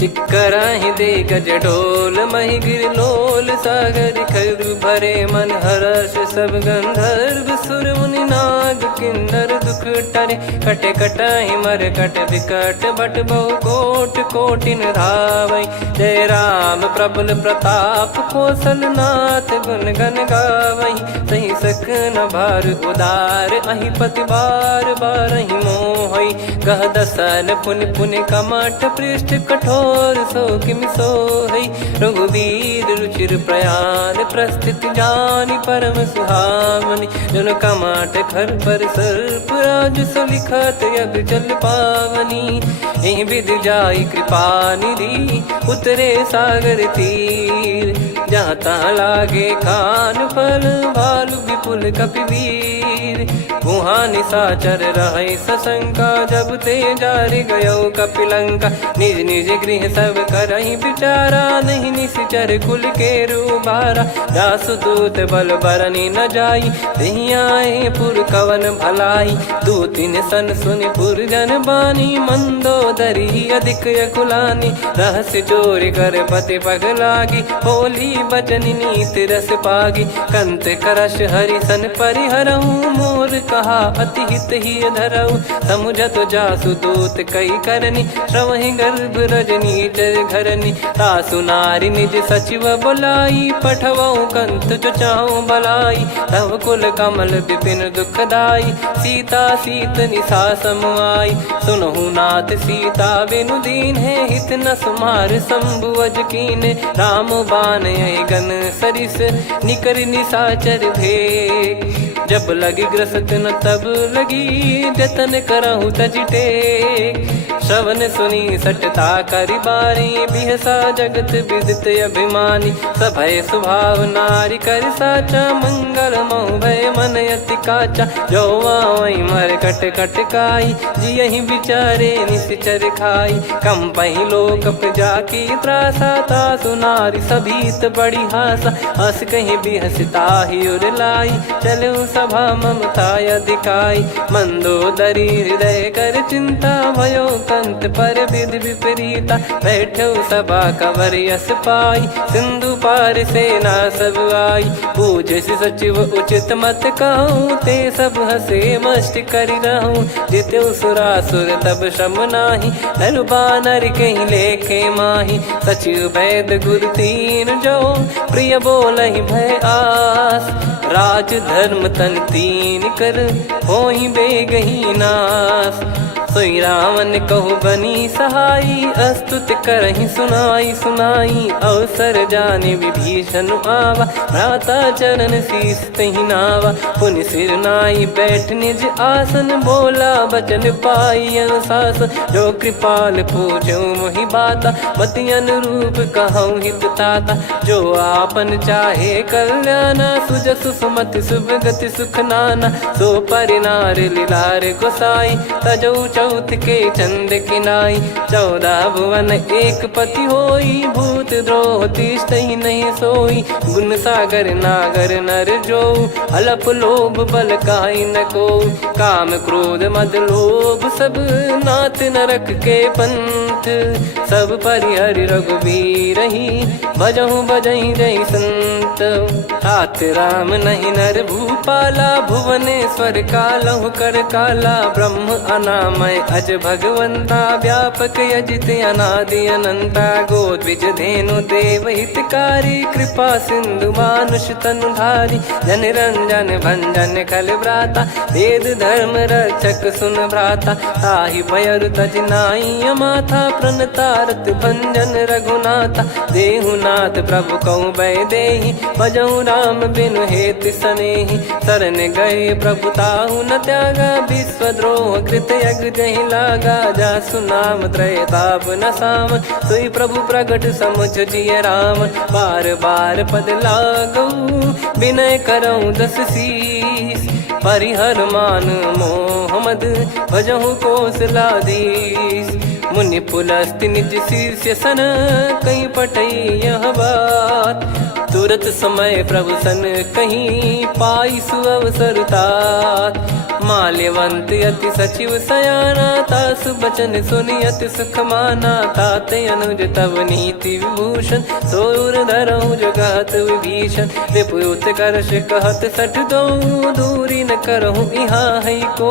चिक्कराहि दे गज ढोल, महि गिर लोल। सागर खर भरे मन हर्ष, सब गंधर्व सुर मुनि नाग किन्नर दुख टरे। कटे कटाहि मर कट विकट, बट बहु कोट कोटिन धावै। जय राम प्रबल प्रताप, कौशल नाथ गुण गन गावै। सही सकन भार उदार, अहि पति बार बारहि मोहै। गह दसन पुन पुन कमठ, पृष्ठ कठोर सो किमि सोहै। रघुवीर रुचिर प्रयाण, प्रस्थित जानि परम सुहावनि। जन कमाट खर पर सर्प, राज सलिखत यग जल पावनी। एहि विधि जाई कृपा निधि, उतरे सागर तीर। जहाँ तहाँ लागे खान फल, भालु विपुल कपिवीर। गुहा निशाचर रहै सशंका, जब ते जारि गयो कपिलंका। निज निज गृह सब करहि विचारा, नहीं निश्चर कुल के रूबारा। जासुदूत बल बरनि न जाई, तेहि आए पुर कवन भलाई। दूतिन सन सुनि पुर जन बानी, मंदोदरी अधिक यकुलानी। रहस्य चोरी कर पति पग लागी, होली बचन नीत रस पागी। कंत करश हरिसन परिहरहु, मोर कहा अति हित ही धरऊ। समुझत जासुदूत कई करनी, श्रवहि गर्भ रजनी चर घरनी। तासु नारी निज सचिव बोलाई, पठवऊ कंत जो चाहूं बलाई। तव कुल कमल विपिन दुखदाई, सीता सीत निशा समाई। सुनहु नाथ सीता बिनु दीन है, हित न सुमार शंभु अज कीने। राम बान गन सरिस, निकर निशाचर भेग। जब लगी ग्रसत न तब लगी, जतन करहु तज टेक। श्रवण सुनी सटता करि बारी, बिहसा जगत विदित अभिमानी। सभय स्वभाव नारी कर साचा, मंगल महु भय मन अति काचा। जो आवै मर कट कट काई, जियहि विचारे निश्चर खाई। कम पहि लोक जाकी त्रासा, तासु नारी सभीत बड़ी हासा। हस कहीं बिहसता ही उर लाई, चलऊ सभा ममता अधिकाई। मंदोदरी हृदय कर चिंता, भयो कंत पर विधि विपरीता। बैठो सभा कवर यस पाई, सिंधु पार सेना सब आई। पूज्य सचिव उचित मत कहूँ, ते सब हसे मस्त करि रहूं। जित्यु सुरासुर तब श्रम नाही, नर बानर कहीं लेखे माही। सचिव वैद गुरु तीन जो, प्रिय बोलहि भय आस। राज धर्म तन तीन कर, होहि बेगहि नास। सोई रावण कहु बनी सहाई, अस्तुत करहि सुनाई सुनाई। अवसर जाने विभीषण आवा, भ्राता चरण शीस तहि नावा। पुनि सिर नाई बैठ निज आसन, बोला बचन पाई अनुशासन। जो कृपाल पूछो मोहि बाता, मति अनुरूप कहूँ हित ताता। जो आपन चाहे कल्याणा, सुजसु सुमति शुभ गति सुख नाना। सो परिनार लीलार गोसाई, तजौ चौथ के चंद किनाई 14 भुवन एक पति होई भूत द्रोह तिष्ठ ही नहीं सोई गुण सागर नागर नर जो अलप लोभ बल काई न को काम क्रोध मद लोभ सब नाथ नरक के पंथ सब परिहरि रघुबीर ही भजहु भजहि जय संत तात राम नहीं नर भूपाला भुवनेश्वर कालहु कर काला ब्रह्म अनामय अज भगवंता व्यापक यजित अनादि अनंता गोद्विज धेनु देव हितकारी कृपा सिंधु मानुष तनुधारी जन रंजन भंजन खल भ्राता वेद धर्म रक्षक सुन भ्राता ताहि भयर तज नाई माथा प्रणतारत भंजन रघुनाथा देहुनाथ प्रभु कहु बै देहि भजहु राम बिनु हेत सनेहि शरण गए प्रभु ताहु न त्यागा विश्वद्रोह कृत यज्ञ जहि लागा जासु नाम त्रय ताप न साम सोई प्रभु प्रगट समुझ जिय राम बार बार पद लागऊ विनय करऊँ दस शीस परिहर मान मोह मद भजहु कौशलाधीश मुनि पुलस्ति निज शीर्ष सन कहीं पटई यह बात तुरत समय प्रभु सन कहीं पाई सुअवसर तात माल्यवंत अति सचिव सयाना तासु बचन सुनि अति सुख माना ताते अनुज तव नीति विभूषण सोर धरहु जगत विभीषण रिपुत करश कहत सठ दो दूरी न करहु इहाँ है को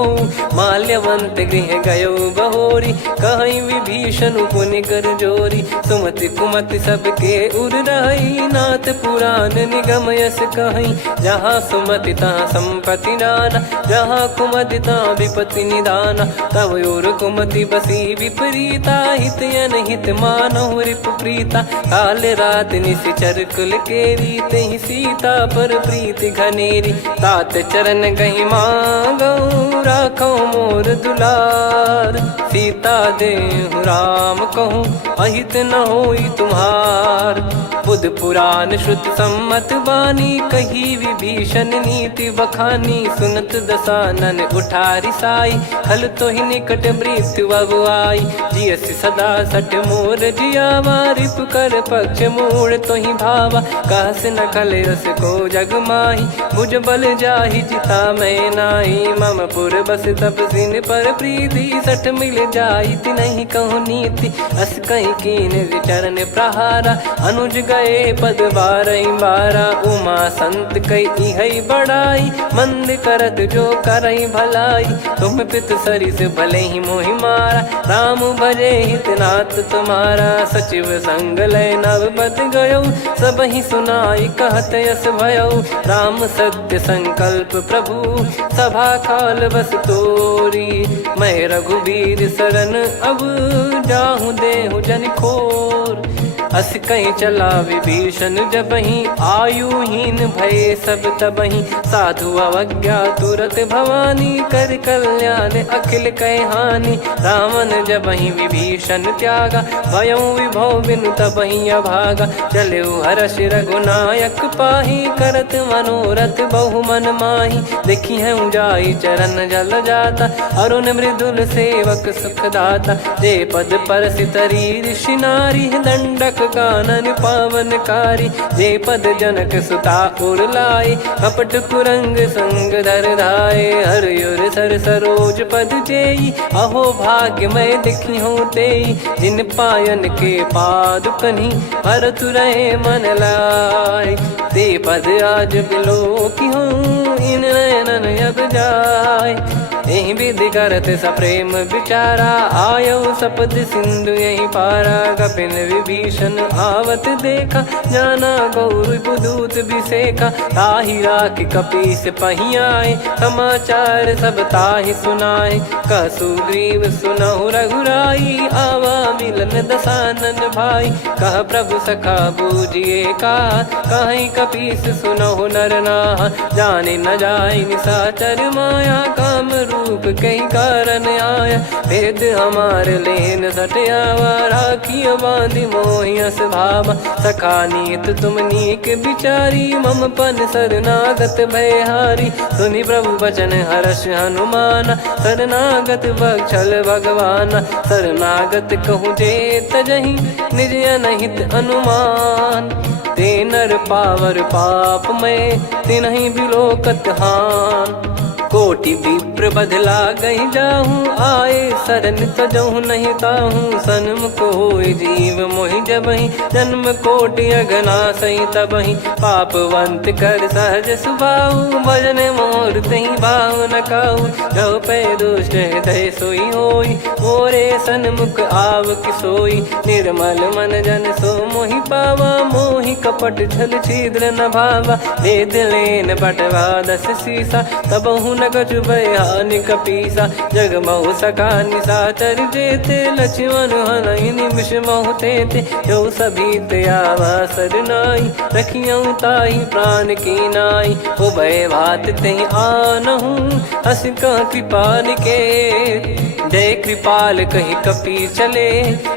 माल्यवंत गृह गयो बहोरी कहीं विभीषण पुनि कर जोरी सुमति कुमति सबके उर रही नाथ पुराण निगम यस कहीं जहाँ सुमति तहाँ संपत्ति नाना जहाँ कुमति तहाँ विपत्ति निदाना तव और कुमति बसी विपरीता हित अनहित मानहु रिप प्रीता काल रात निशिचर कुल केरी तेहि सीता पर प्रीति घनेरी तात चरण गहि मांगऊ राखो मोर दुलार सीता देहु राम कहूँ अहित न होई तुम्हार बुध पुराण श्रुत सम्मत वाणी कही विभीषण नीति बखानी सुनत दसानन उठारी साई खल तो ही निकट मृत्यु अब आई जियसि सदा सट मोर जियावा रिप कर पक्ष मूड़ तो ही भावा कहस न खल रस को जग माही मुझ बल जाहि जिता मैं नाही मम पुर बस तपसिन पर प्रीति सठ मिल जाई नहीं कहूँ नीति अस कहीं कीन विचरण प्रहारा अनुज गए पद बारा उमा संत कई है बड़ाई मंद करत जो करई भलाई तुम पित सरिस भले ही मोहि मारा राम भजे हितनाथ तुम्हारा सचिव संग लय नवपत गयो सब ही सुनाई कहत यस भयो राम सत्य संकल्प प्रभु सभा काल बस तोरी मैं रघुबीर शरण अब जाहूँ देहु जन खोर अस कहीं चला विभीषण जबहि आयुहीन भय सब तबहि साधु अवज्ञा तुरत भवानी कर कल्याण अखिल कह हानि रावण जबहि विभीषण त्यागा भयउ विभव बिनु तबहि अभागा चलऊ हर्ष रघुनायक पाही करत मनोरथ बहु मन माही देखी है जाई चरण जल जाता अरुण मृदुल सेवक सुख दाता जे पद पर सितरी ऋषि नारी दंडक कानन पावनकारी जे पद जनक सुता उर लाई कपट कुरंग संग धर धाये हरियुर सर सरोज पद जेई अहो भाग्य मैं दिखी हूँ तेई जिन पायन के पाद कन्ही भरत रहे मन लाय ते पद आज बिलो की हूँ इन नयनन अब जाय यही विधि करत सप्रेम विचारा आयो सपद सिंधु यही पारा कपिन विभीषण आवत देखा जाना गौर बुदूत बिसेखा ताहि राख कपीस पहियाए समाचार सब ताहि सुनाए कसु ग्रीव सुनहु रघुराई आवा मिलन दसानन भाई कह प्रभु सखा बूझिए का कहीं कपीस सुनहु नर नाह जाने न जाय निशाचर माया काम रूप कई कारण आया, भेद हमारे लेन सटयावा, राखिया बांधी मोहियस भावा, सखा नीत तुम नीक बिचारी, मम पन शरणागत भयहारी, सुनि प्रभु वचन हर्ष हनुमाना, शरणागत बक्षल भगवाना, शरणागत कहूँ जे तजहि निज अनहित अनुमान, ते नर पावर पाप में तिन्हि बिलोकत हान, कोटि विप्र बदला गई जाहूँ, आए शरण तजहु नहीं ताहूँ, सन्मुख होय जीव मोहि जबहि, जन्म कोटि अगना सही तबहि, पापवंत कर सहज सुभाऊ, भजन मोर तहि भाव न काहू, जो पै दुष्ट हृदय सोई होई, मोरे सन्मुख आव किसोई, निर्मल मन जन सो मोहि पावा, मोहि कपट छल छिद्र न भावा, वेद लेन बटवा दस सीसा, तबहु न कछु बयान कपीसा, जग महु सका निशाचर जेते, लक्ष्मण हनहि निमिष महु तेते, जो सभी त्यावा सरनाई, रखियऊ ताहि प्राण की नाई, उभय भात तेहि आनहु, हस कह कृपाल के, जय कृपाल कहि कपि चले,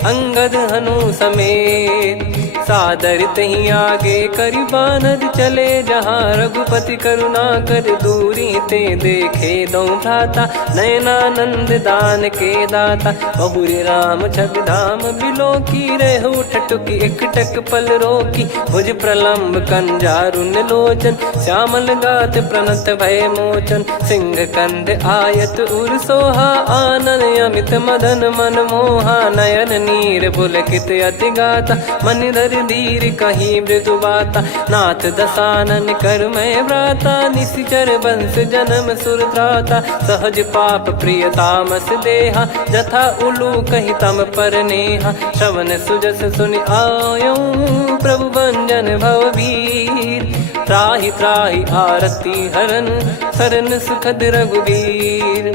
अंगद हनु समेत, सादर तही आगे करि बानर चले, जहाँ रघुपति करुणा कर दूरी ते देखे दो भ्राता, नयनानंद दान के दाता, बहुरी राम छवि धाम बिलो की, रेहु ठटुकी एकटक पल रोकी, भुज प्रलम्ब कंजारुन लोचन, श्यामल गात प्रणत भय मोचन, सिंह कंद आयत उर सोहा, आनन अमित मदन मन मोहा, नयन नीर पुलकित अति गाता, मन धर धीर कहीं मृदु बाता, नाथ दसानन कर मैं भ्राता, निशिचर वंश जन्म सुर त्राता, सहज पाप प्रिय तामस देहा, जथा उलू कहि तम पर नेहा, श्रवण सुजस सुनि आयो, प्रभु भंजन भवभीर, त्राहि त्राहि आरती हरन, शरण सुखद रघुबीर,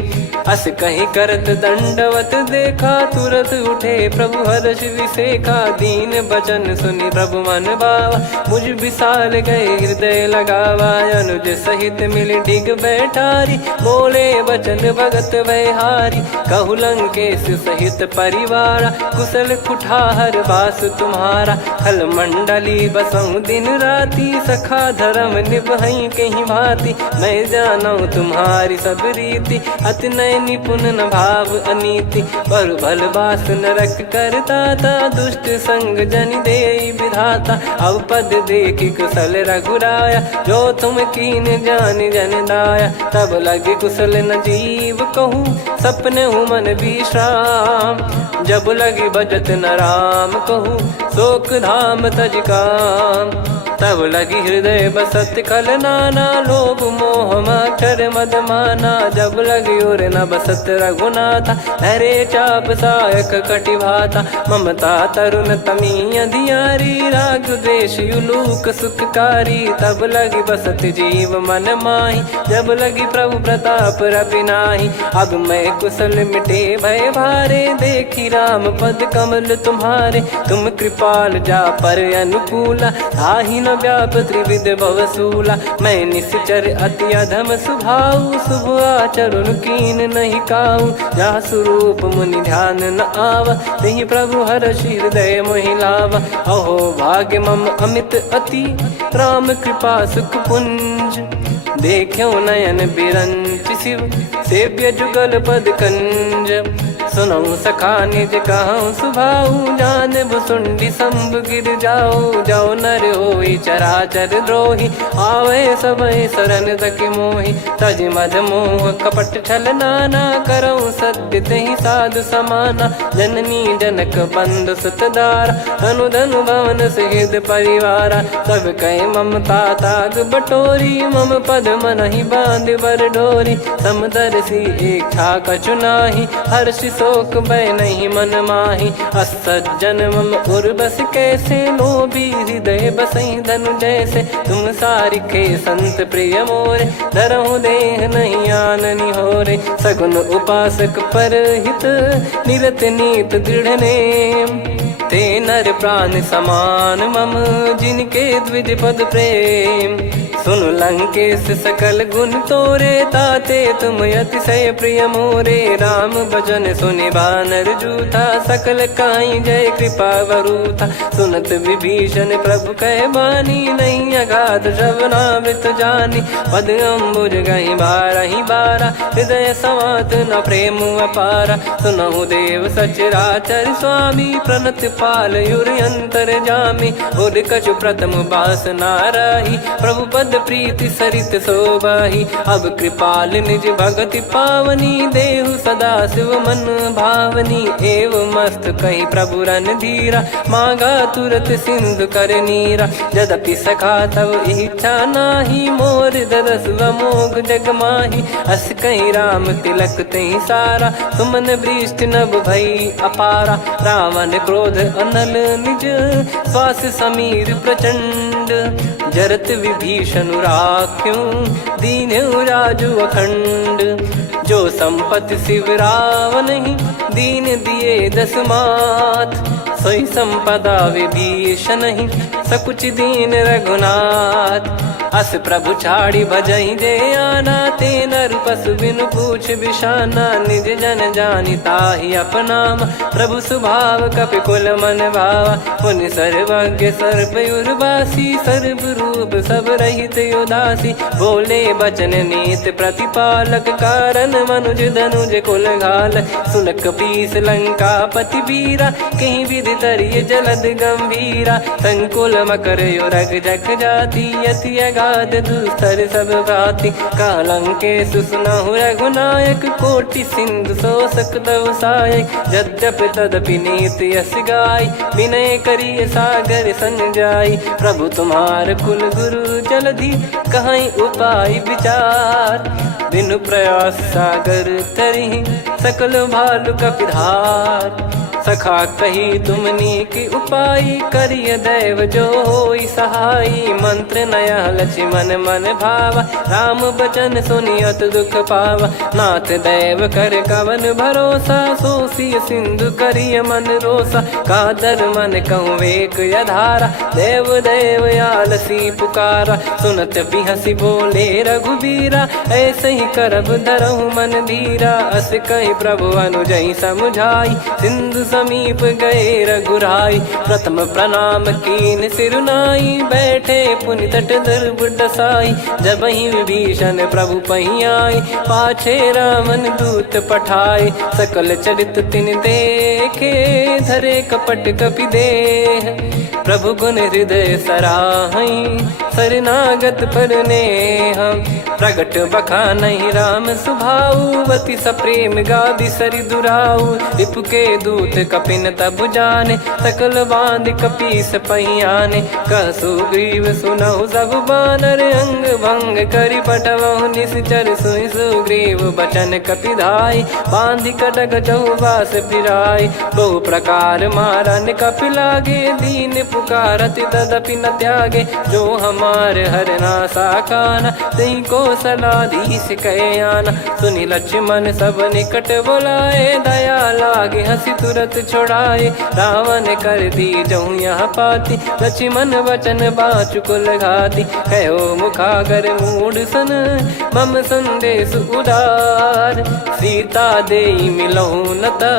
अस कहीं करत दंडवत देखा, तुरत उठे प्रभु हर्ष विसेखा, दीन बचन सुनि प्रभु मन भावा, मुझ विशाल गए हृदय लगावा, अनुज सहित मिल डिग बैठारी, बोले बचन भगत वैहारी, कहु लंकेश सहित परिवारा, कुशल कुठार बास तुम्हारा, खल मंडली बसऊं दिन राती, सखा धर्म निभई कहीं भांति, मैं जानू तुम्हारी सब रीति, अति नय निपुण न भाव अनीति, पर भल बास नरक करता था, दुष्ट संग जन दे विधाता, अब पद देखी कुशल रघुराया, जो तुम कीन जान जन दाया, तब लगे कुशल न जीव कहूँ, सपने हूँ मन विश्राम, जब लगी बजत न राम कहूँ, शोक धाम तज काम, तब लगी हृदय बसत खल नाना, लोभ मोह मक्षर मद माना, जब लगी उर न बसत रघुनाथा, हरे चाप सायक कटि भाता, ममता तरुण तमी अधियारी, राग द्वेष युलूक सुखकारी, तब लगी बसत जीव मन माही, जब लगी प्रभु प्रताप रवि नाही, अब मैं कुशल मिटे भय भारे, देखी राम पद कमल तुम्हारे, तुम कृपाल जा पर अनुकूला, आही न व्याप त्रिविध भवसूला, मैं निश्चर अति अधम सुभाऊ, शुभ आचरण कीन नहीं काऊ, जहाँ स्वरूप मुनि ध्यान न आवा, तहि प्रभु हर्ष हृदय मोहि लावा, अहो भाग्य मम अमित अति, राम कृपा सुख पुंज, देखो नयन बिरंच शिव, सेव्य जुगल पद कंज, सुनऊ सखा निज कहूँ सुभाऊ, जान भुसुंडी शंभ गिर जाओ, जाओ नर होई चराचर द्रोही, आवे सबय शरण तक मोहि, तज मद मोह कपट छल नाना, करऊँ सत्य तहि साधु समाना, जननी जनक बंधु सुतदारा, धनु धनु भवन सहित परिवारा, सब कहे ममता ताग बटोरी, मम पद मनहि बांध बर डोरी, समदर्शी इच्छा कछु नाही, हर्ष शोक भय नहीं मन माही, असज्जन मम उर्वश कैसे, लोभी हृदय बसई धनु जैसे, तुम सारिखे संत प्रिय मोरे, धरहु देह नहीं आननि होरे, सगुन उपासक पर हित, निरत नीत दृढ़ नेम, ते नर प्राण समान मम, जिनके द्विज पद प्रेम, सुन लंकेश सकल गुण तोरे, ताते तुम अतिशय प्रिय मोरे। राम भजन सुनि बानर जूथा, सकल काई जय कृपा वरूथा। सुनत विभीषण प्रभु कह बानी, नहीं अगाध श्रवणामृत जानी। पद अम्बुज गहि बारहि बारा, हृदय समात न प्रेम अपारा। सुनहु देव सचराचर स्वामी, प्रणत पाल युर अंतर जामी। उर कछु प्रथम बास नाराही, प्रभु पद प्रीति सरित शोभाही। अब कृपाल निज भगति पावनी, देहु सदा शिव मन भावनी। एव मस्त कही प्रभु रन धीरा, मांगा तुरत सिंधु कर नीरा। यद्यपि सखा तब इच्छा नाही, मोर दरस मोग जग माही। अस कहीं राम तिलक तही सारा, सुमन वृष्टि नभ भई अपारा। रावण क्रोध अनल निज, श्वास समीर प्रचंड। जरत विभीषण राख्यों, दीन्हु राजु अखंड। जो संपत्ति शिव रावण ही, दीन दिए दस मात। सोई संपदा विभीषण ही, सकुच दीन रघुनाथ। अस प्रभु छाड़ी भजई जे आना, ते नर पशु बिनु पूछ बिशाना। निज जन जानि ताहि अपनाम, प्रभु स्वभाव कपि कुल मन भावा। मुनि सर्वज्ञ सर्वयुर्वासी, सर्व रूप सब रहित उदासी। बोले बचन नीत प्रतिपालक, कारण मनुज धनुज कुल घाल। सुन कपीस लंका पति वीरा, कहीं विधि तरिय जलद गंभीरा। संकुल मकर युरग जख जाति, यति अगाध दुस्तर सब भाति। कालंकेश सुनहु रघुनायक, कोटि सिंधु शोषक तव सहायक। यद्यपि तदपि नीति यस गाय, विनय करिय सागर सन जाई। प्रभु तुम्हार कुल गुरु जलधि, कहीं उपाय विचार। बिनु प्रयास सागर तरिहि, सकल भालु कपिधार। सखा कही तुमनी की उपाय, करिय दैव जो होई सहाई। मंत्र नया लक्ष्मण मन भावा, राम बचन सुनियत दुख पावा। नाथ दैव कर कवन भरोसा, सोसिय सिंधु करिय मन रोसा। कादर मन कहूँ वेक यधारा, देव देव आलसी पुकारा। सुनत बिहसी बोले रघुबीरा, ऐसे ही करब धरहु मन धीरा। अस कही प्रभु अनुजई समुझाई, सिंधु समीप गए रघुराई। प्रथम प्रणाम कीन सिरुनाई, बैठे पुनि तट दर्भ डसाई। जब ही विभीषण प्रभु पही आई, पाछे रावण दूत पठाए। सकल चरित तिन देखे, धरे कपट कपि देह। प्रभु गुण हृदय सराहई, शरणागत पर नेह। प्रगट बखानहि राम सुभाऊ, अति सप्रेम गादि सरि दुराऊ। रिपु के दूत कपिन तब जाने, सकल बांध कपीस पहियाने। कह सुग्रीव सुनहु सब बानर, अंग भंग करि पठवहु निश्चर। सुनि सुग्रीव बचन कपिधाई, बांधि कटक चहुबास फिराई। बहु प्रकार मारन कपि लागे, दीन पुकारत तदपि न त्यागे। जो हमार हरना साकाना, तई को सलाधीश कहे आना। सुनि लक्ष्मण सब निकट बुलाए, दया लागे हंसी तुरत छुड़ाए। रावण कर दी जऊँ यहाँ पाती, लक्ष्मण वचन बाचु कुल घाती। कहो मुखागर मूढ़ सन, मम संदेश उदार। सीता देई मिलहु नता,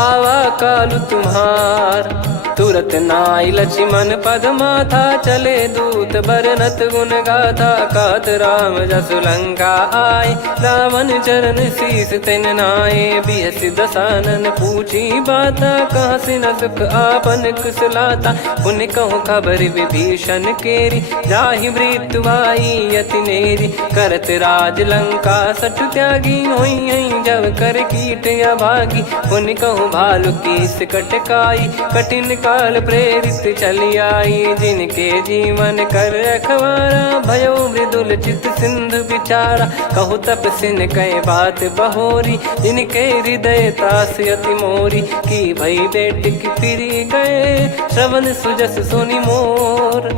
आवा कालु तुम्हार। तुरत नाई लक्ष्मण पद माथा, चले दूत बरनत गुण गाथा। कात राम जसु लंका आए, रावण चरण शीस तिन नाये। बिहसि दसानन पूछी बाता, कहाँ से न सुख आपन कुशलाता। पुन कहूँ खबर विभीषण केरी, जाहि मृत्यु आई अति नेरी। करत राज लंका सठ त्यागी, होई जब कर कीट अभागी। पुन कहूँ भालु कीस कटकाई, कठिन काल प्रेरित चली आई। जिनके जीवन कर रखवारा, भयो मृदुल चित सिंधु विचारा। कहु तपसिन कई बात बहोरी, जिनके हृदय तास अति मोरी। की भई बेट की फिरी गए, श्रवण सुजस सुनि मोर।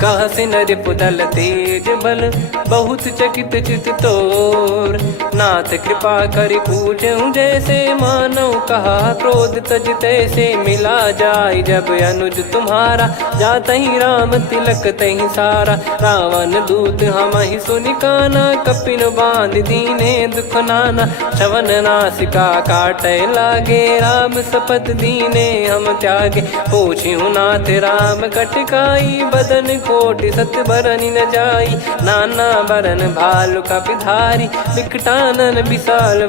कहा से नर पुदल तेज बल बहुत चकित चित तोर। नाथ कृपा कर पूछूं जैसे मानव कहा क्रोध तज तैसे मिला जाय जब अनुज तुम्हारा जात ही राम तिलक तही सारा। रावण दूत हम ही सुनि काना कपिन बांध दीने दुख नाना। श्रवण नासिका काटे लागे राम सपत दीने हम त्यागे। पूछ्યું नाथ राम कटकाई बदन कोटि सत बरनि न जाई। नाना बरन भालु कपिधारी विकटानन विशाल